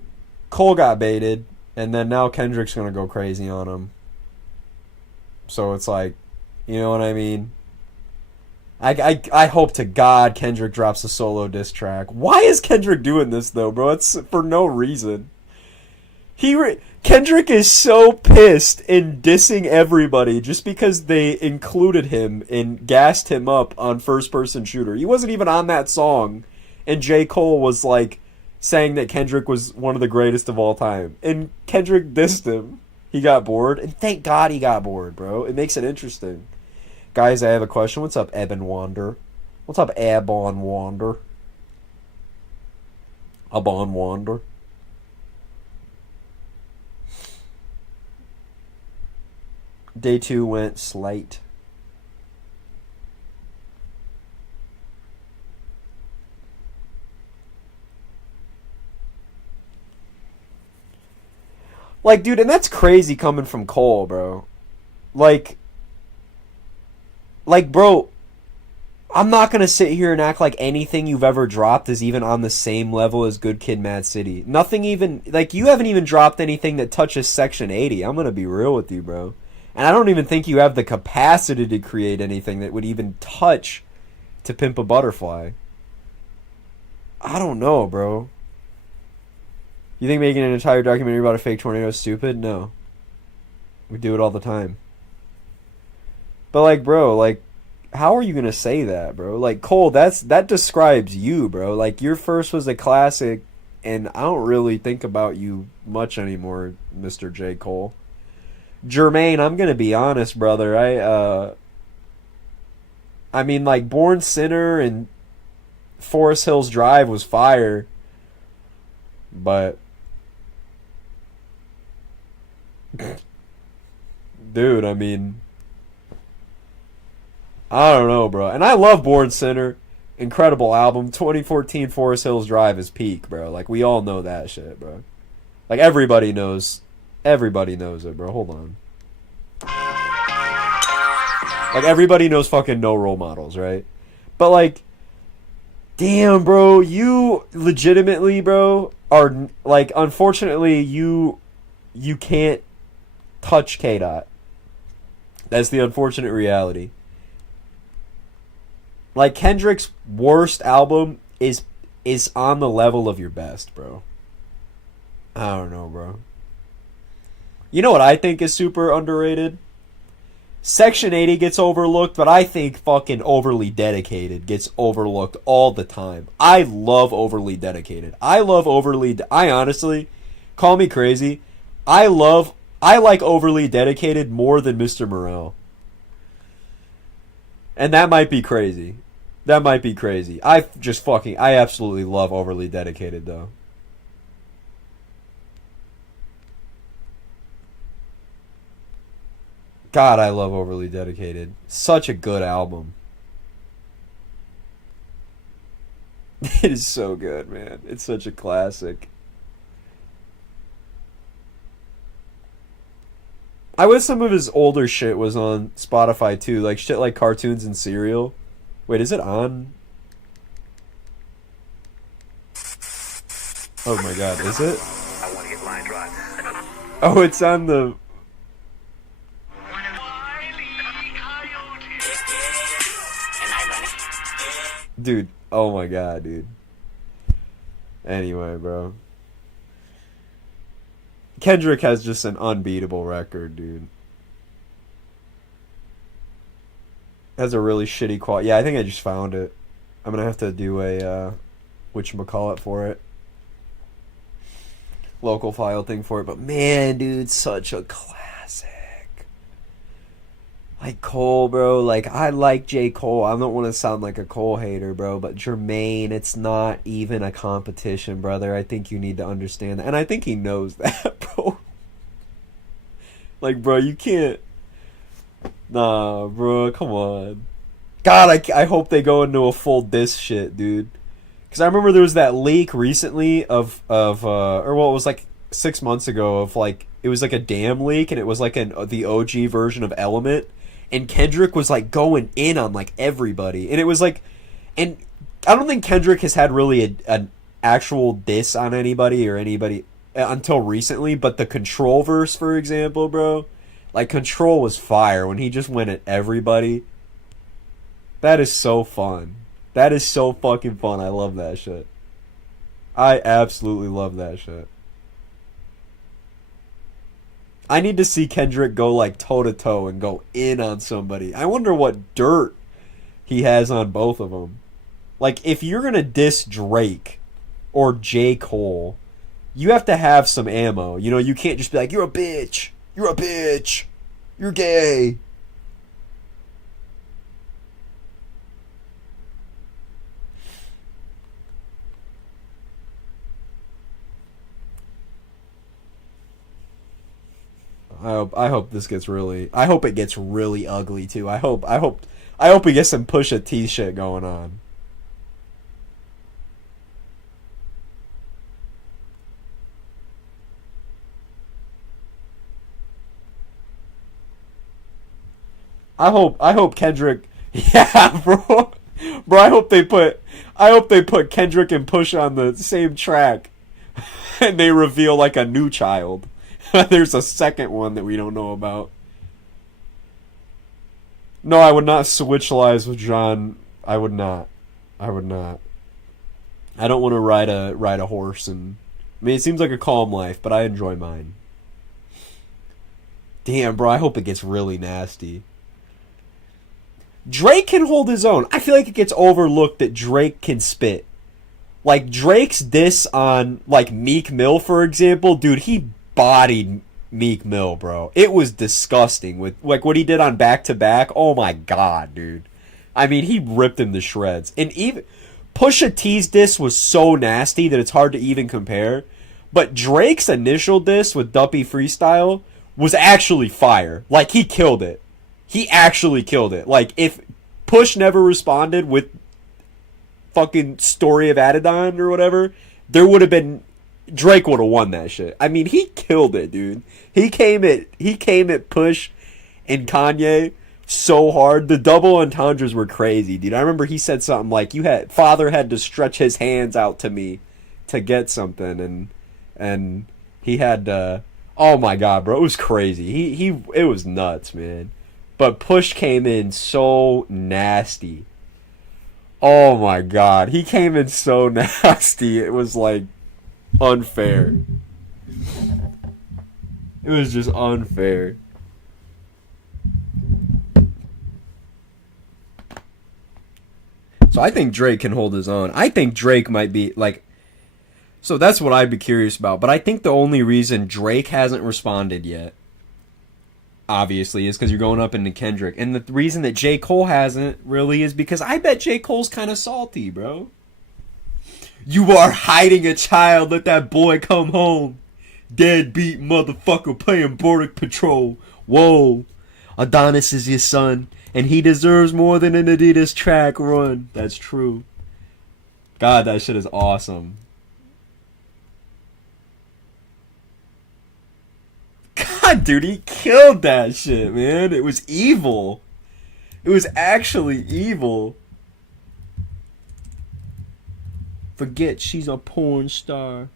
Cole got baited, and then now Kendrick's gonna go crazy on him. So it's like, you know what I mean? I hope to God Kendrick drops a solo diss track. Why is Kendrick doing this, though, bro? It's for no reason. Kendrick is so pissed in dissing everybody just because they included him and gassed him up on First Person Shooter. He wasn't even on that song, and J. Cole was, like, saying that Kendrick was one of the greatest of all time. And Kendrick dissed him. He got bored, and thank God he got bored, bro. It makes it interesting. Guys, I have a question. What's up, Eben Wander? What's up, Abon Wander? Abon Wander? Day 2 went slight. Like, dude, and that's crazy coming from Cole, bro. Like, bro, I'm not going to sit here and act like anything you've ever dropped is even on the same level as Good Kid, Mad City. Nothing even, like, you haven't even dropped anything that touches Section 80. I'm going to be real with you, bro. And I don't even think you have the capacity to create anything that would even touch To Pimp a Butterfly. I don't know, bro. You think making an entire documentary about a fake tornado is stupid? No. We do it all the time. But, like, bro, like, how are you going to say that, bro? Like, Cole, that describes you, bro. Like, your first was a classic, and I don't really think about you much anymore, Mr. J. Cole. Jermaine, I'm going to be honest, brother. I mean, like, Born Sinner and Forest Hills Drive was fire, but... Dude, I mean... I don't know, bro. And I love Born Sinner. Incredible album. 2014 Forest Hills Drive is peak, bro. Like, we all know that shit, bro. Like, everybody knows. Everybody knows it, bro. Hold on. Like, everybody knows fucking no role models, right? But, like, damn, bro, you legitimately, bro, are, like, unfortunately, you can't touch K-Dot. That's the unfortunate reality. Like, Kendrick's worst album is on the level of your best, bro. I don't know, bro. You know what I think is super underrated? Section 80 gets overlooked, but I think fucking Overly Dedicated gets overlooked all the time. I love Overly Dedicated. I honestly, call me crazy, I like Overly Dedicated more than Mr. Morale. And that might be crazy. I absolutely love Overly Dedicated, though. God, I love Overly Dedicated. Such a good album. It is so good, man. It's such a classic. I wish some of his older shit was on Spotify too, like shit like Cartoons and Cereal. Wait, is it on? Oh my god, is it? Oh, it's on the... Dude, oh my god, dude. Anyway, bro. Kendrick has just an unbeatable record, dude. Has a really shitty quality. Yeah, I think I just found it. I'm gonna have to do a, whatchamacallit for it. Local file thing for it. But man, dude, such a classic. Like Cole, bro. Like, I like J. Cole. I don't want to sound like a Cole hater, bro. But Jermaine, it's not even a competition, brother. I think you need to understand that. And I think he knows that, bro. Like, bro, you can't... Nah, bro, come on. God, I hope they go into a full diss shit, dude. Because I remember there was that leak recently or well, it was like 6 months ago of like, it was like a Damn leak, and it was like the OG version of Element, and Kendrick was like going in on like everybody, and it was like, and I don't think Kendrick has had really an actual diss on anybody until recently, but the Control verse, for example, bro, like Control was fire when he just went at everybody. That is so fun. That is so fucking fun. I love that shit. I absolutely love that shit. I need to see Kendrick go like toe to toe and go in on somebody. I wonder what dirt he has on both of them. Like, if you're gonna diss Drake or J. Cole, you have to have some ammo. You know, you can't just be like, you're a bitch. You're a bitch. You're gay. I hope this gets really... I hope it gets really ugly, too. I hope we get some Pusha T shit going on. I hope Kendrick... Yeah, bro. Bro, I hope they put Kendrick and Pusha on the same track. And they reveal, like, a new child. There's a second one that we don't know about. No, I would not switch lives with John. I would not. I don't want to ride a horse, and I mean, it seems like a calm life, but I enjoy mine. Damn, bro, I hope it gets really nasty. Drake can hold his own. I feel like it gets overlooked that Drake can spit. Like, Drake's diss on, like, Meek Mill, for example, dude, he bodied Meek Mill, bro. It was disgusting with like what he did on Back to Back. Oh my god, dude. I mean, he ripped him to shreds. And even Pusha T's diss was so nasty that it's hard to even compare. But Drake's initial diss with Duppy Freestyle was actually fire. Like, he killed it. He actually killed it. Like, if Push never responded with fucking Story of Adidon or whatever, there would have been... Drake would have won that shit. I mean, he killed it, dude. He came at Push and Kanye so hard. The double entendres were crazy, dude. I remember he said something like, father had to stretch his hands out to me to get something, and he had to, oh my god, bro, it was crazy. It was nuts, man. But Push came in so nasty. Oh my god, he came in so nasty. It was like unfair. It was just unfair. So I think Drake can hold his own. I think Drake might be like, so that's what I'd be curious about. But I think the only reason Drake hasn't responded yet, obviously, is because you're going up into Kendrick. And the reason that J. Cole hasn't really is because I bet J. Cole's kind of salty, bro. You are hiding a child. Let that boy come home. Deadbeat motherfucker playing Border Patrol. Whoa. Adonis is your son, and he deserves more than an Adidas track run. That's true. God, that shit is awesome. God, dude, he killed that shit, man. It was evil. It was actually evil. Forget she's a porn star.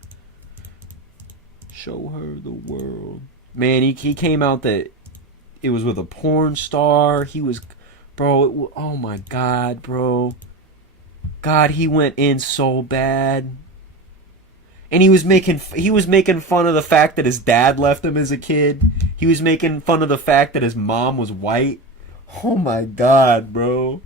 Show her the world. Man, he came out that it was with a porn star. He was, bro, oh my god, bro. God, he went in so bad. And he was making fun of the fact that his dad left him as a kid. He was making fun of the fact that his mom was white. Oh my god, bro.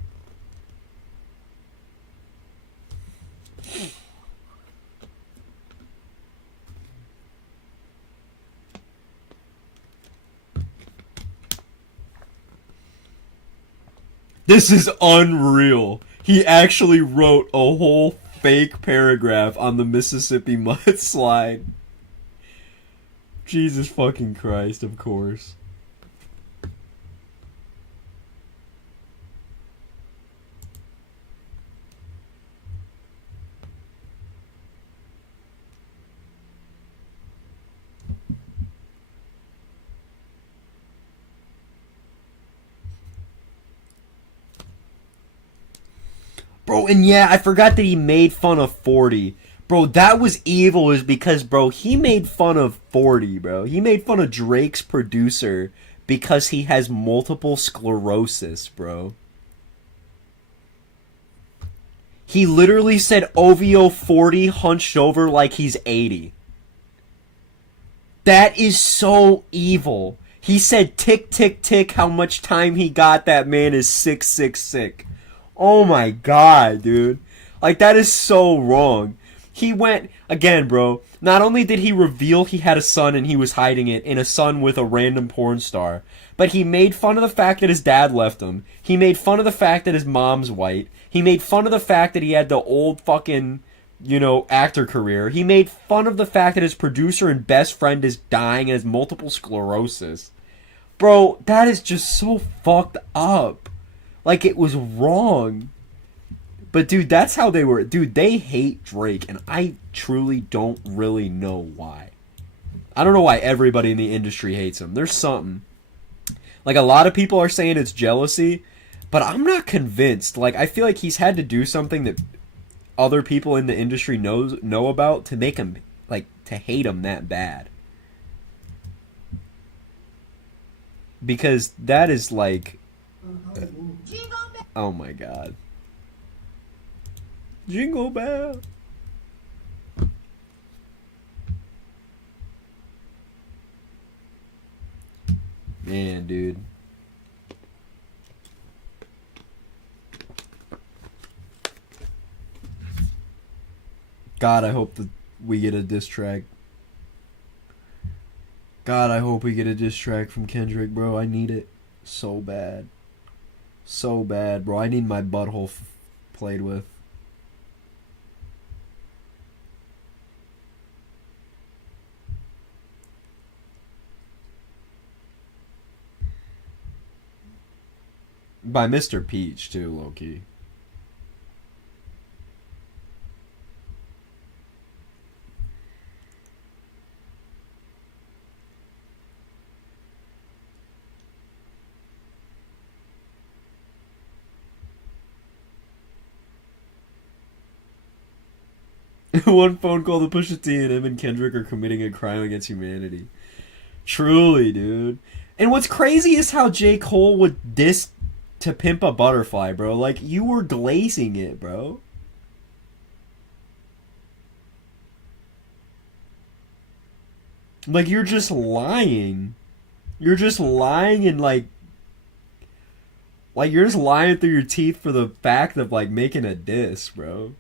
This is unreal. He actually wrote a whole fake paragraph on the Mississippi mudslide. Jesus fucking Christ, of course. Bro, and yeah, I forgot that he made fun of 40. Bro, that was evil is because, bro, he made fun of 40, bro. He made fun of Drake's producer because he has multiple sclerosis, bro. He literally said OVO 40 hunched over like he's 80. That is so evil. He said tick, tick, tick, how much time he got, that man is 666. Oh my god, dude. Like, that is so wrong. He went, again, bro, not only did he reveal he had a son and he was hiding it, and a son with a random porn star, but he made fun of the fact that his dad left him. He made fun of the fact that his mom's white. He made fun of the fact that he had the old fucking, actor career. He made fun of the fact that his producer and best friend is dying and has multiple sclerosis. Bro, that is just so fucked up. Like, it was wrong. But, dude, that's how they were. Dude, they hate Drake, and I truly don't really know why. I don't know why everybody in the industry hates him. There's something. Like, a lot of people are saying it's jealousy, but I'm not convinced. Like, I feel like he's had to do something that other people in the industry know about to make him, like, to hate him that bad. Because that is, like... oh my god. Jingle bell. Man, dude. God, I hope that we get a diss track. God, I hope we get a diss track from Kendrick, bro. I need it so bad. So bad, bro. I need my butthole played with. By Mr. Peach, too, low-key. One phone call to Pusha T and him and Kendrick are committing a crime against humanity. Truly, dude. And what's crazy is how J. Cole would diss To Pimp a Butterfly, bro. Like, you were glazing it, bro. Like, you're just lying. You're just lying and, like, you're just lying through your teeth for the fact of, like, making a diss, bro.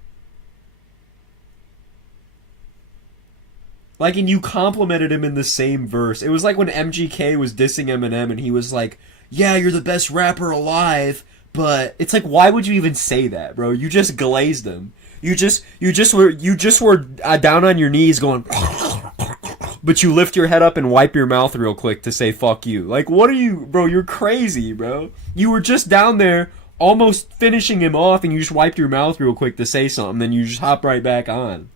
Like, and you complimented him in the same verse. It was like when MGK was dissing Eminem and he was like, yeah, you're the best rapper alive, but it's like, why would you even say that, bro? You just glazed him. You just were down on your knees going, but you lift your head up and wipe your mouth real quick to say fuck you. Like, what are you, bro? You're crazy, bro. You were just down there almost finishing him off and you just wiped your mouth real quick to say something, then you just hop right back on.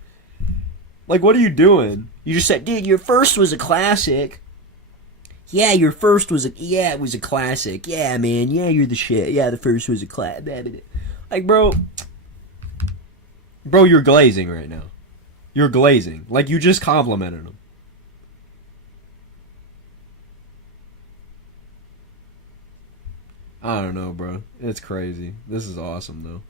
Like, what are you doing? You just said, dude, your first was a classic. Yeah, your first was it was a classic. Yeah, man, yeah, you're the shit. Yeah, the first was a classic. Like, bro, you're glazing right now. You're glazing. Like, you just complimented him. I don't know, bro. It's crazy. This is awesome, though.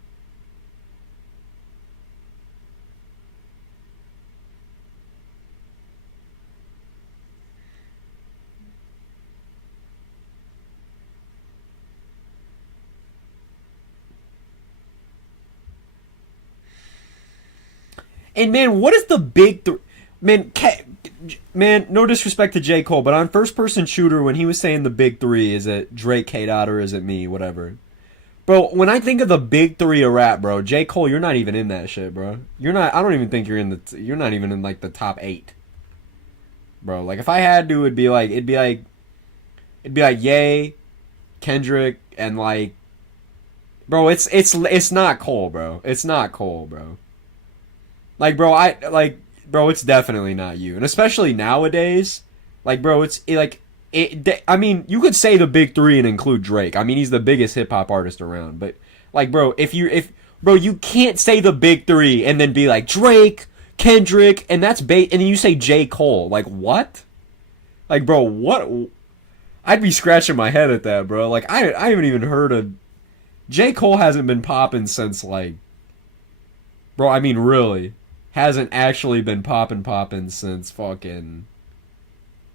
And man, what is the big man, no disrespect to J. Cole, but on first person shooter when he was saying the big three, is it Drake, K-Dot, or is it me, whatever. Bro, when I think of the big three of rap, bro, J. Cole, you're not even in that shit, bro. You're not, I don't even think you're not even in like the top 8. Bro, like if I had to, it'd be like Ye, Kendrick, and like, bro, it's not Cole, bro. It's not Cole, bro. Like, bro, it's definitely not you. And especially nowadays, like, bro, I mean, you could say the big three and include Drake. I mean, he's the biggest hip-hop artist around. But, like, bro, bro, you can't say the big three and then be like, Drake, Kendrick, and and then you say J. Cole. Like, what? Like, bro, what? I'd be scratching my head at that, bro. Like, I haven't even heard of... J. Cole hasn't been popping since, like... Bro, I mean, really... hasn't actually been poppin' since fucking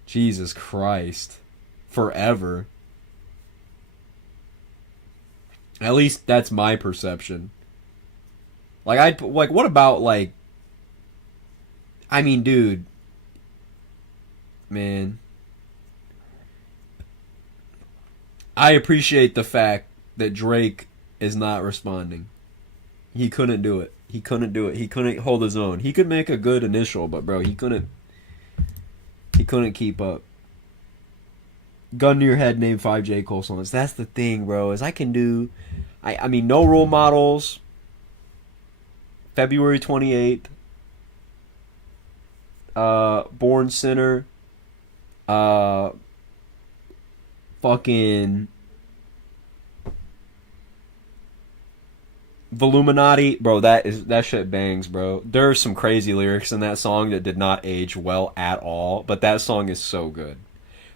Jesus Christ forever. At least that's my perception. Like what about like I mean, dude, man, I appreciate the fact that Drake is not responding. He couldn't do it. He couldn't do it. He couldn't hold his own. He could make a good initial, but bro, he couldn't keep up. Gun to your head, name 5 J. Cole songs. That's the thing, bro, is I mean, No Role Models, February 28th, Born Sinner, fucking Voluminati, bro, that shit bangs, bro. There are some crazy lyrics in that song that did not age well at all, but that song is so good.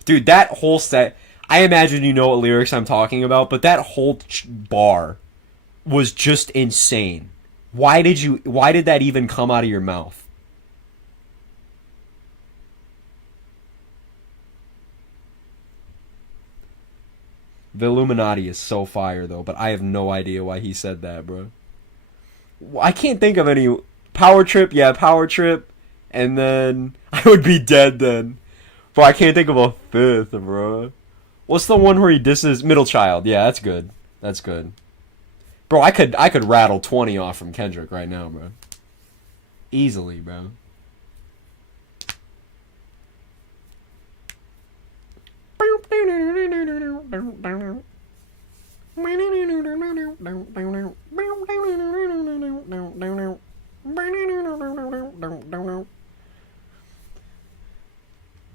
Dude, that whole set, I imagine you know what lyrics I'm talking about, but that whole bar was just insane. Why did that even come out of your mouth? The Illuminati is so fire, though, but I have no idea why he said that, bro. I can't think of any... Power Trip, yeah, Power Trip, and then... I would be dead then. Bro, I can't think of a fifth, bro. What's the one where he disses... Middle Child, yeah, that's good. That's good. Bro, I could rattle 20 off from Kendrick right now, bro. Easily, bro.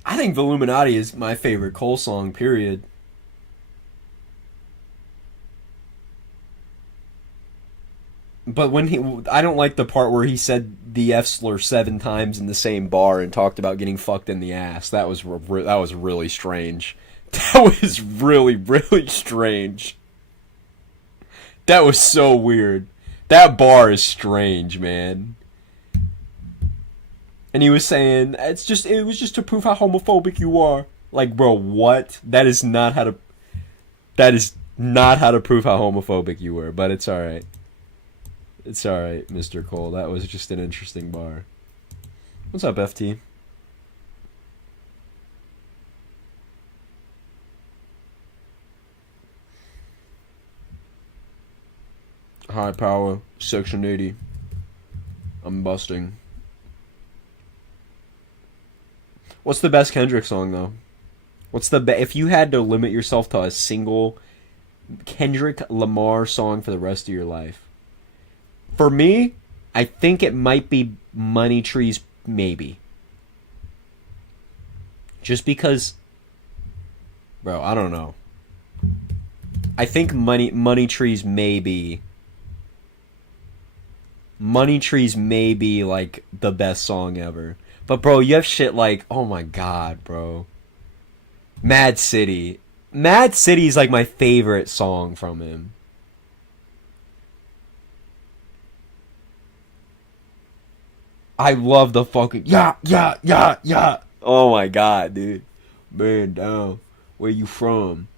I think Voluminati is my favorite Cole song, period. But I don't like the part where he said the F slur 7 times in the same bar and talked about getting fucked in the ass. That was really strange. That was really, really strange. That was so weird. That bar is strange, man. And he was saying, it was just to prove how homophobic you are. Like, bro, what? That is not how to prove how homophobic you were, but it's alright. It's alright, Mr. Cole. That was just an interesting bar. What's up, FT? High power, section 80. I'm busting. What's the best Kendrick song, though? If you had to limit yourself to a single Kendrick Lamar song for the rest of your life? For me, I think it might be Money Trees, maybe. Just because, bro, I don't know. I think Money Trees may be like the best song ever. But bro, you have shit like, oh my god, bro. Mad City. Mad City is like my favorite song from him. I love the fucking yeah. Oh my god, dude. Man down. Where you from?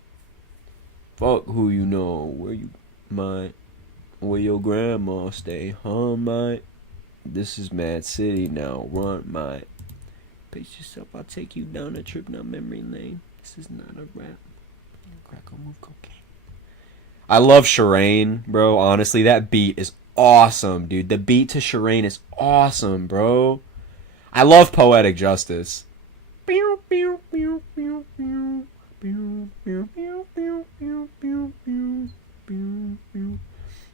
Fuck who you know. Where your grandma stay, huh, mate? This is Mad City now. Run, mate. Pace yourself. I'll take you down a trip down memory lane. This is not a rap. Crack on move cocaine. I love Shireen, bro. Honestly, that beat is awesome, dude. The beat to Shireen is awesome, bro. I love Poetic Justice.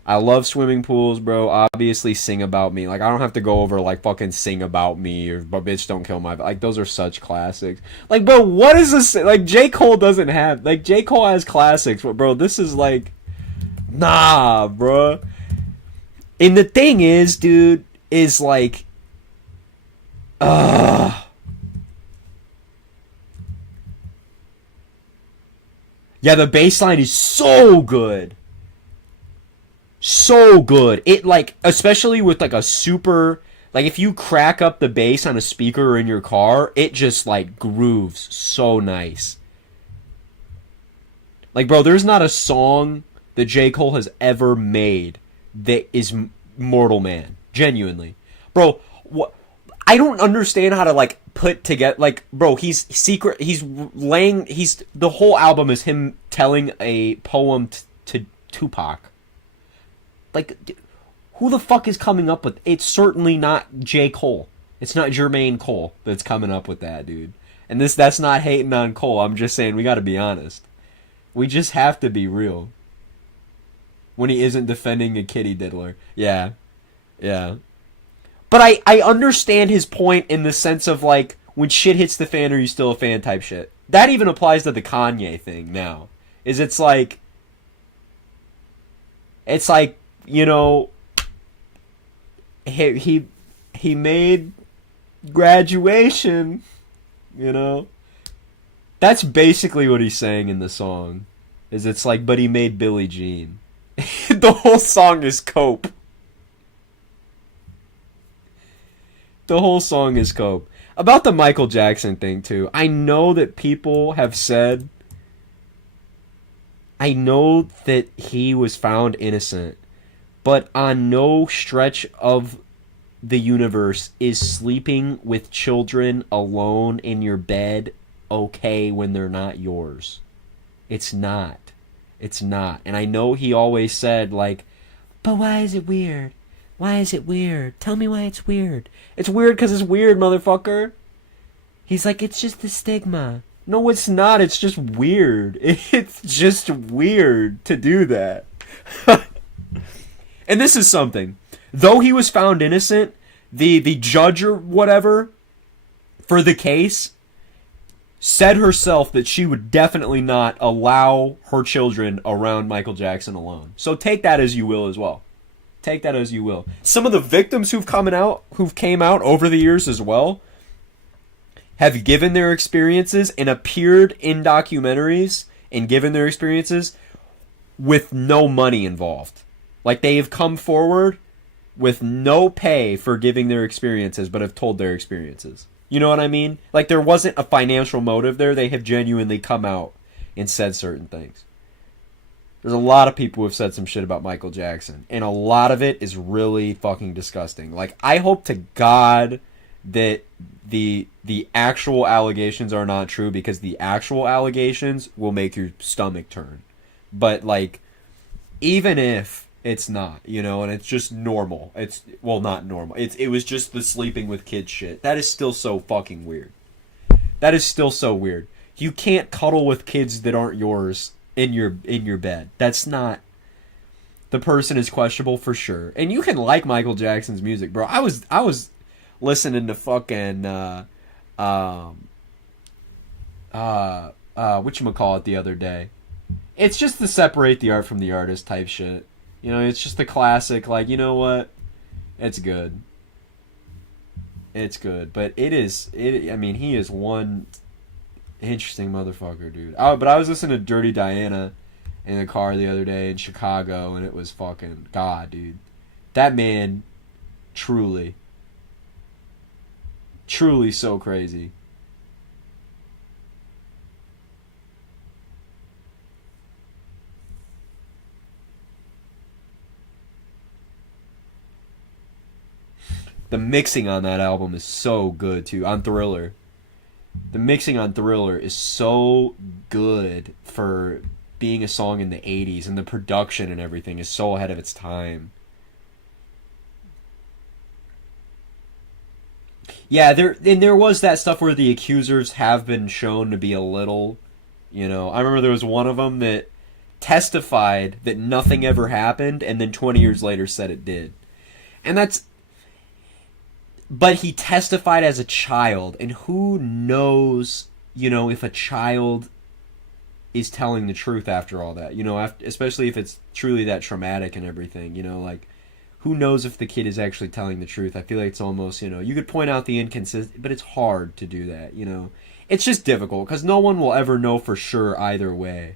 I love Swimming Pools, bro. Obviously, Sing About Me. Like, I don't have to go over, like, fucking Sing About Me or But Bitch Don't Kill My... Like, those are such classics. Like, bro, what is this? Like, J. Cole doesn't have... Like, J. Cole has classics, but, bro, this is, like... Nah, bro. And the thing is, dude, is, like... Yeah, the bass line is so good. So good. It, like, especially with, like, a super... Like, if you crack up the bass on a speaker in your car, it just, like, grooves so nice. Like, bro, there's not a song that J. Cole has ever made that is Mortal Man. Genuinely. Bro, what... I don't understand how to, like, put together... Like, bro, the whole album is him telling a poem to Tupac. Like, who the fuck is coming up with... It's certainly not J. Cole. It's not Jermaine Cole that's coming up with that, dude. And that's not hating on Cole. I'm just saying we gotta be honest. We just have to be real. When he isn't defending a kitty diddler. Yeah. Yeah. But I understand his point in the sense of, like, when shit hits the fan, are you still a fan type shit. That even applies to the Kanye thing now. It's like, you know, he made Graduation, you know. That's basically what he's saying in the song. It's like, but he made Billie Jean. The whole song is cope. The whole song is cope. About the Michael Jackson thing, too. I know that people have said... I know that he was found innocent. But on no stretch of the universe is sleeping with children alone in your bed okay when they're not yours. It's not. It's not. And I know he always said, like, but why is it weird? Why is it weird? Tell me why it's weird. It's weird because it's weird, motherfucker. He's like, it's just the stigma. No, it's not. It's just weird. It's just weird to do that. And this is something. Though he was found innocent, the judge or whatever for the case said herself that she would definitely not allow her children around Michael Jackson alone. So take that as you will as well. Take that as you will. Some of the victims who've came out over the years as well, have given their experiences and appeared in documentaries and given their experiences with no money involved. Like, they have come forward with no pay for giving their experiences, but have told their experiences. You know what I mean? Like, there wasn't a financial motive there. They have genuinely come out and said certain things. There's a lot of people who have said some shit about Michael Jackson, and a lot of it is really fucking disgusting. Like, I hope to God that the actual allegations are not true, because the actual allegations will make your stomach turn. But, like, even if it's not, you know, and it's just normal. It's, well, not normal. It was just the sleeping with kids shit. That is still so fucking weird. That is still so weird. You can't cuddle with kids that aren't yours in your bed. That's not... The person is questionable for sure. And you can like Michael Jackson's music, bro. I was listening to fucking whatchamacallit the other day. It's just the separate the art from the artist type shit. You know, it's just the classic, like, you know what? It's good. It's good. But I mean, he is one interesting motherfucker, dude. But I was listening to Dirty Diana in the car the other day in Chicago, and it was fucking God, dude. That man, truly so crazy. The mixing on that album is so good, too. On Thriller. The mixing on Thriller is so good for being a song in the 80s, and the production and everything is so ahead of its time. Yeah, there was that stuff where the accusers have been shown to be a little, you know... I remember there was one of them that testified that nothing ever happened, and then 20 years later said it did. And that's... But he testified as a child, and who knows, you know, if a child is telling the truth after all that, you know, especially if it's truly that traumatic and everything, you know, like, who knows if the kid is actually telling the truth. I feel like it's almost, you know, you could point out the inconsistent, but it's hard to do that, you know. It's just difficult, because no one will ever know for sure either way,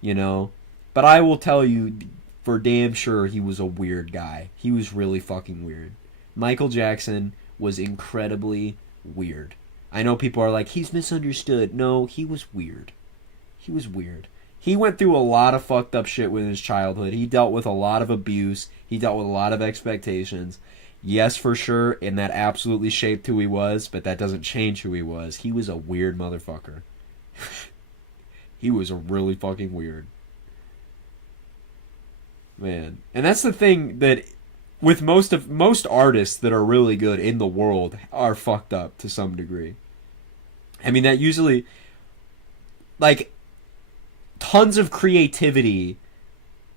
you know. But I will tell you for damn sure he was a weird guy. He was really fucking weird. Michael Jackson was incredibly weird. I know people are like, he's misunderstood. No, he was weird. He was weird. He went through a lot of fucked up shit with his childhood. He dealt with a lot of abuse. He dealt with a lot of expectations. Yes, for sure, and that absolutely shaped who he was, but that doesn't change who he was. He was a weird motherfucker. He was really fucking weird. Man. And that's the thing that... with most artists that are really good in the world are fucked up to some degree. I mean, that usually, like, tons of creativity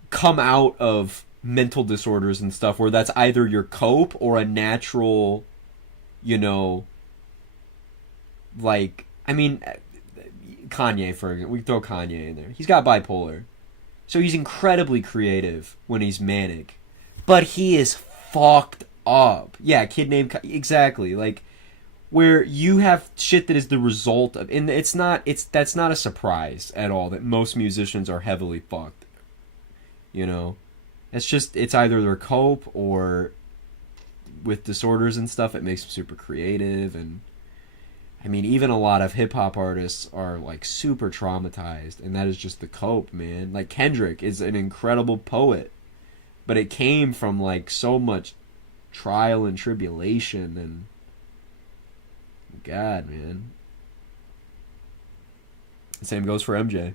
come out of mental disorders and stuff where that's either your cope or a natural, you know, like, I mean, Kanye, for example. We can throw Kanye in there. He's got bipolar. So he's incredibly creative when he's manic. But he is fucked up. Yeah, kid named... Exactly. Like, where you have shit that is the result of... And that's not a surprise at all that most musicians are heavily fucked. You know? It's either their cope or with disorders and stuff, it makes them super creative. And, I mean, even a lot of hip-hop artists are, like, super traumatized. And that is just the cope, man. Like, Kendrick is an incredible poet. But it came from, like, so much trial and tribulation and... God, man. Same goes for MJ.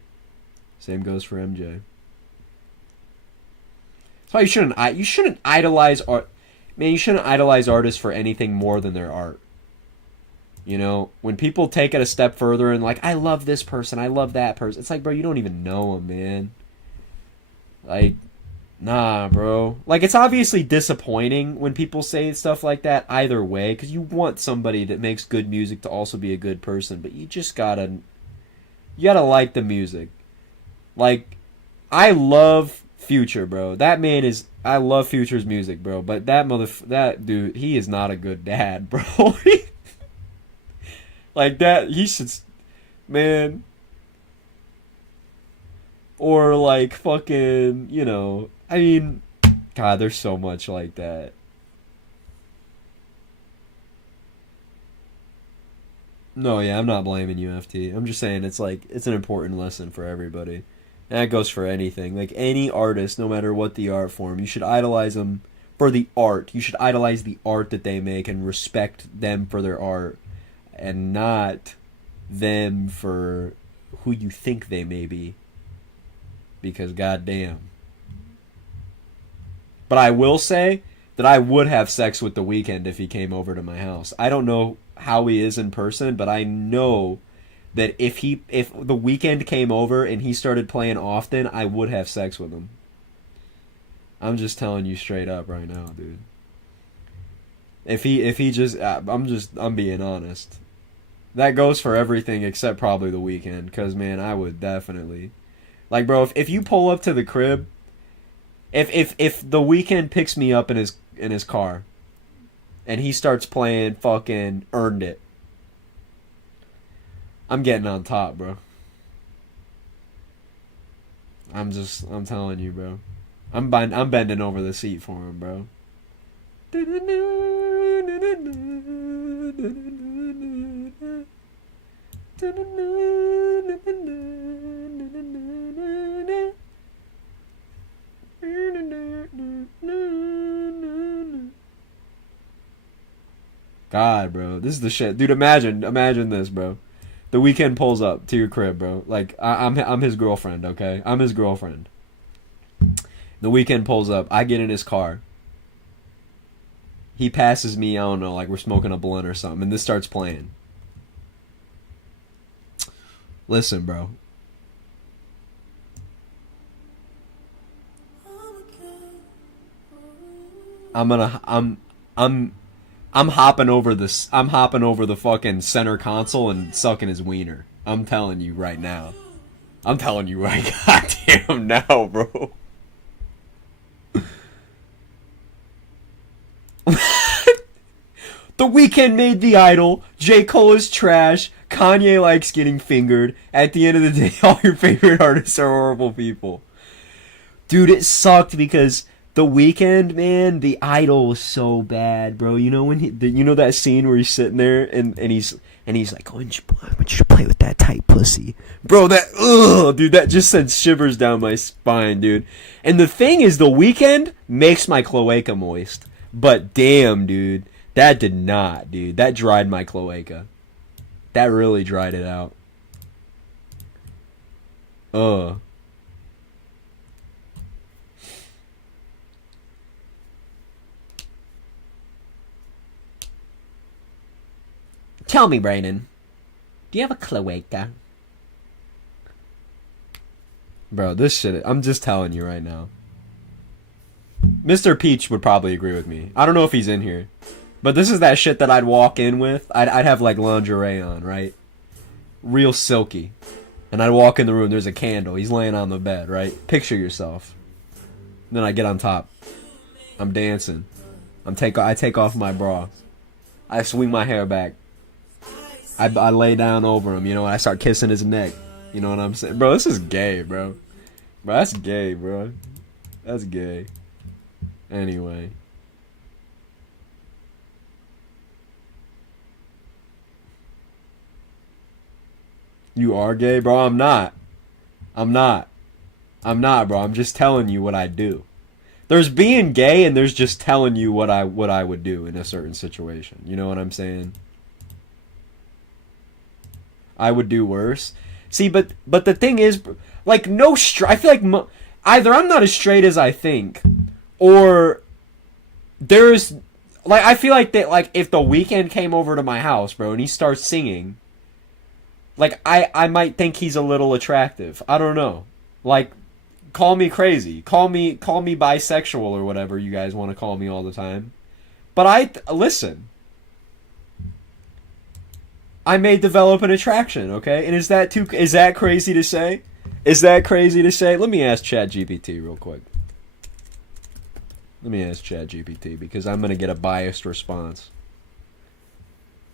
That's why you shouldn't idolize art. Man, you shouldn't idolize artists for anything more than their art. You know, when people take it a step further and, like, I love this person, I love that person. It's like, bro, you don't even know them, man. Like... Nah, bro. Like, it's obviously disappointing when people say stuff like that either way, because you want somebody that makes good music to also be a good person, but you just gotta... You gotta like the music. Like, I love Future, bro. That man is I love Future's music, bro, but that dude, he is not a good dad, bro. Like that, he should, man. Or like fucking, you know, I mean, God, there's so much like that. No, yeah, I'm not blaming you, FT. I'm just saying it's like, it's an important lesson for everybody. And that goes for anything. Like, any artist, no matter what the art form, you should idolize them for the art. You should idolize the art that they make and respect them for their art. And not them for who you think they may be. Because, goddamn. But I will say that I would have sex with The Weeknd if he came over to my house. I don't know how he is in person, but I know that if The Weeknd came over and he started playing often, I would have sex with him. I'm just telling you straight up right now, dude. If he just, I'm being honest. That goes for everything except probably The Weeknd, because man, I would definitely, like, bro, if you pull up to the crib, if The Weeknd picks me up in his car, and he starts playing fucking Earned It, I'm getting on top, bro. I'm telling you, bro. I'm bending over the seat for him, bro. God, bro, this is the shit, dude. Imagine this, bro. The Weeknd pulls up to your crib, bro. Like, I'm his girlfriend, okay? I'm his girlfriend. The Weeknd pulls up. I get in his car. He passes me, I don't know, like we're smoking a blunt or something, and this starts playing. Listen, bro. I'm hopping over this. I'm hopping over the fucking center console and sucking his wiener. I'm telling you right now. I'm telling you right goddamn now, bro. The Weeknd made The Idol. J. Cole is trash. Kanye likes getting fingered. At the end of the day, all your favorite artists are horrible people. Dude, it sucked because The Weeknd, man, The Idol was so bad, bro. You know when you know that scene where he's sitting there and he's like, "Oh, I want you to play with that tight pussy, bro." Dude, that just sent shivers down my spine, dude. And the thing is, The Weeknd makes my cloaca moist, but damn, dude, that did not, dude. That dried my cloaca. That really dried it out. Tell me, Brayden, do you have a cloaca? Bro, this shit, I'm just telling you right now. Mr. Peach would probably agree with me. I don't know if he's in here. But this is that shit that I'd walk in with. I'd have like lingerie on, right? Real silky. And I'd walk in the room, there's a candle. He's laying on the bed, right? Picture yourself. Then I get on top. I'm dancing. I take off my bra. I swing my hair back. I lay down over him, you know, and I start kissing his neck. You know what I'm saying? Bro, this is gay, bro. Bro, that's gay, bro. That's gay. Anyway. You are gay? Bro, I'm not. I'm not, bro. I'm just telling you what I do. There's being gay and there's just telling you what I would do in a certain situation. You know what I'm saying? I would do worse. See, but the thing is, like, I feel like either I'm not as straight as I think, or there's, like, I feel like that, like, if The Weeknd came over to my house, bro, and he starts singing, like, I might think he's a little attractive. I don't know. Like, call me crazy. Call me bisexual or whatever you guys want to call me all the time. But listen. I may develop an attraction, okay? And is that crazy to say? Is that crazy to say? Let me ask ChatGPT real quick. Let me ask ChatGPT because I'm gonna get a biased response.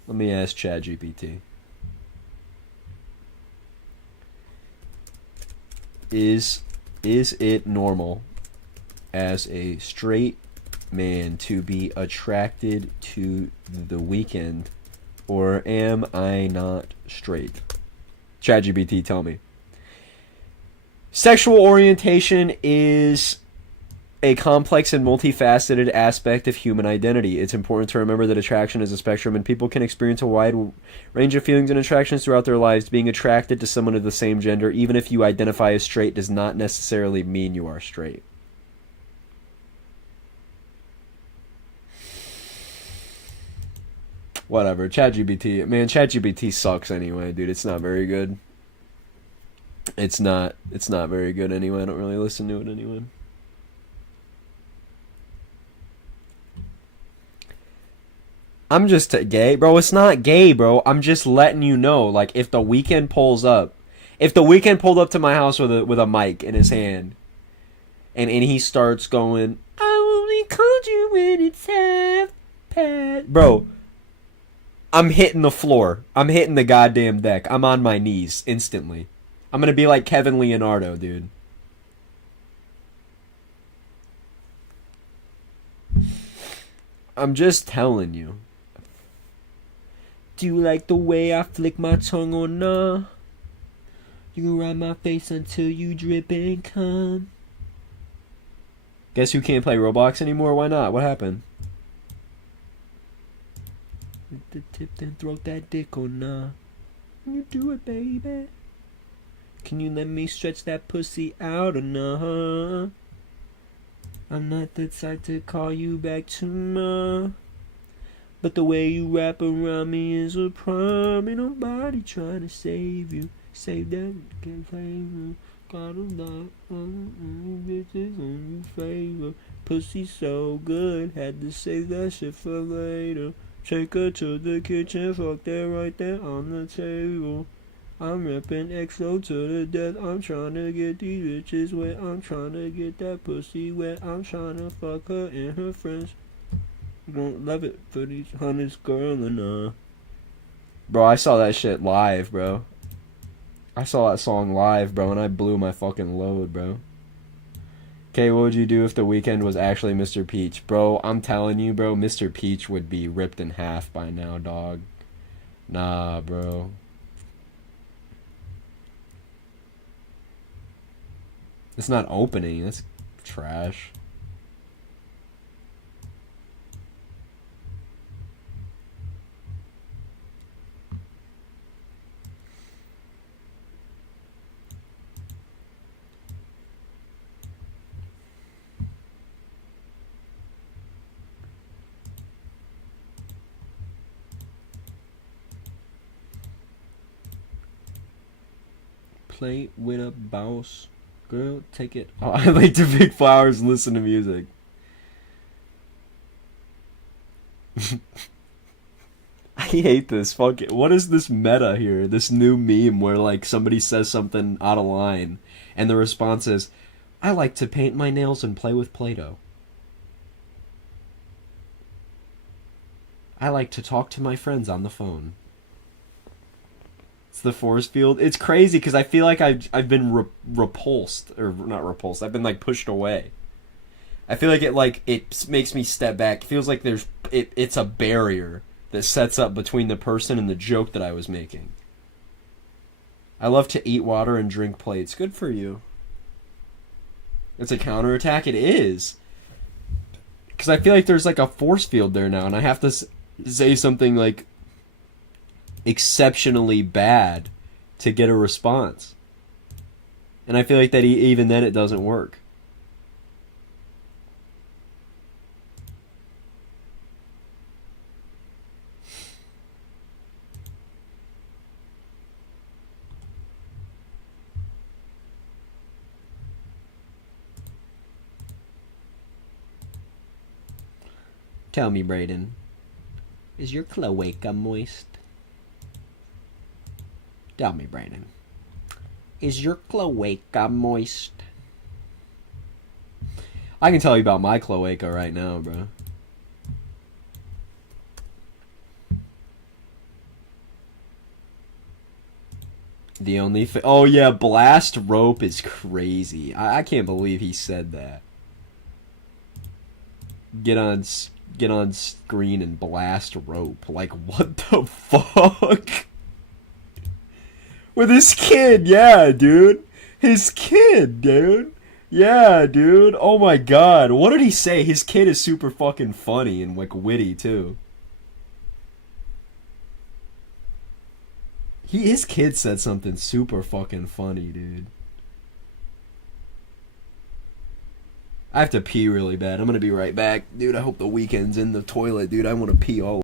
Let me ask ChatGPT. Is it normal as a straight man to be attracted to The Weeknd, or am I not straight? ChatGPT, tell me. Sexual orientation is a complex and multifaceted aspect of human identity. It's important to remember that attraction is a spectrum, and people can experience a wide range of feelings and attractions throughout their lives. Being attracted to someone of the same gender, even if you identify as straight, does not necessarily mean you are straight. Whatever, ChatGPT. Man, ChatGPT sucks anyway, dude. It's not very good. It's not very good anyway. I don't really listen to it anyway. I'm just gay, bro. It's not gay, bro. I'm just letting you know. Like, if The Weeknd pulls up, if The Weeknd pulled up to my house with a mic in his hand, and he starts going, "I only called you when it's half past," bro, I'm hitting the floor. I'm hitting the goddamn deck. I'm on my knees instantly. I'm gonna be like Kevin Leonardo, dude. I'm just telling you. Do you like the way I flick my tongue or nah? You can ride my face until you drip and come. Guess who can't play Roblox anymore? Why not? What happened? Hit the tip, then throw that dick or nah? You do it, baby. Can you let me stretch that pussy out or nah? I'm not the type to call you back tomorrow, but the way you wrap around me is a problem. Ain't nobody trying to save you. Save that, can't save you. Got a lot of bitches on your favor. Pussy so good, had to save that shit for later. Take her to the kitchen, fuck that right there on the table. I'm reppin' XO to the death. I'm tryna get these bitches wet. I'm tryna get that pussy wet. I'm tryna fuck her and her friends. Don't love it for these hunters, girl, and Bro, I saw that shit live, bro. I saw that song live, bro, and I blew my fucking load, bro. Okay, what would you do if The Weeknd was actually Mr. Peach? Bro, I'm telling you, bro, Mr. Peach would be ripped in half by now, dog. Nah, bro. It's not opening. That's trash. Play with a boss. Girl, take it. Oh, I like to pick flowers and listen to music. I hate this. Fuck it. What is this meta here? This new meme where like somebody says something out of line and the response is, I like to paint my nails and play with Play-Doh. I like to talk to my friends on the phone. It's the force field. It's crazy because I feel like I've been repulsed, or not repulsed. I've been like pushed away. I feel like it makes me step back. It feels like it's a barrier that sets up between the person and the joke that I was making. I love to eat water and drink plates. Good for you. It's a counterattack. It is. Because I feel like there's like a force field there now, and I have to say something like exceptionally bad to get a response. And I feel like that even then it doesn't work. Tell me, Brayden, is your cloaca moist? Tell me, Brayden, is your cloaca moist? I can tell you about my cloaca right now, bro. The only oh yeah, blast rope is crazy. I can't believe he said that. Get on screen and blast rope. Like, what the fuck? With his kid, yeah, dude. His kid, dude. Yeah, dude. Oh my god. What did he say? His kid is super fucking funny and like witty too. His kid said something super fucking funny, dude. I have to pee really bad. I'm gonna be right back. Dude, I hope the weekend's in the toilet, dude. I want to pee all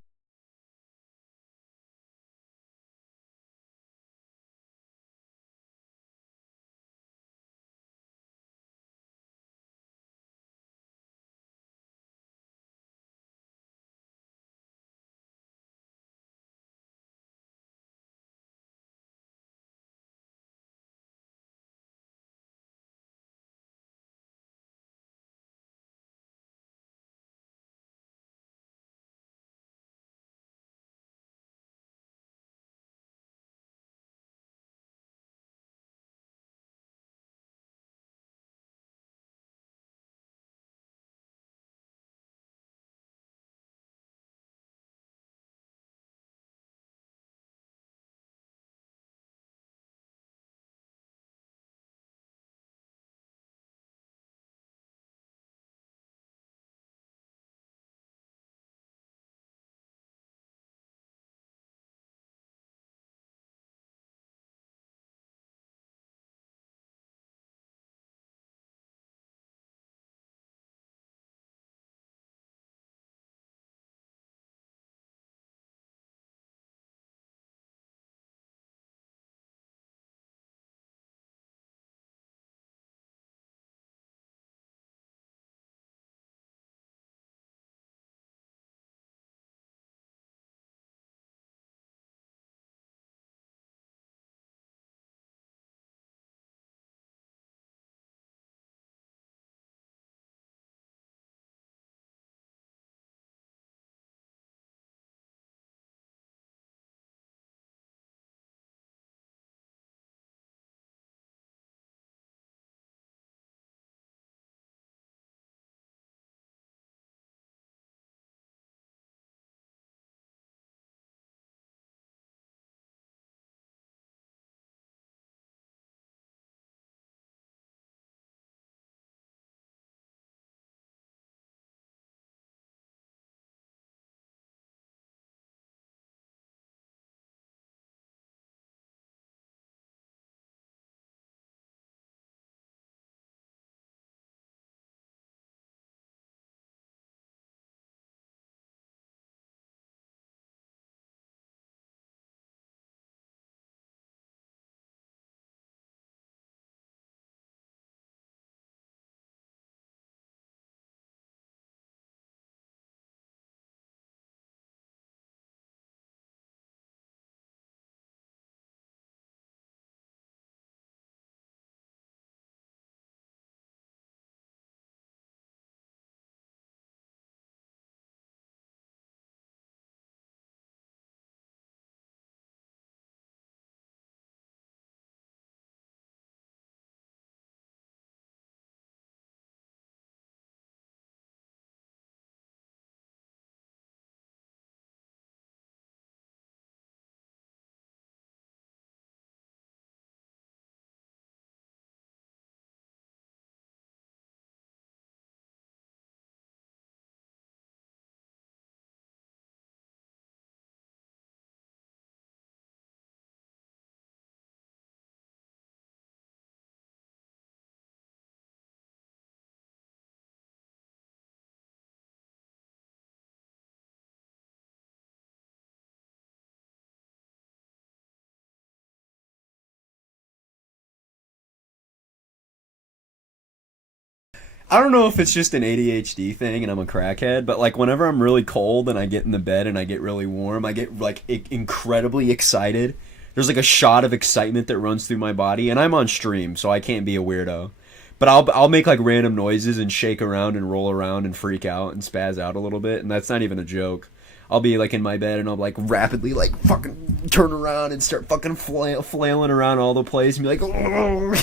I don't know if it's just an ADHD thing and I'm a crackhead, but like whenever I'm really cold and I get in the bed and I get really warm, I get like incredibly excited. There's like a shot of excitement that runs through my body, and I'm on stream, so I can't be a weirdo. But I'll make like random noises and shake around and roll around and freak out and spaz out a little bit, and that's not even a joke. I'll be like in my bed and I'll like rapidly like fucking turn around and start fucking flailing around all the place and be like, oh.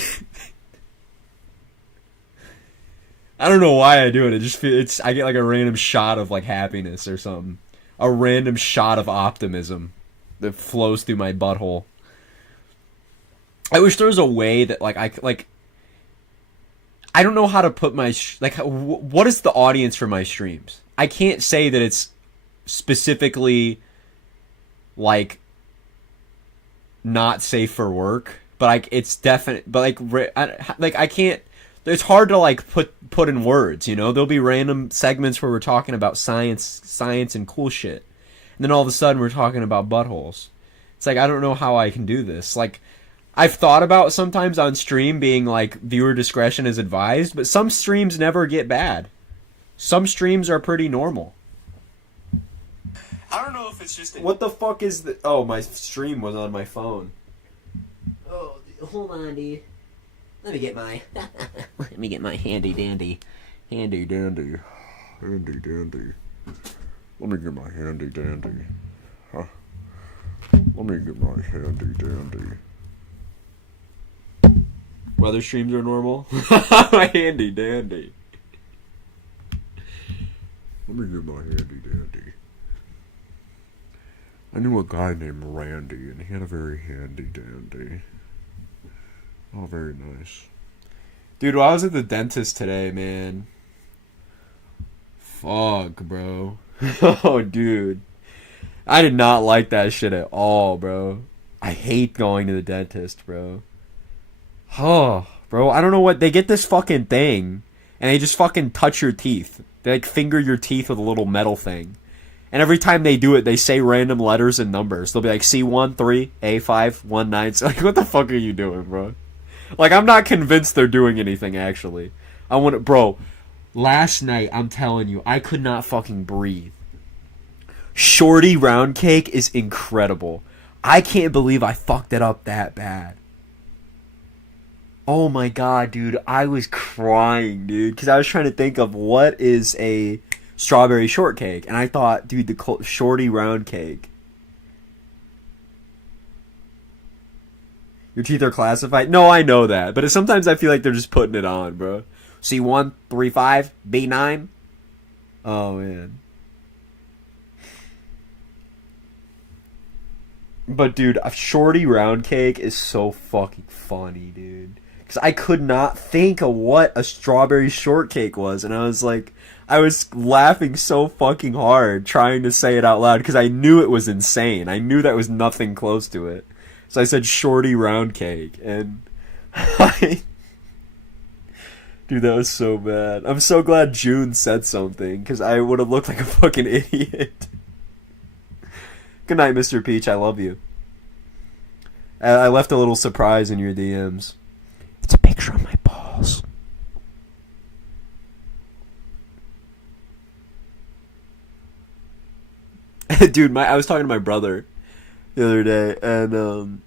I don't know why I do it. It just I get like a random shot of like happiness or something, a random shot of optimism that flows through my butthole. I wish there was a way that like I don't know how to put my what is the audience for my streams? I can't say that it's specifically like not safe for work, but like it's definite. But I can't. It's hard to like put in words. You know, there'll be random segments where we're talking about science and cool shit, and then all of a sudden we're talking about buttholes. It's like I don't know how I can do this. Like I've thought about sometimes on stream being like viewer discretion is advised, but some streams never get bad. Some streams are pretty normal. I don't know if it's just. What the fuck is the? Oh, my stream was on my phone. Oh, hold on, dude. Let me get my handy dandy. Let me get my handy dandy. Huh? Let me get my handy dandy. Weather streams are normal. My handy dandy. Let me get my handy dandy. I knew a guy named Randy, and he had a very handy dandy. Oh, very nice. Dude, I was at the dentist today, man. Fuck, bro. Oh, dude. I did not like that shit at all, bro. I hate going to the dentist, bro. Oh, bro, I don't know what... They get this fucking thing, and they just fucking touch your teeth. They, like, finger your teeth with a little metal thing. And every time they do it, they say random letters and numbers. They'll be like, C13, A5, 19. So, like, what the fuck are you doing, bro? Like, I'm not convinced they're doing anything, actually. I want to... Bro, last night, I'm telling you, I could not fucking breathe. Shorty round cake is incredible. I can't believe I fucked it up that bad. Oh my god, dude. I was crying, dude. Because I was trying to think of what is a strawberry shortcake. And I thought, dude, the shorty round cake. Your teeth are classified? No, I know that. But sometimes I feel like they're just putting it on, bro. C1, 3-5, B9. Oh, man. But, dude, a shorty round cake is so fucking funny, dude. Because I could not think of what a strawberry shortcake was. And I was like, I was laughing so fucking hard trying to say it out loud because I knew it was insane. I knew that was nothing close to it. So I said shorty round cake. And dude, that was so bad. I'm so glad June said something because I would have looked like a fucking idiot. Good night, Mr. Peach. I love you. I left a little surprise in your DMs. It's a picture of my balls. Dude, I was talking to my brother the other day, and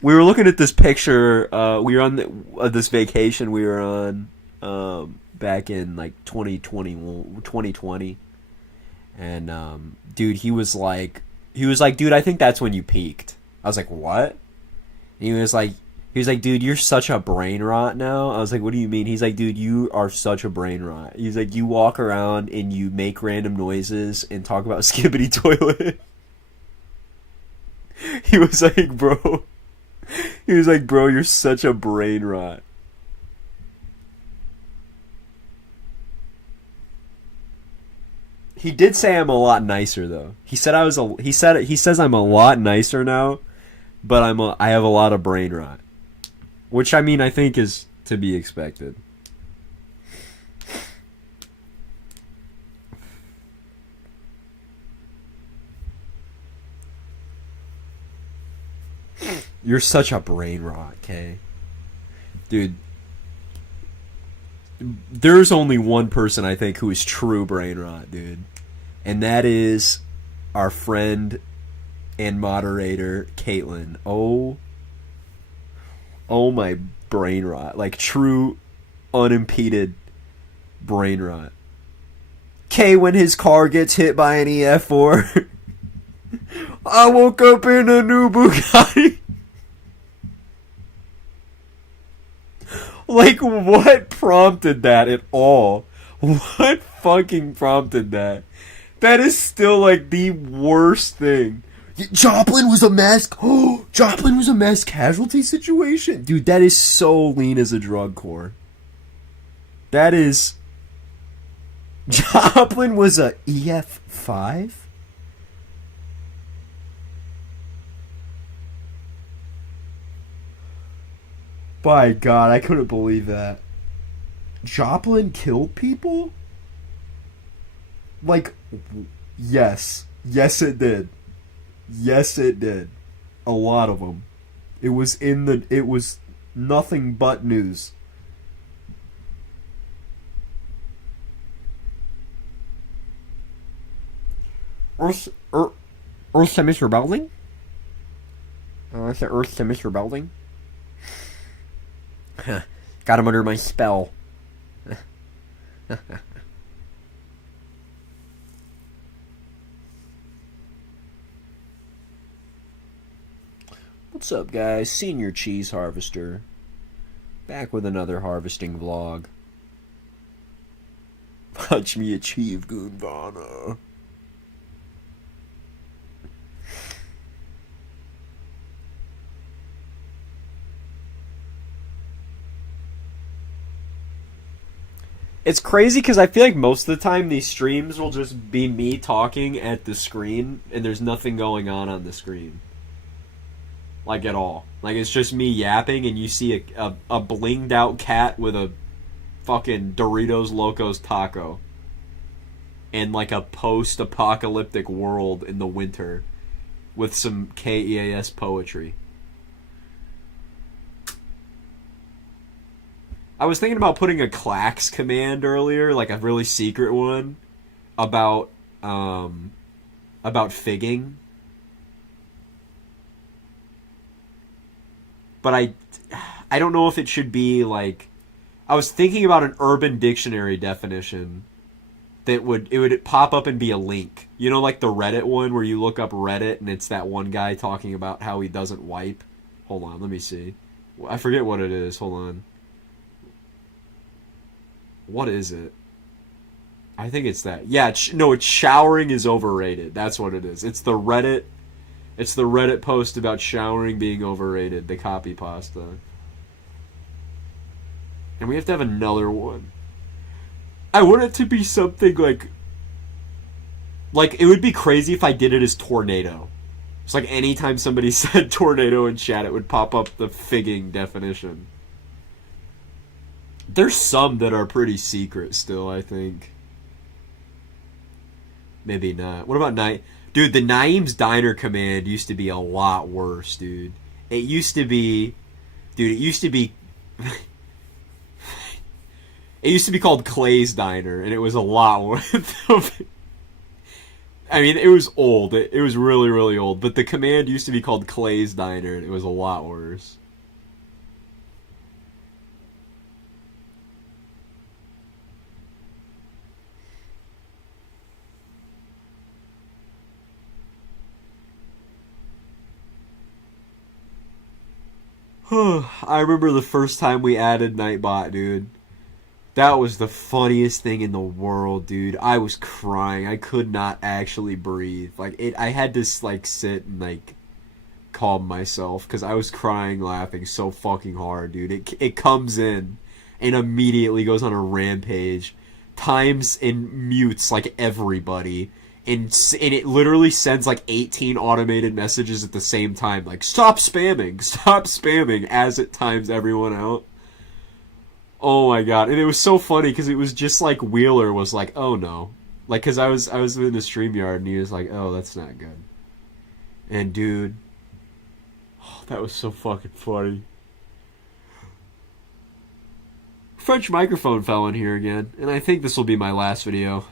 we were looking at this picture. We were on this vacation we were on back in like 2020. And dude, he was like, dude, I think that's when you peaked. I was like, what? And he was like, dude, you're such a brain rot now. I was like, what do you mean? He's like, dude, you are such a brain rot. He's like, you walk around and you make random noises and talk about Skibbity Toilet. He was like, bro, you're such a brain rot. He did say I'm a lot nicer though. He said he says I'm a lot nicer now, but I have a lot of brain rot. Which I mean I think is to be expected. You're such a brain rot, okay? Dude, there's only one person I think who is true brain rot, dude. And that is our friend and moderator, Caitlin. Oh my brain rot. Like, true, unimpeded brain rot. K when his car gets hit by an EF4. I woke up in a new Bugatti. Like, what prompted that at all? What fucking prompted that? That is still, like, the worst thing. Joplin was a mass... Oh, Joplin was a mass casualty situation? Dude, that is so lean as a drug core. That is... Joplin was a EF5? By God, I couldn't believe that. Joplin killed people? Like, yes. Yes, it did. Yes, it did. A lot of them. It was nothing but news. Earth semester building? Is it Earth semester building? Got him under my spell. What's up, guys? Senior Cheese Harvester. Back with another harvesting vlog. Watch me achieve Goonvana. It's crazy because I feel like most of the time these streams will just be me talking at the screen and there's nothing going on the screen. Like, at all. Like, it's just me yapping and you see a blinged out cat with a fucking Doritos Locos taco. And, like, a post-apocalyptic world in the winter with some KEAS poetry. I was thinking about putting a clacks command earlier, like a really secret one, about figging. But I don't know if it should be like... I was thinking about an Urban Dictionary definition that would pop up and be a link. You know, like the Reddit one where you look up Reddit and it's that one guy talking about how he doesn't wipe. Hold on, let me see. I forget what it is. Hold on. What is it? I think it's that. Yeah, it's showering is overrated. That's what it is. It's the Reddit post about showering being overrated, the copy pasta. And we have to have another one. I want it to be something like it would be crazy if I did it as tornado. It's like anytime somebody said tornado in chat, it would pop up the figging definition. There's some that are pretty secret still, I think. Maybe not. What about Night? Dude, the Naeem's Diner command used to be a lot worse, dude. It used to be... Dude, it used to be... It used to be called Clay's Diner, and it was a lot worse. I mean, it was old. It was really, really old. But the command used to be called Clay's Diner, and it was a lot worse. I remember the first time we added Nightbot, dude. That was the funniest thing in the world, dude. I was crying. I could not actually breathe. I had to sit and calm myself because I was crying, laughing so fucking hard, dude. It comes in and immediately goes on a rampage, times and mutes everybody. And it literally sends 18 automated messages at the same time. Stop spamming, as it times everyone out. Oh my god. And it was so funny because it was just Wheeler was oh no. Because I was in the StreamYard and he was oh, that's not good. And dude, that was so fucking funny. French microphone fell in here again, and I think this will be my last video.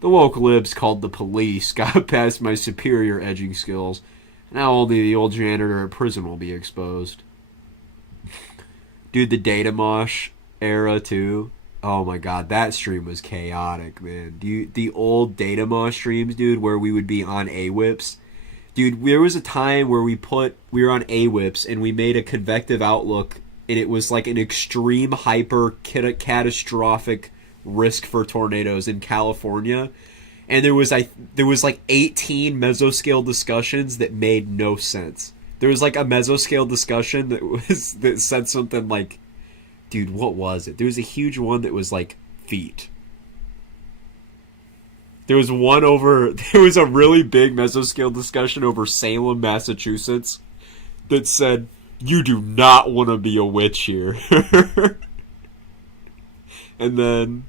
The woke libs called the police, got past my superior edging skills. Now only the old janitor at prison will be exposed. Dude, the Data Mosh era too. Oh my god, that stream was chaotic, man. The old Data Mosh streams, dude, where we would be on A-Whips. Dude, there was a time where we were on A-Whips and we made a convective outlook, and it was like an extreme hyper catastrophic risk for tornadoes in California. And there was like 18 mesoscale discussions that made no sense. There was like a mesoscale discussion that said something like, dude, what was it? There was a huge one that was like feet. There was a really big mesoscale discussion over Salem, Massachusetts that said, you do not want to be a witch here. And then,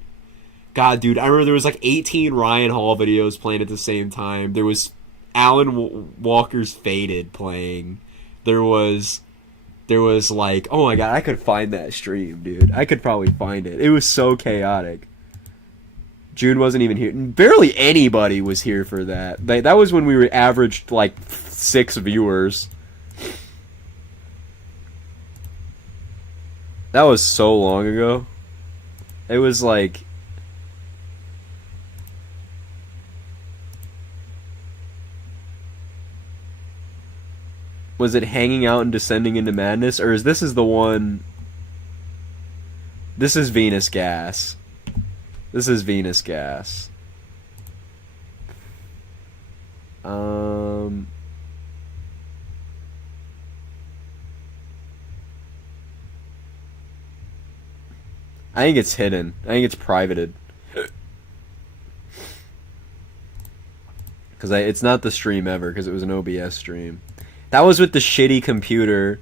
God, dude, I remember there was like 18 Ryan Hall videos playing at the same time. There was Alan Walker's Faded playing. There was like, oh my god, I could find that stream, dude. I could probably find it. It was so chaotic. June wasn't even here. Barely anybody was here for that. That was when we were averaged like 6 viewers. That was so long ago. It was like... Was it Hanging Out and Descending into Madness? Or is this the one... This is Venus Gas. This is Venus Gas. I think it's hidden. I think it's privated. Because it's not the stream ever, because it was an OBS stream. That was with the shitty computer.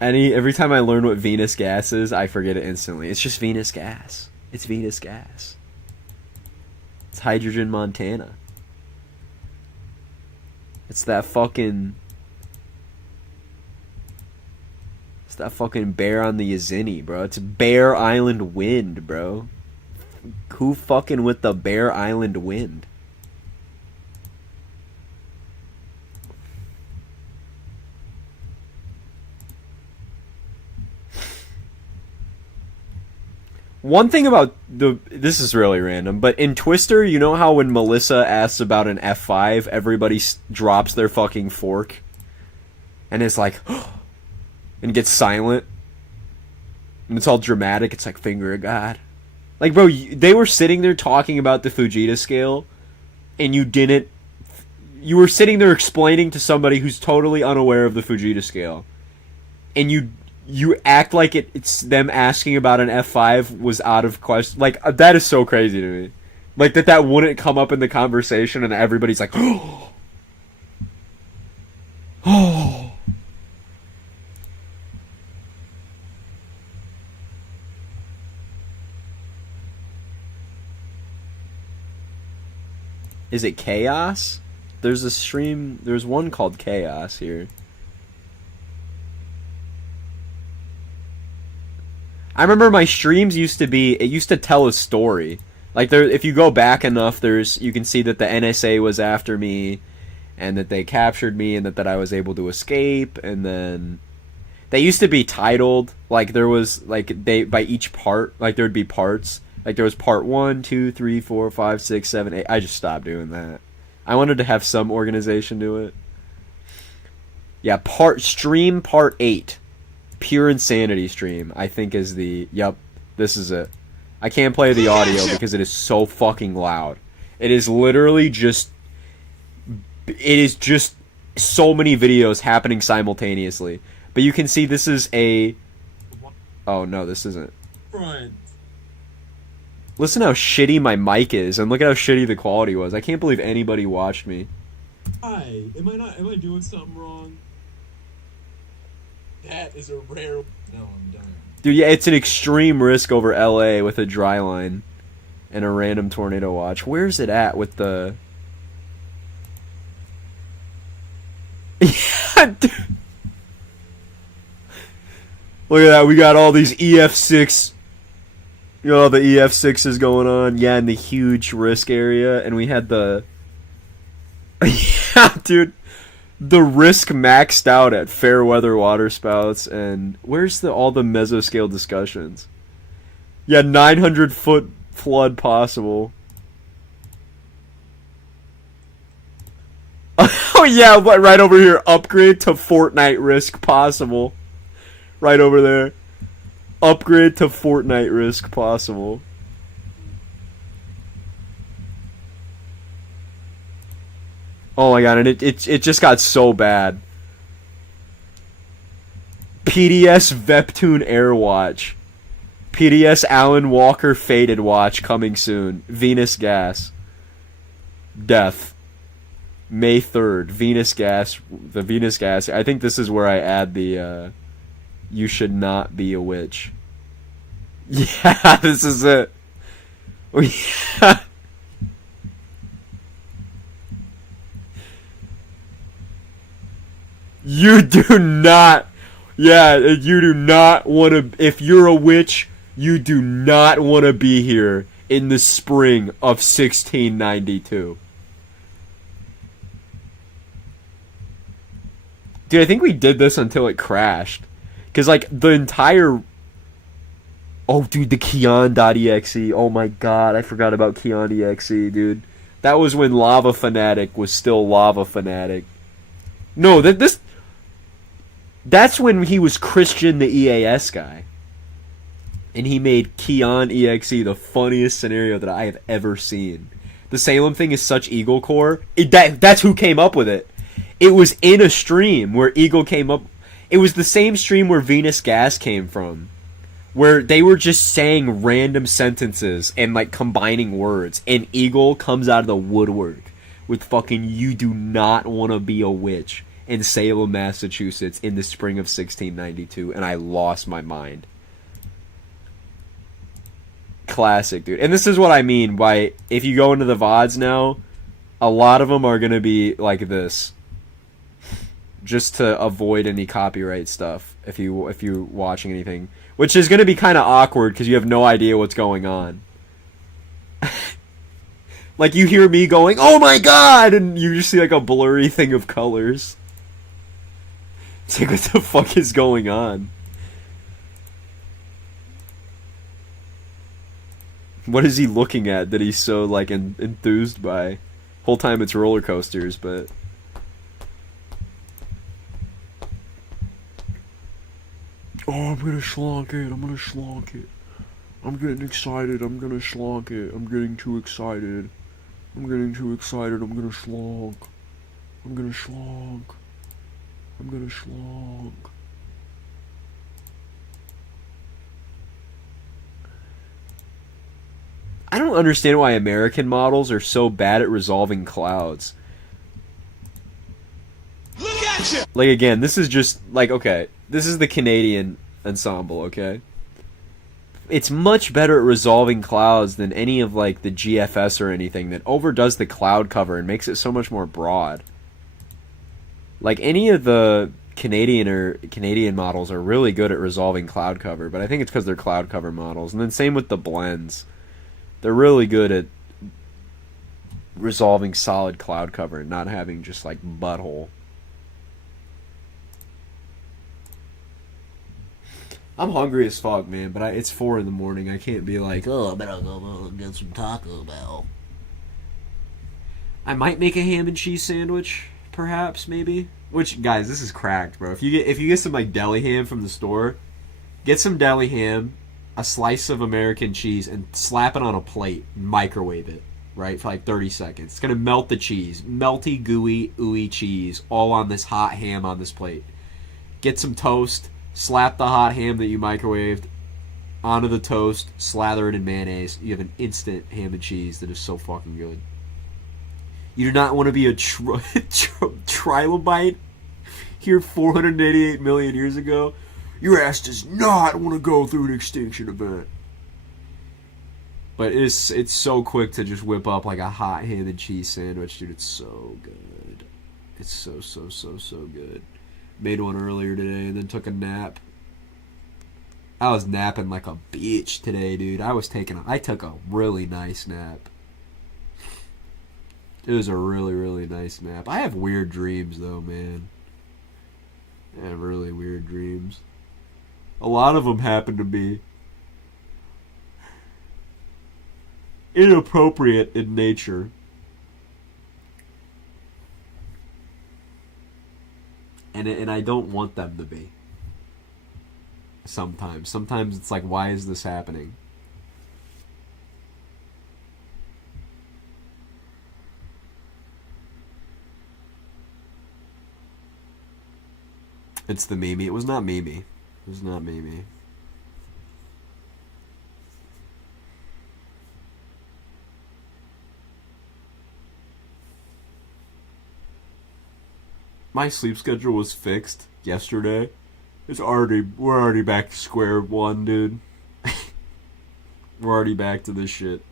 Every time I learn what Venus Gas is, I forget it instantly. It's just Venus Gas. It's Venus Gas. It's Hydrogen Montana. It's that fucking Bear on the Yazini, bro. It's Bear Island Wind, bro. Who fucking with the Bear Island Wind? One thing about this is really random, but in Twister, you know how when Melissa asks about an F5, everybody drops their fucking fork? And it's like, and gets silent? And it's all dramatic, it's like, finger of God. Like, bro, they were sitting there talking about the Fujita scale, and you were sitting there explaining to somebody who's totally unaware of the Fujita scale. And you act like it's them asking about an F5 was out of question. Like, that is so crazy to me. Like, that wouldn't come up in the conversation, and everybody's like, oh. Oh. Is it Chaos? There's one called Chaos here. I remember my streams used to tell a story. Like, if you go back enough, you can see that the NSA was after me, and that they captured me, and that I was able to escape, and then they used to be titled, like, there was, like, by each part, like, there would be parts. Like, there was part 1, 2, 3, 4, 5, 6, 7, 8. I just stopped doing that. I wanted to have some organization to it. Yeah, stream part 8. Pure Insanity stream, I think is this is it. I can't play the audio because it is so fucking loud. It is literally just so many videos happening simultaneously. But you can see this is oh no, this isn't. Front. Listen how shitty my mic is, and look at how shitty the quality was. I can't believe anybody watched me. Hi, am I doing something wrong? That is a rare... No, I'm done. Dude, yeah, it's an extreme risk over LA with a dry line and a random tornado watch. Where's it at with the... Yeah, dude. Look at that, we got all these EF6... You know, all the EF6s going on. Yeah, in the huge risk area. And we had the... Yeah, dude. The risk maxed out at fair weather water spouts, and where's all the mesoscale discussions? Yeah, 900-foot flood possible. Oh yeah, but right over here, upgrade to Fortnite risk possible. Right over there. Upgrade to Fortnite risk possible. Oh my god, and it just got so bad. PDS Veptune Airwatch. PDS Alan Walker Faded Watch coming soon. Venus Gas. Death. May 3rd. Venus Gas. The Venus Gas. I think this is where I add the, you should not be a witch. Yeah, this is it. Yeah. You do not. Yeah, you do not want to. If you're a witch, you do not want to be here in the spring of 1692. Dude, I think we did this until it crashed. Because, like, the entire... Oh, dude, the Keon.exe. Oh, my God. I forgot about Keon.exe, dude. That was when Lava Fanatic was still Lava Fanatic. No, that's when he was Christian the EAS guy. And he made Keon.exe the funniest scenario that I have ever seen. The Salem thing is such Eagle core. That's who came up with it. It was in a stream where Eagle came up. It was the same stream where Venus Gas came from. Where they were just saying random sentences and like combining words. And Eagle comes out of the woodwork with fucking "you do not want to be a witch" in Salem, Massachusetts in the spring of 1692. And I lost my mind. Classic, dude. And this is what I mean by, if you go into the VODs now, a lot of them are going to be like this. Just to avoid any copyright stuff if you're watching anything. Which is going to be kind of awkward because you have no idea what's going on. Like, you hear me going, "Oh my god!" and you just see like a blurry thing of colors. It's like, what the fuck is going on? What is he looking at that he's so, like, enthused by? Whole time it's roller coasters, but... Oh, I'm gonna schlonk it. I'm gonna schlonk it. I'm getting excited. I'm gonna schlonk it. I'm getting too excited. I'm getting too excited. I'm gonna schlonk. I'm gonna schlonk. I'm gonna schlonk. I don't understand why American models are so bad at resolving clouds. Look at you! Like, again, this is just, like, okay, this is the Canadian ensemble, okay? It's much better at resolving clouds than any of, like, the GFS or anything that overdoes the cloud cover and makes it so much more broad. Like, any of the Canadian models are really good at resolving cloud cover, but I think it's because they're cloud cover models. And then same with the blends. They're really good at resolving solid cloud cover and not having just, like, butthole. I'm hungry as fuck, man, but it's 4 in the morning. I can't be like, Oh, I better go get some Taco Bell. I might make a ham and cheese sandwich, perhaps, maybe. Which, guys, this is cracked, bro. If you get some, like, deli ham from the store, get some deli ham, a slice of American cheese, and slap it on a plate, microwave it, right, for like 30 seconds. It's gonna melt the cheese, melty, gooey, ooey cheese, all on this hot ham on this plate. Get some toast, slap the hot ham that you microwaved onto the toast, slather it in mayonnaise. You have an instant ham and cheese that is so fucking good. You do not want to be a trilobite here 488 million years ago. Your ass does not want to go through an extinction event. But it's so quick to just whip up like a hot ham and cheese sandwich, dude. It's so good. It's so good. Made one earlier today and then took a nap. I was napping like a bitch today, dude. I took a really nice nap. It was a really, really nice map. I have weird dreams, though, man. I have really weird dreams. A lot of them happen to be inappropriate in nature. And I don't want them to be. Sometimes. Sometimes it's like, why is this happening? It's the Mimi. It was not Mimi. It was not Mimi. My sleep schedule was fixed yesterday. We're already back to square one, dude. We're already back to this shit.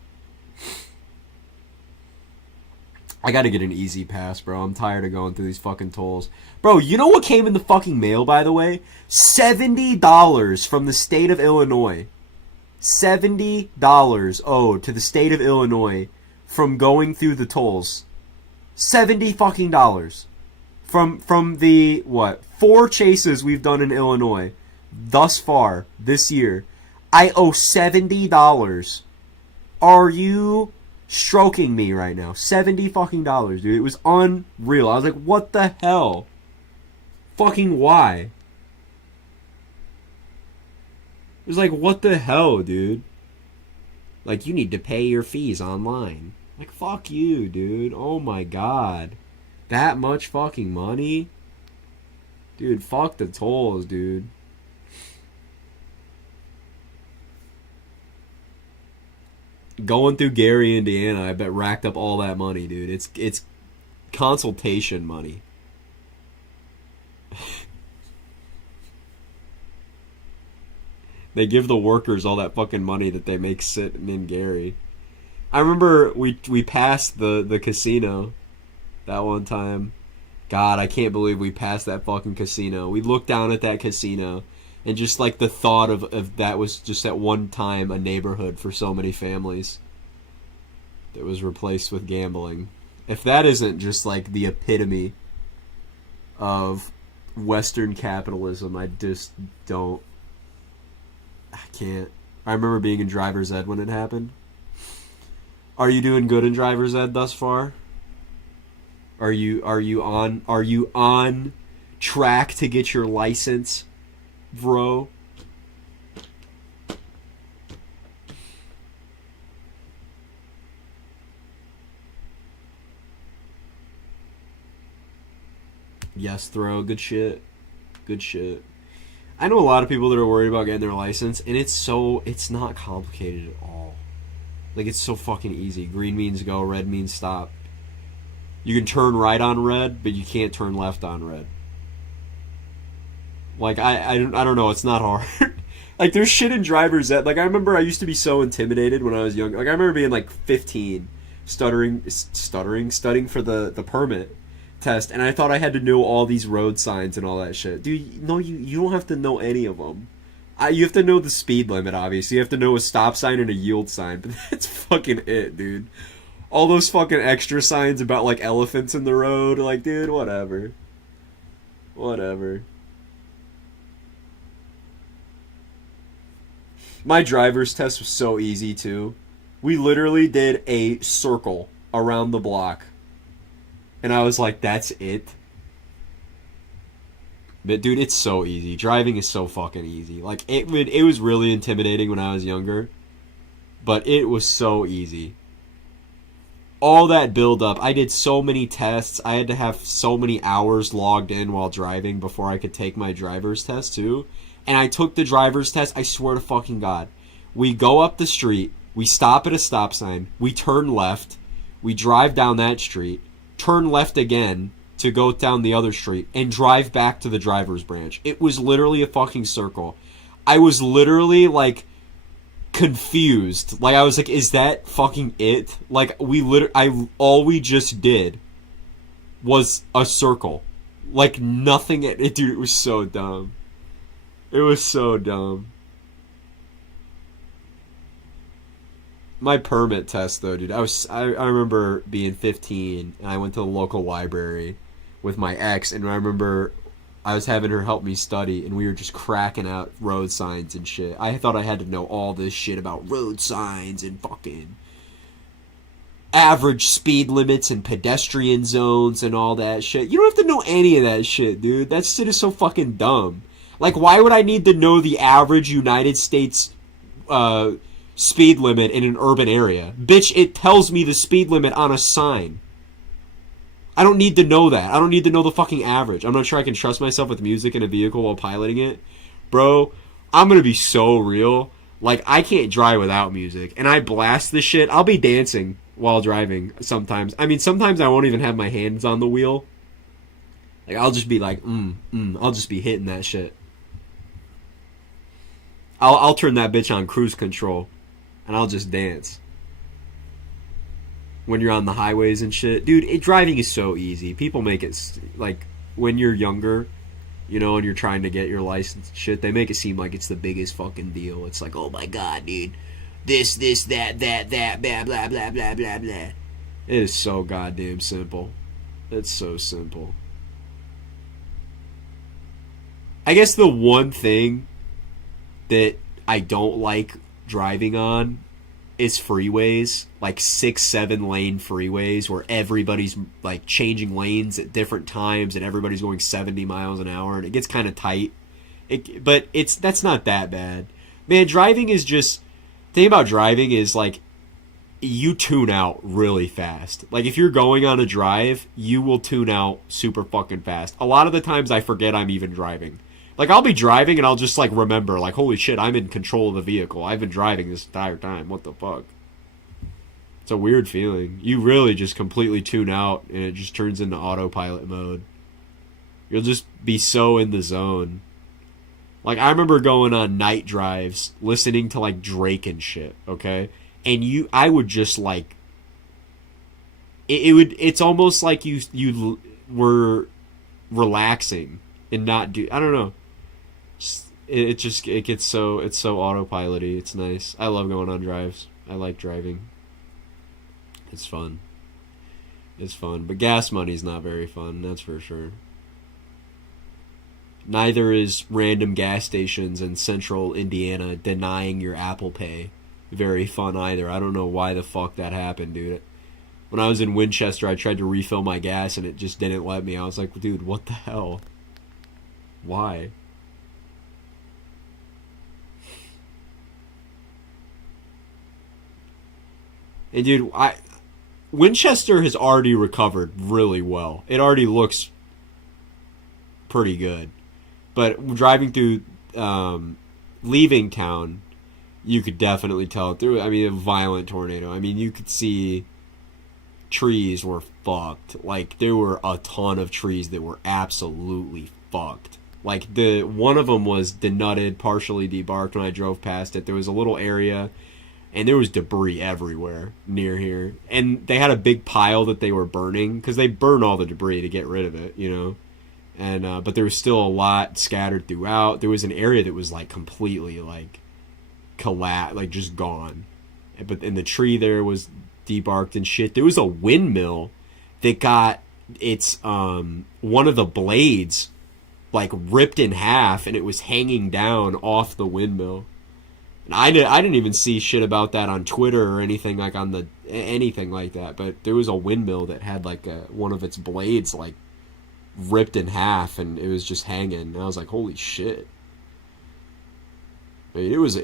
I gotta get an easy pass, bro. I'm tired of going through these fucking tolls. Bro, you know what came in the fucking mail, by the way? $70 from the state of Illinois. $70 owed to the state of Illinois from going through the tolls. $70 fucking dollars. From the, 4 chases we've done in Illinois thus far this year. I owe $70. Are you stroking me right now? $70 fucking dollars, dude. It was unreal. I was like, what the hell? Fucking why? It was like, what the hell, dude? Like, you need to pay your fees online. Like, fuck you, dude. Oh my god. That much fucking money? Dude, fuck the tolls, dude. Going through Gary, Indiana, I bet racked up all that money, dude. It's consultation money. They give the workers all that fucking money that they make sitting in Gary. I remember we passed the casino that one time. God, I can't believe we passed that fucking casino. We looked down at that casino, and just like the thought of that was just at one time a neighborhood for so many families that was replaced with gambling. If that isn't just like the epitome of Western capitalism, I just don't. I can't. I remember being in driver's ed when it happened. Are you doing good in driver's ed thus far? Are you on track to get your license, bro? Yes, throw. Good shit. Good shit. I know a lot of people that are worried about getting their license, and it's not complicated at all. Like, it's so fucking easy. Green means go, red means stop. You can turn right on red, but you can't turn left on red. Like, I don't know, it's not hard. Like, there's shit in driver's ed. Like, I remember I used to be so intimidated when I was young. Like, I remember being, like, 15, studying for the permit test, and I thought I had to know all these road signs and all that shit. Dude, no, you don't have to know any of them. You have to know the speed limit, obviously. You have to know a stop sign and a yield sign, but that's fucking it, dude. All those fucking extra signs about, like, elephants in the road. Like, dude, whatever. Whatever. My driver's test was so easy, too. We literally did a circle around the block. And I was like, that's it? But, dude, it's so easy. Driving is so fucking easy. Like, it was really intimidating when I was younger. But it was so easy. All that build up, I did so many tests. I had to have so many hours logged in while driving before I could take my driver's test too. And I took the driver's test, I swear to fucking God. We go up the street, we stop at a stop sign, we turn left, we drive down that street, turn left again to go down the other street, and drive back to the driver's branch. It was literally a fucking circle. I was literally like confused. Like, I was like, is that fucking it? Like, all we just did was a circle. Like, nothing. Dude, it was so dumb. It was so dumb. my permit test though, dude. I remember being 15 and I went to the local library with my ex, and I remember I was having her help me study, and we were just cracking out road signs and shit. I thought I had to know all this shit about road signs and fucking average speed limits and pedestrian zones and all that shit. You don't have to know any of that shit, dude. That shit is so fucking dumb. Like, why would I need to know the average United States speed limit in an urban area? Bitch, it tells me the speed limit on a sign. I don't need to know that. I don't need to know the fucking average. I'm not sure I can trust myself with music in a vehicle while piloting it. Bro, I'm gonna be so real. Like, I can't drive without music. And I blast this shit. I'll be dancing while driving sometimes. I mean, sometimes I won't even have my hands on the wheel. Like, I'll just be like, I'll just be hitting that shit. I'll turn that bitch on cruise control. And I'll just dance. When you're on the highways and shit. Dude, driving is so easy. People make it, like, when you're younger, you know, and you're trying to get your license and shit, they make it seem like it's the biggest fucking deal. It's like, oh my god, dude. This, that, blah, blah, blah, blah, blah, blah. It is so goddamn simple. It's so simple. I guess the one thing that I don't like driving on is freeways, like 6-7 lane freeways where everybody's like changing lanes at different times and everybody's going 70 miles an hour and it gets kind of tight. But that's not that bad. Man, driving is just, the thing about driving is like you tune out really fast. Like if you're going on a drive, you will tune out super fucking fast. A lot of the times I forget I'm even driving. Like, I'll be driving and I'll just, like, remember, like, holy shit, I'm in control of the vehicle. I've been driving this entire time. What the fuck? It's a weird feeling. You really just completely tune out and it just turns into autopilot mode. You'll just be so in the zone. Like, I remember going on night drives, listening to, like, Drake and shit, okay? And I would just, like... It's almost like you were relaxing and not do... I don't know. It gets so, it's so autopilot-y. It's nice. I love going on drives. I like driving. It's fun. It's fun. But gas money's not very fun, that's for sure. Neither is random gas stations in central Indiana denying your Apple Pay very fun either. I don't know why the fuck that happened, dude. When I was in Winchester, I tried to refill my gas and it just didn't let me. I was like, dude, what the hell? Why? And dude, Winchester has already recovered really well. It already looks pretty good. But driving through, leaving town, you could definitely tell through. I mean, a violent tornado. I mean, you could see trees were fucked. Like, there were a ton of trees that were absolutely fucked. Like, one of them was denutted, partially debarked when I drove past it. There was a little area, and there was debris everywhere near here. And they had a big pile that they were burning, because they burn all the debris to get rid of it, you know? And, but there was still a lot scattered throughout. There was an area that was, like, completely, like, like, just gone. And the tree there was debarked and shit. There was a windmill that got its, one of the blades, like, ripped in half, and it was hanging down off the windmill. And I didn't even see shit about that on Twitter or anything like anything like that. But there was a windmill that had like one of its blades like ripped in half, and it was just hanging. And I was like, holy shit! I mean, it was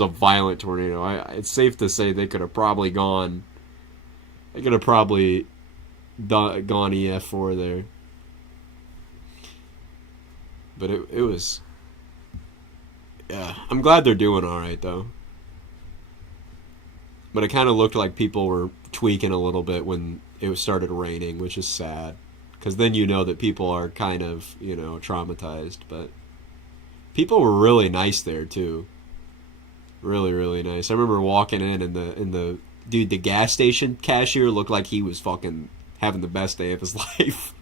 a violent tornado. It's safe to say they could have probably gone. They could have probably gone EF4 there. But it was. Yeah, I'm glad they're doing alright, though. But it kind of looked like people were tweaking a little bit when it started raining, which is sad. Because then you know that people are kind of, you know, traumatized. But people were really nice there, too. Really, really nice. I remember walking in and the dude, the gas station cashier looked like he was fucking having the best day of his life.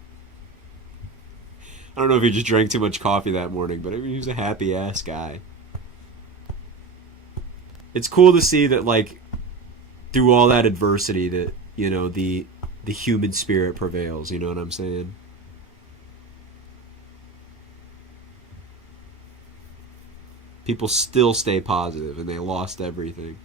I don't know if he just drank too much coffee that morning, but I mean, he was a happy-ass guy. it's cool to see that, like, through all that adversity, that, you know, the human spirit prevails. You know what I'm saying? People still stay positive, and they lost everything.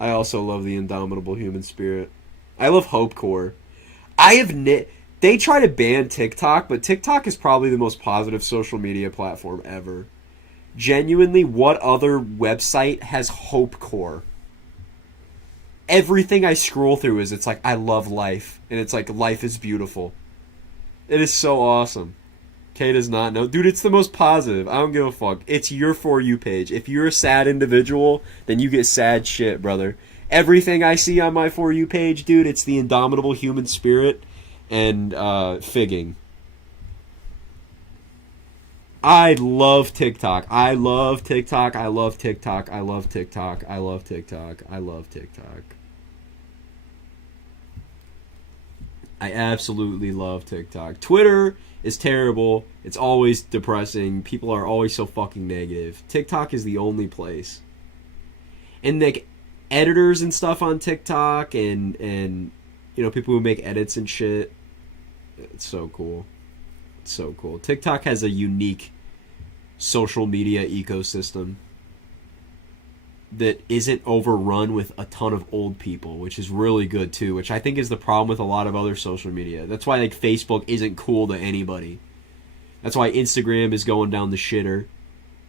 I also love the indomitable human spirit. I love Hope Core. They try to ban TikTok, but TikTok is probably the most positive social media platform ever. Genuinely, what other website has Hope Core? Everything I scroll through it's like, I love life. And it's like, life is beautiful. It is so awesome. Kay does not know. Dude, it's the most positive. I don't give a fuck. It's your For You page. If you're a sad individual, then you get sad shit, brother. Everything I see on my For You page, dude, it's the indomitable human spirit and figging. I love TikTok. I love TikTok. I love TikTok. I love TikTok. I love TikTok. I love TikTok. I absolutely love TikTok. Twitter is terrible. It's always depressing. People are always so fucking negative. TikTok is the only place. And like editors and stuff on TikTok and you know, people who make edits and shit. It's so cool. It's so cool. TikTok has a unique social media ecosystem that isn't overrun with a ton of old people, which is really good too, which I think is the problem with a lot of other social media. That's why like Facebook isn't cool to anybody. That's why Instagram is going down the shitter.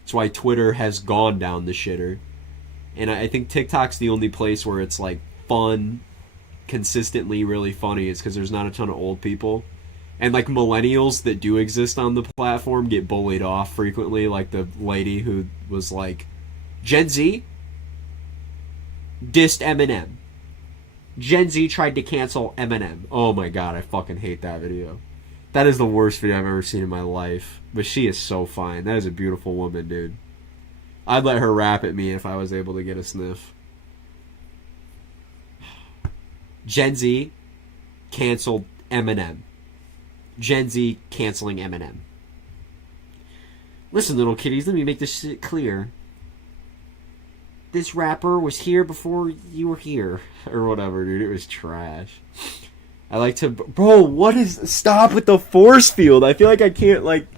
That's why Twitter has gone down the shitter. And I think TikTok's the only place where it's like fun, consistently really funny. It's because there's not a ton of old people. And like millennials that do exist on the platform get bullied off frequently, like the lady who was like, Gen Z dissed Eminem. Gen Z tried to cancel Eminem. Oh my god, I fucking hate that video. That is the worst video I've ever seen in my life. But she is so fine. That is a beautiful woman, dude. I'd let her rap at me if I was able to get a sniff. Gen Z canceled Eminem. Gen Z canceling Eminem. Listen, little kiddies, let me make this shit clear. This rapper was here before you were here. Or whatever, dude. It was trash. I like to... Bro, what is... Stop with the force field. I feel like I can't, like...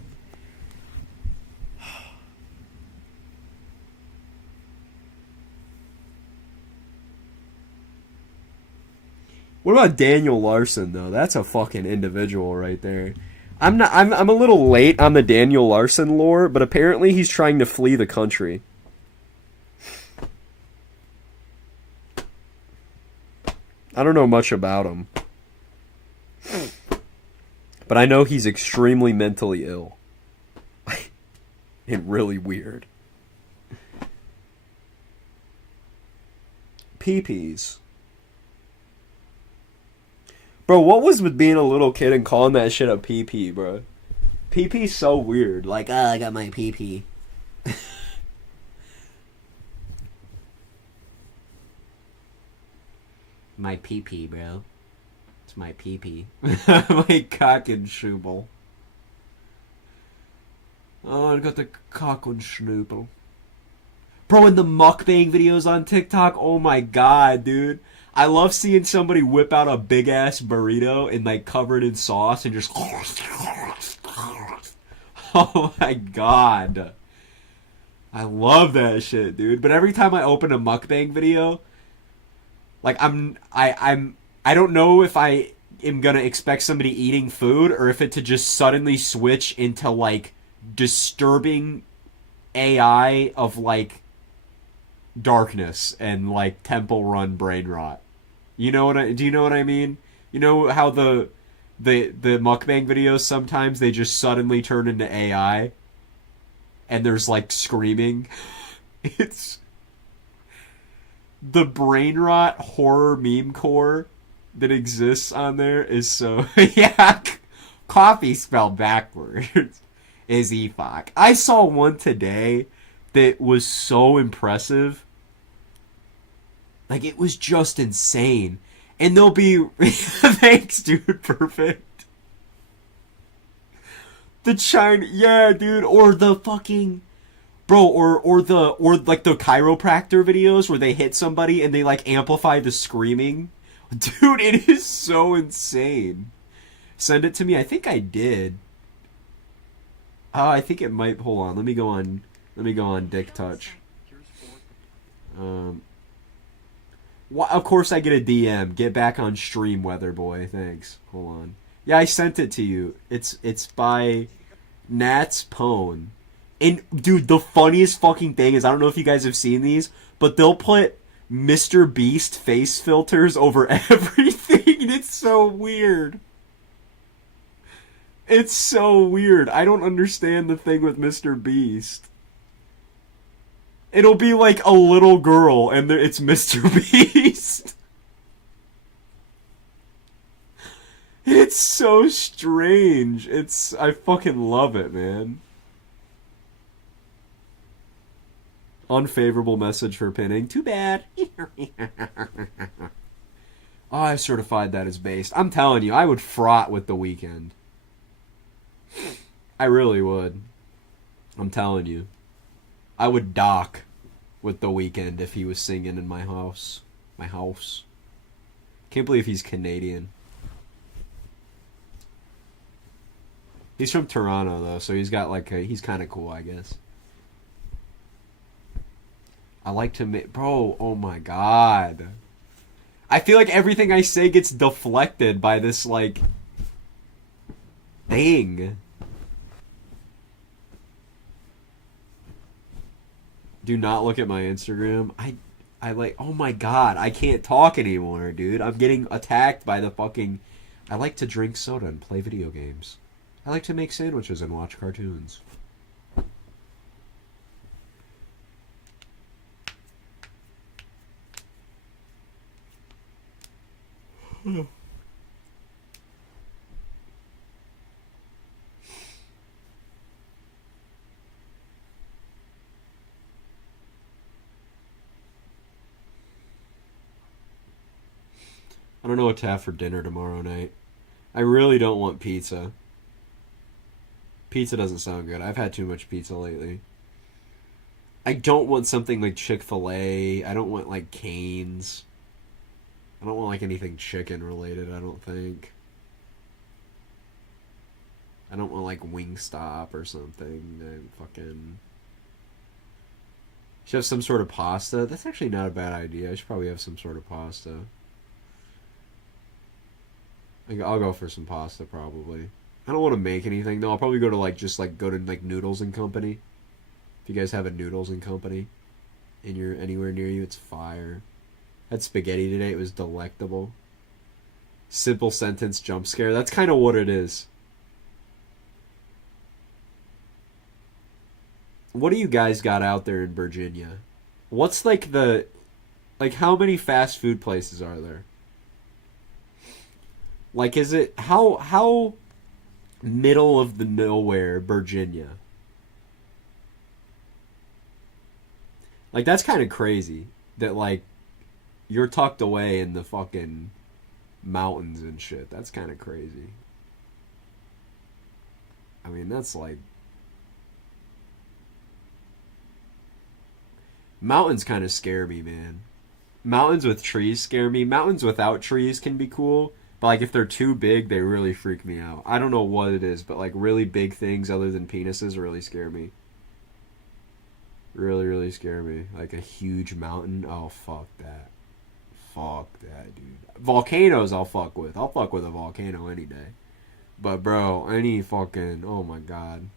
What about Daniel Larson, though? That's a fucking individual right there. I'm a little late on the Daniel Larson lore, but apparently he's trying to flee the country. I don't know much about him. But I know he's extremely mentally ill. And really weird. Pee-pees. Bro, what was with being a little kid and calling that shit a pee-pee, bro? Pee-pee's so weird. Like, I got my pee-pee. My pee-pee, bro. It's my pee-pee. my cock and schnoobel. Oh, I got the cock and schnoobel. Bro, in the mukbang videos on TikTok, oh my god, dude. I love seeing somebody whip out a big-ass burrito and, like, covered in sauce and just... Oh my god. I love that shit, dude. But every time I open a mukbang video... Like, I don't know if I am gonna expect somebody eating food or if it to just suddenly switch into, like, disturbing AI of, like, darkness and, like, temple run brain rot. Do you know what I mean? You know how the mukbang videos sometimes they just suddenly turn into AI and there's, like, screaming? It's... The brain rot horror meme core that exists on there is so... Yeah, coffee spelled backwards is EFOC. I saw one today that was so impressive. Like, it was just insane. And they'll be... Thanks, dude. Perfect. The China... Yeah, dude. Or the fucking... Bro, or like the chiropractor videos where they hit somebody and they like amplify the screaming. Dude, it is so insane. Send it to me. I think I did. I think it might. Hold on. Let me go on Dick Touch. Of course I get a DM. Get back on stream, weather boy. Thanks. Hold on. Yeah, I sent it to you. It's by Nats Pone. And, dude, the funniest fucking thing is, I don't know if you guys have seen these, but they'll put Mr. Beast face filters over everything, and it's so weird. It's so weird. I don't understand the thing with Mr. Beast. It'll be like a little girl, and it's Mr. Beast. It's so strange. I fucking love it, man. Unfavorable message for pinning. Too bad. Oh, I certified that as based. I'm telling you, I would fraught with The Weeknd. I really would. I'm telling you. I would dock with The Weeknd if he was singing in my house. My house. Can't believe he's Canadian. He's from Toronto, though, so he's got like he's kind of cool, I guess. I like to make... Bro, oh my god. I feel like everything I say gets deflected by this, like... thing. Do not look at my Instagram. I like... Oh my god, I can't talk anymore, dude. I'm getting attacked by the fucking... I like to drink soda and play video games. I like to make sandwiches and watch cartoons. I don't know what to have for dinner tomorrow night. I really don't want pizza. Pizza doesn't sound good. I've had too much pizza lately. I don't want something like Chick-fil-A. I don't want like Cane's. I don't want like anything chicken related, I don't think. I don't want like Wingstop or something. I fucking... Should have some sort of pasta. That's actually not a bad idea. I should probably have some sort of pasta. I'll go for some pasta probably. I don't want to make anything though. I'll probably go to like go to like Noodles and Company. If you guys have a Noodles and Company and you're anywhere near you, it's fire. Had spaghetti today. It was delectable. Simple sentence jump scare. That's kind of what it is. What do you guys got out there in Virginia? What's like how many fast food places are there? Like, is it how middle of the nowhere Virginia? Like, that's kind of crazy that like you're tucked away in the fucking mountains and shit. That's kind of crazy. I mean, that's like... Mountains kind of scare me, man. Mountains with trees scare me. Mountains without trees can be cool. But, like, if they're too big, they really freak me out. I don't know what it is, but, like, really big things other than penises really scare me. Really, really scare me. Like, a huge mountain. Oh, fuck that. Fuck that, dude. Volcanoes I'll fuck with. I'll fuck with a volcano any day. But, bro, any fucking... Oh, my God.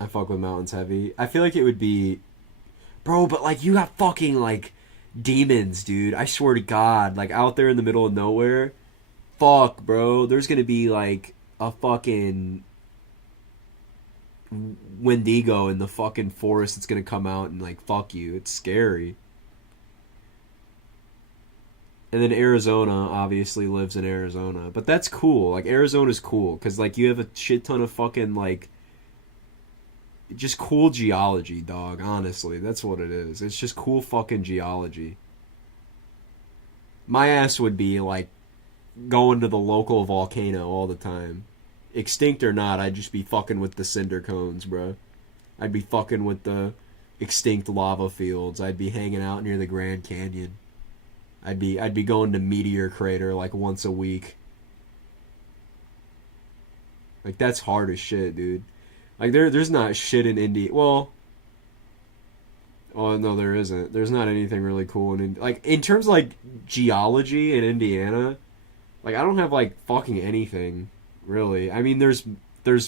I fuck with mountains heavy. I feel like it would be... Bro, but, like, you got fucking, like, demons, dude. I swear to God. Like, out there in the middle of nowhere. Fuck, bro. There's gonna be, like, a fucking... Wendigo in the fucking forest that's gonna come out and, like, fuck you. It's scary. And then Arizona obviously lives in Arizona. But that's cool. Like, Arizona's cool. Because, like, you have a shit ton of fucking, like, just cool geology, dog. Honestly, that's what it is. It's just cool fucking geology. My ass would be, like, going to the local volcano all the time. Extinct or not, I'd just be fucking with the cinder cones, bro. I'd be fucking with the extinct lava fields. I'd be hanging out near the Grand Canyon. I'd be going to Meteor Crater like once a week. Like, that's hard as shit, dude. Like, there's not shit in India. Well, oh no, there isn't. There's not anything really cool in like, in terms of like geology in Indiana. Like, I don't have like fucking anything really. I mean, there's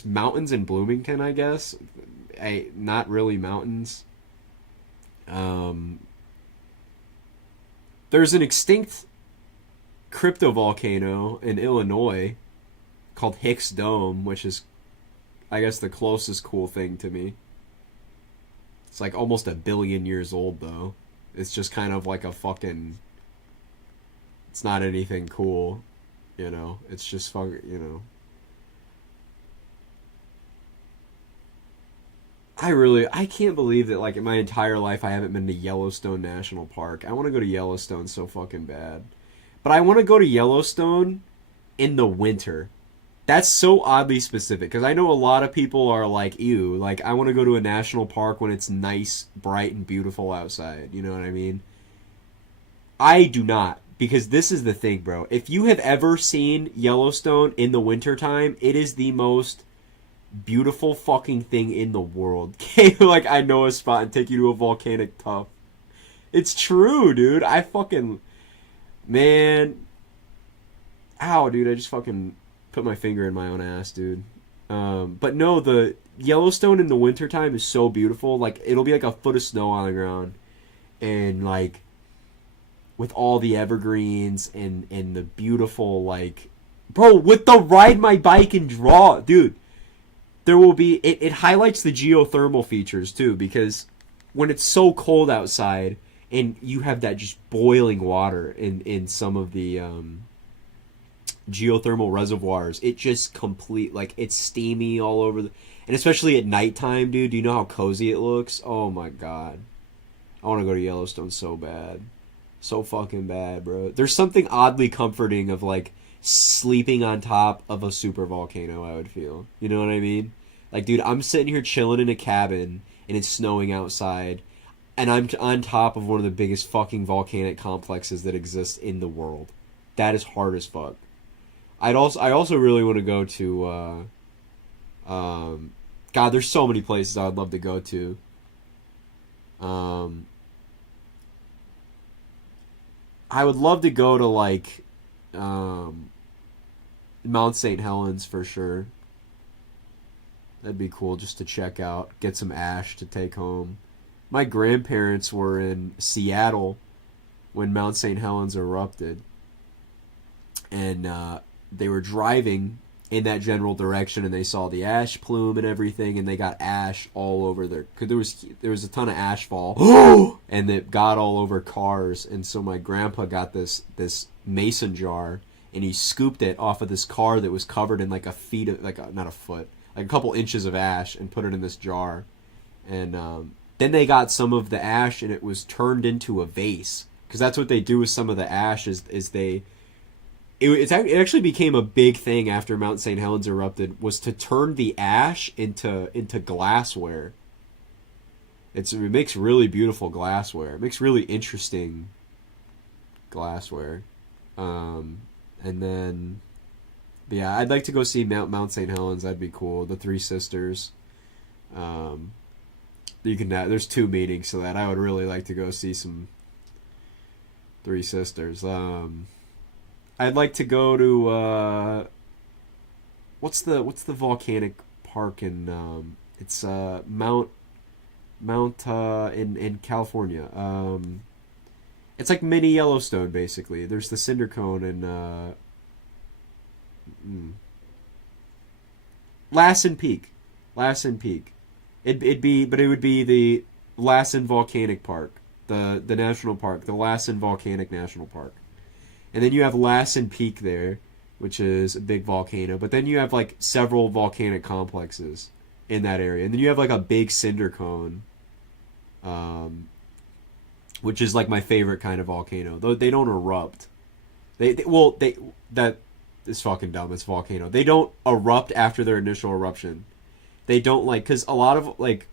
mountains in Bloomington, I guess. Not really mountains. There's an extinct cryptovolcano in Illinois called Hicks Dome, which is, I guess, the closest cool thing to me. It's like almost 1 billion years old, though. It's just kind of like a fucking... It's not anything cool, you know? It's just fucking, you know... I can't believe that, like, in my entire life I haven't been to Yellowstone National Park. I want to go to Yellowstone so fucking bad. But I want to go to Yellowstone in the winter. That's so oddly specific, because I know a lot of people are like, ew, like, I want to go to a national park when it's nice, bright, and beautiful outside. You know what I mean? I do not, because this is the thing, bro. If you have ever seen Yellowstone in the wintertime, it is the most beautiful fucking thing in the world. Like, I know a spot and take you to a volcanic tuff. It's true, dude. I fucking... Man. Ow, dude. I just fucking put my finger in my own ass, dude. But no, the Yellowstone in the wintertime is so beautiful. Like, it'll be like a foot of snow on the ground. And, like, with all the evergreens and the beautiful, like... Bro, with the ride my bike and draw, dude. There will be... It highlights the geothermal features, too, because when it's so cold outside and you have that just boiling water in some of the geothermal reservoirs, it just complete... Like, it's steamy all over. And especially at nighttime, dude, do you know how cozy it looks? Oh, my God. I want to go to Yellowstone so bad. So fucking bad, bro. There's something oddly comforting of, like, sleeping on top of a super volcano, I would feel. You know what I mean? Like, dude, I'm sitting here chilling in a cabin and it's snowing outside and I'm on top of one of the biggest fucking volcanic complexes that exists in the world. That is hard as fuck. I also really want to go to God, there's so many places I would love to go to. I would love to go to, like, Mount St. Helens for sure. That'd be cool just to check out. Get some ash to take home. My grandparents were in Seattle when Mount St. Helens erupted. And they were driving in that general direction and they saw the ash plume and everything and they got ash all over their... Because there was a ton of ash fall. And it got all over cars. And so my grandpa got this mason jar and he scooped it off of this car that was covered in like a feet of... not a foot. Like a couple inches of ash and put it in this jar. And then they got some of the ash and it was turned into a vase. Because that's what they do with some of the ash is they... It actually became a big thing after Mount St. Helens erupted, was to turn the ash into glassware. It makes really beautiful glassware. It makes really interesting glassware. And then... Yeah, I'd like to go see Mount St. Helens. That'd be cool. The Three Sisters. There's 2 meanings to that. I would really like to go see some Three Sisters. I'd like to go to what's the volcanic park in it's Mount in California. It's like mini Yellowstone basically. There's the cinder cone and Lassen Peak. It would be the Lassen Volcanic Park, the national park, the Lassen Volcanic National Park. And then you have Lassen Peak there, which is a big volcano. But then you have like several volcanic complexes in that area. And then you have like a big cinder cone, which is like my favorite kind of volcano. Though they don't erupt. That is fucking dumb. It's volcano. They don't erupt after their initial eruption. They don't like, because a lot of like,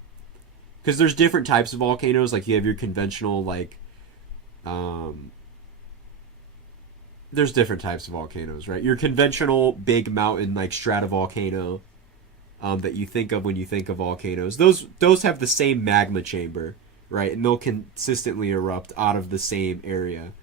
because there's different types of volcanoes. Like you have your conventional like, there's different types of volcanoes, right? Your conventional big mountain like stratovolcano, that you think of when you think of volcanoes. Those have the same magma chamber, right? And they'll consistently erupt out of the same area.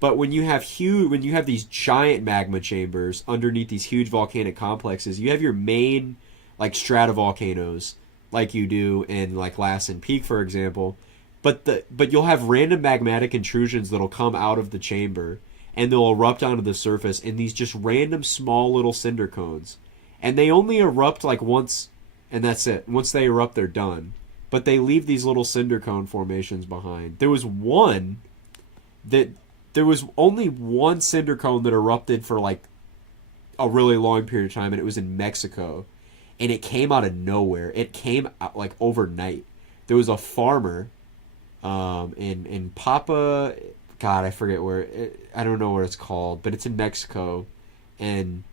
But when you have these giant magma chambers underneath these huge volcanic complexes, you have your main like stratovolcanoes, like you do in like Lassen Peak, for example. But you'll have random magmatic intrusions that'll come out of the chamber, and they'll erupt onto the surface in these just random small little cinder cones. And they only erupt like once, and that's it. Once they erupt, they're done. But they leave these little cinder cone formations behind. There was only one cinder cone that erupted for like a really long period of time, and it was in Mexico. And it came out of nowhere. It came out like overnight. There was a farmer in Papa, God, I forget I don't know what it's called, but it's in Mexico. And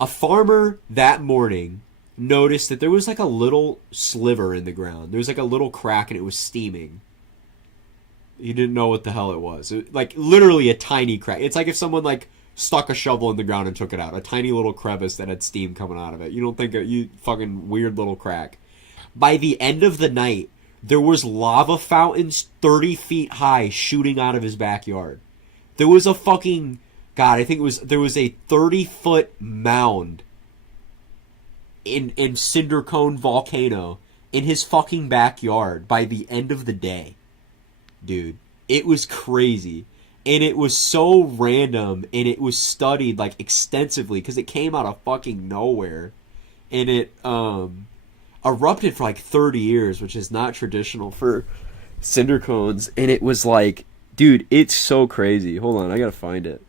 a farmer that morning noticed that there was like a little sliver in the ground. There was like a little crack, and it was steaming. He didn't know what the hell it was. Like literally a tiny crack. It's like if someone like stuck a shovel in the ground and took it out. A tiny little crevice that had steam coming out of it. You don't think you fucking weird little crack. By the end of the night, there was lava fountains 30 feet high shooting out of his backyard. There was a fucking, God, I think there was a 30-foot mound in Cinder Cone Volcano in his fucking backyard by the end of the day. Dude, it was crazy. And it was so random, and it was studied like extensively because it came out of fucking nowhere. And it erupted for like 30 years, which is not traditional for cinder cones. And it was like, dude, it's so crazy. Hold on, I gotta find it.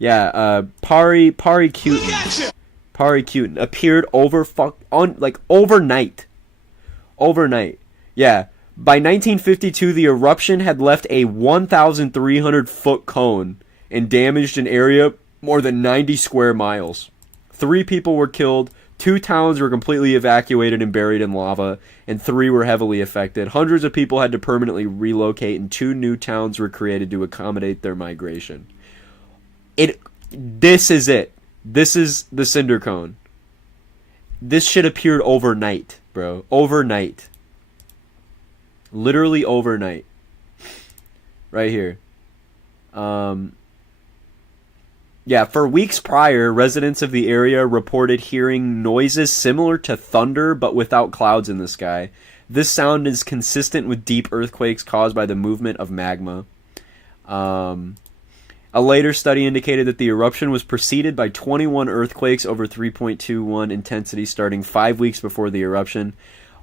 Yeah, Pari Cutin. Pari Cutin appeared overnight. Overnight. Yeah. By 1952, the eruption had left a 1,300 foot cone and damaged an area more than 90 square miles. 3 people were killed, 2 towns were completely evacuated and buried in lava, and 3 were heavily affected. Hundreds of people had to permanently relocate, and 2 new towns were created to accommodate their migration. This is it. This is the cinder cone. This shit appeared overnight, bro. Overnight. Literally overnight. Right here. Yeah, for weeks prior, residents of the area reported hearing noises similar to thunder but without clouds in the sky. This sound is consistent with deep earthquakes caused by the movement of magma. A later study indicated that the eruption was preceded by 21 earthquakes over 3.21 intensity starting 5 weeks before the eruption.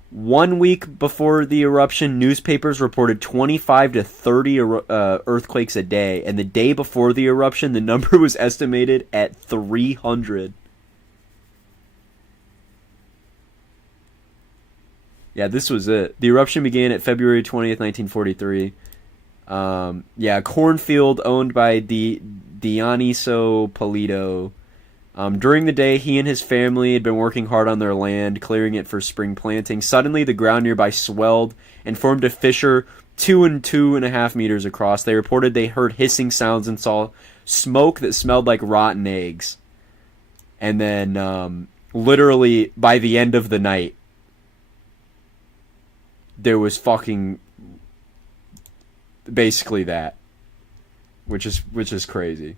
1 week before the eruption, newspapers reported 25 to 30 earthquakes a day, and the day before the eruption, the number was estimated at 300. Yeah, this was it. The eruption began at February 20th, 1943. A cornfield owned by Dioniso Polito. During the day, he and his family had been working hard on their land, clearing it for spring planting. Suddenly, the ground nearby swelled and formed a fissure 2 and 2.5 meters across. They reported they heard hissing sounds and saw smoke that smelled like rotten eggs. And then, literally, by the end of the night, there was fucking basically that, which is crazy,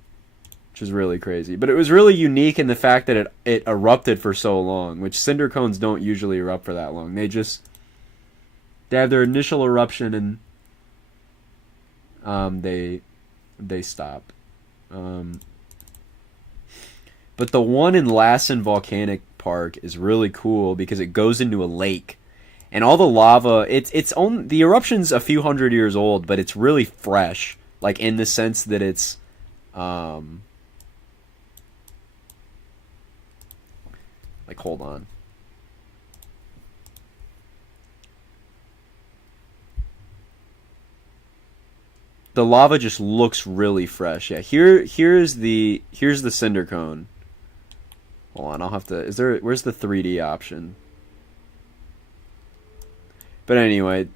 which is really crazy. But it was really unique in the fact that it erupted for so long, which cinder cones don't usually erupt for that long. They have their initial eruption and they stop. But the one in Lassen Volcanic Park is really cool because it goes into a lake. And all the lava, the eruption's a few hundred years old, but it's really fresh, like in the sense that it's like, hold on. The lava just looks really fresh. Yeah, here's the cinder cone. Hold on, I'll have to. Where's the 3D option? But anyway,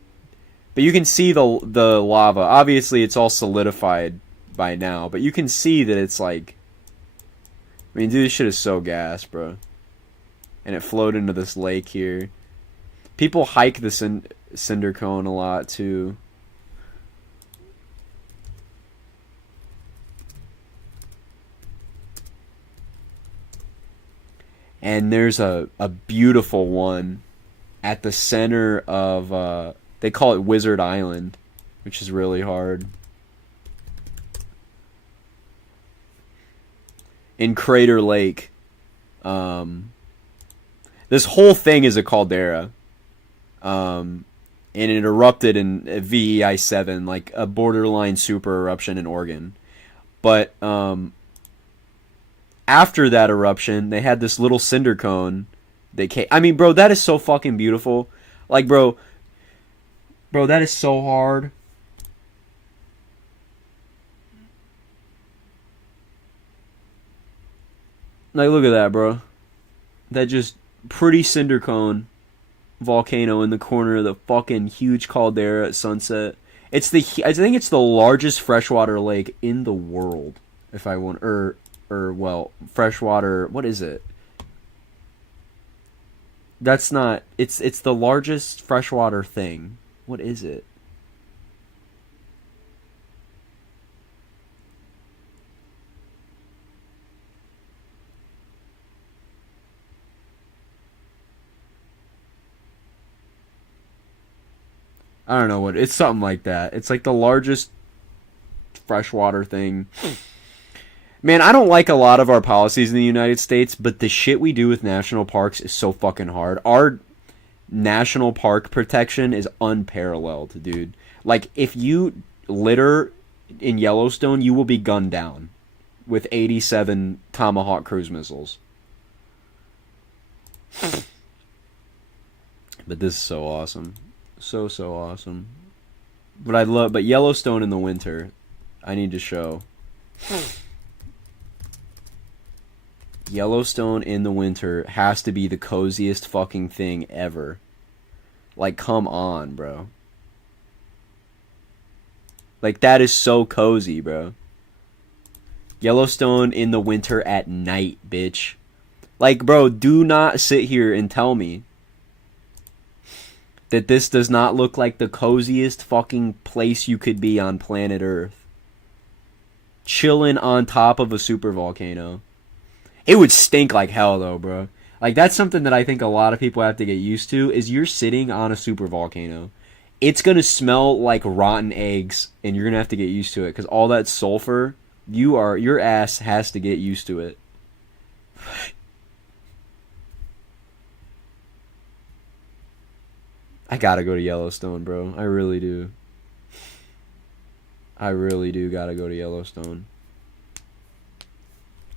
but you can see the lava. Obviously, it's all solidified by now, but you can see that it's like. I mean, dude, this shit is so gas, bro. And it flowed into this lake here. People hike the cinder cone a lot too. And there's a beautiful one at the center of, they call it Wizard Island, which is really hard. In Crater Lake. This whole thing is a caldera. And it erupted in VEI 7, like a borderline super eruption in Oregon. But, after that eruption, they had this little cinder cone. I mean, bro, that is so fucking beautiful. Like, bro, that is so hard. Like, look at that, bro. That just pretty cinder cone volcano in the corner of the fucking huge caldera at sunset. I think it's the largest freshwater lake in the world. If I want, well, freshwater, what is it? That's not, it's the largest freshwater thing. What is it? I don't know what, it's something like that. It's like the largest freshwater thing. Man, I don't like a lot of our policies in the United States, but the shit we do with national parks is so fucking hard. Our national park protection is unparalleled, dude. Like, if you litter in Yellowstone, you will be gunned down with 87 Tomahawk cruise missiles. But this is so awesome. So awesome. But Yellowstone in the winter, I need to show. Yellowstone in the winter has to be the coziest fucking thing ever. Like, come on, bro. Like, that is so cozy, bro. Yellowstone in the winter at night, bitch. Like, bro, do not sit here and tell me that this does not look like the coziest fucking place you could be on planet Earth. Chilling on top of a supervolcano. It would stink like hell, though, bro. Like, that's something that I think a lot of people have to get used to, is you're sitting on a supervolcano. It's gonna smell like rotten eggs, and you're gonna have to get used to it, because all that sulfur, your ass has to get used to it. I gotta go to Yellowstone, bro. I really do. I really do gotta go to Yellowstone.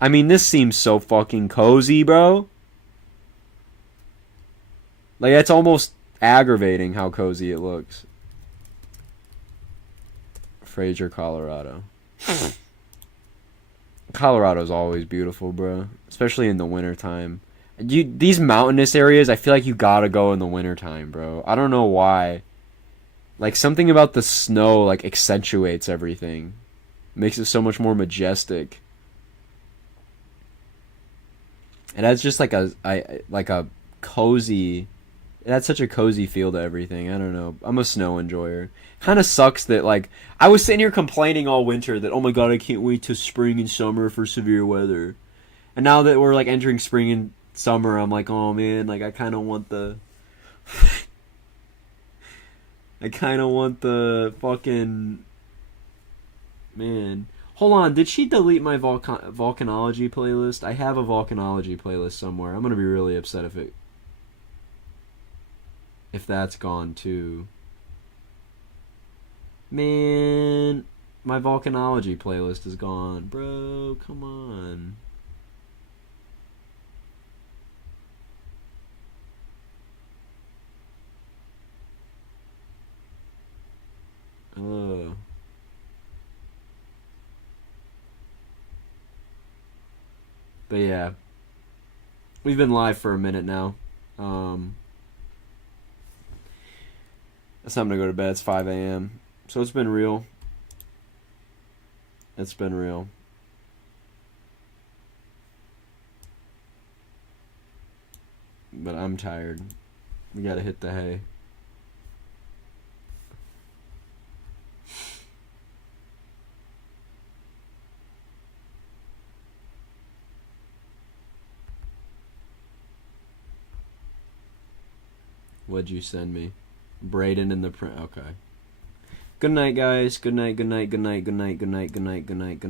I mean, this seems so fucking cozy, bro. Like, it's almost aggravating how cozy it looks. Fraser, Colorado. Colorado's always beautiful, bro. Especially in the wintertime. These mountainous areas, I feel like you gotta go in the wintertime, bro. I don't know why. Like, something about the snow, like, accentuates everything. Makes it so much more majestic. It has just like a cozy. It had such a cozy feel to everything. I don't know. I'm a snow enjoyer. Kind of sucks that, like, I was sitting here complaining all winter that, oh my god, I can't wait to spring and summer for severe weather. And now that we're like entering spring and summer, I'm like, oh man, like, I kind of want the fucking, man. Hold on, did she delete my volcanology playlist? I have a volcanology playlist somewhere. I'm gonna be really upset if it... if that's gone too. Man, my volcanology playlist is gone. Bro, come on. Oh. But yeah. We've been live for a minute now. It's time to go to bed. It's 5 a.m. So it's been real. It's been real. But I'm tired. We gotta hit the hay. What'd you send me? Braden in the print. Okay. Good night, guys. Good night, good night, good night, good night, good night, good night, good night, good night.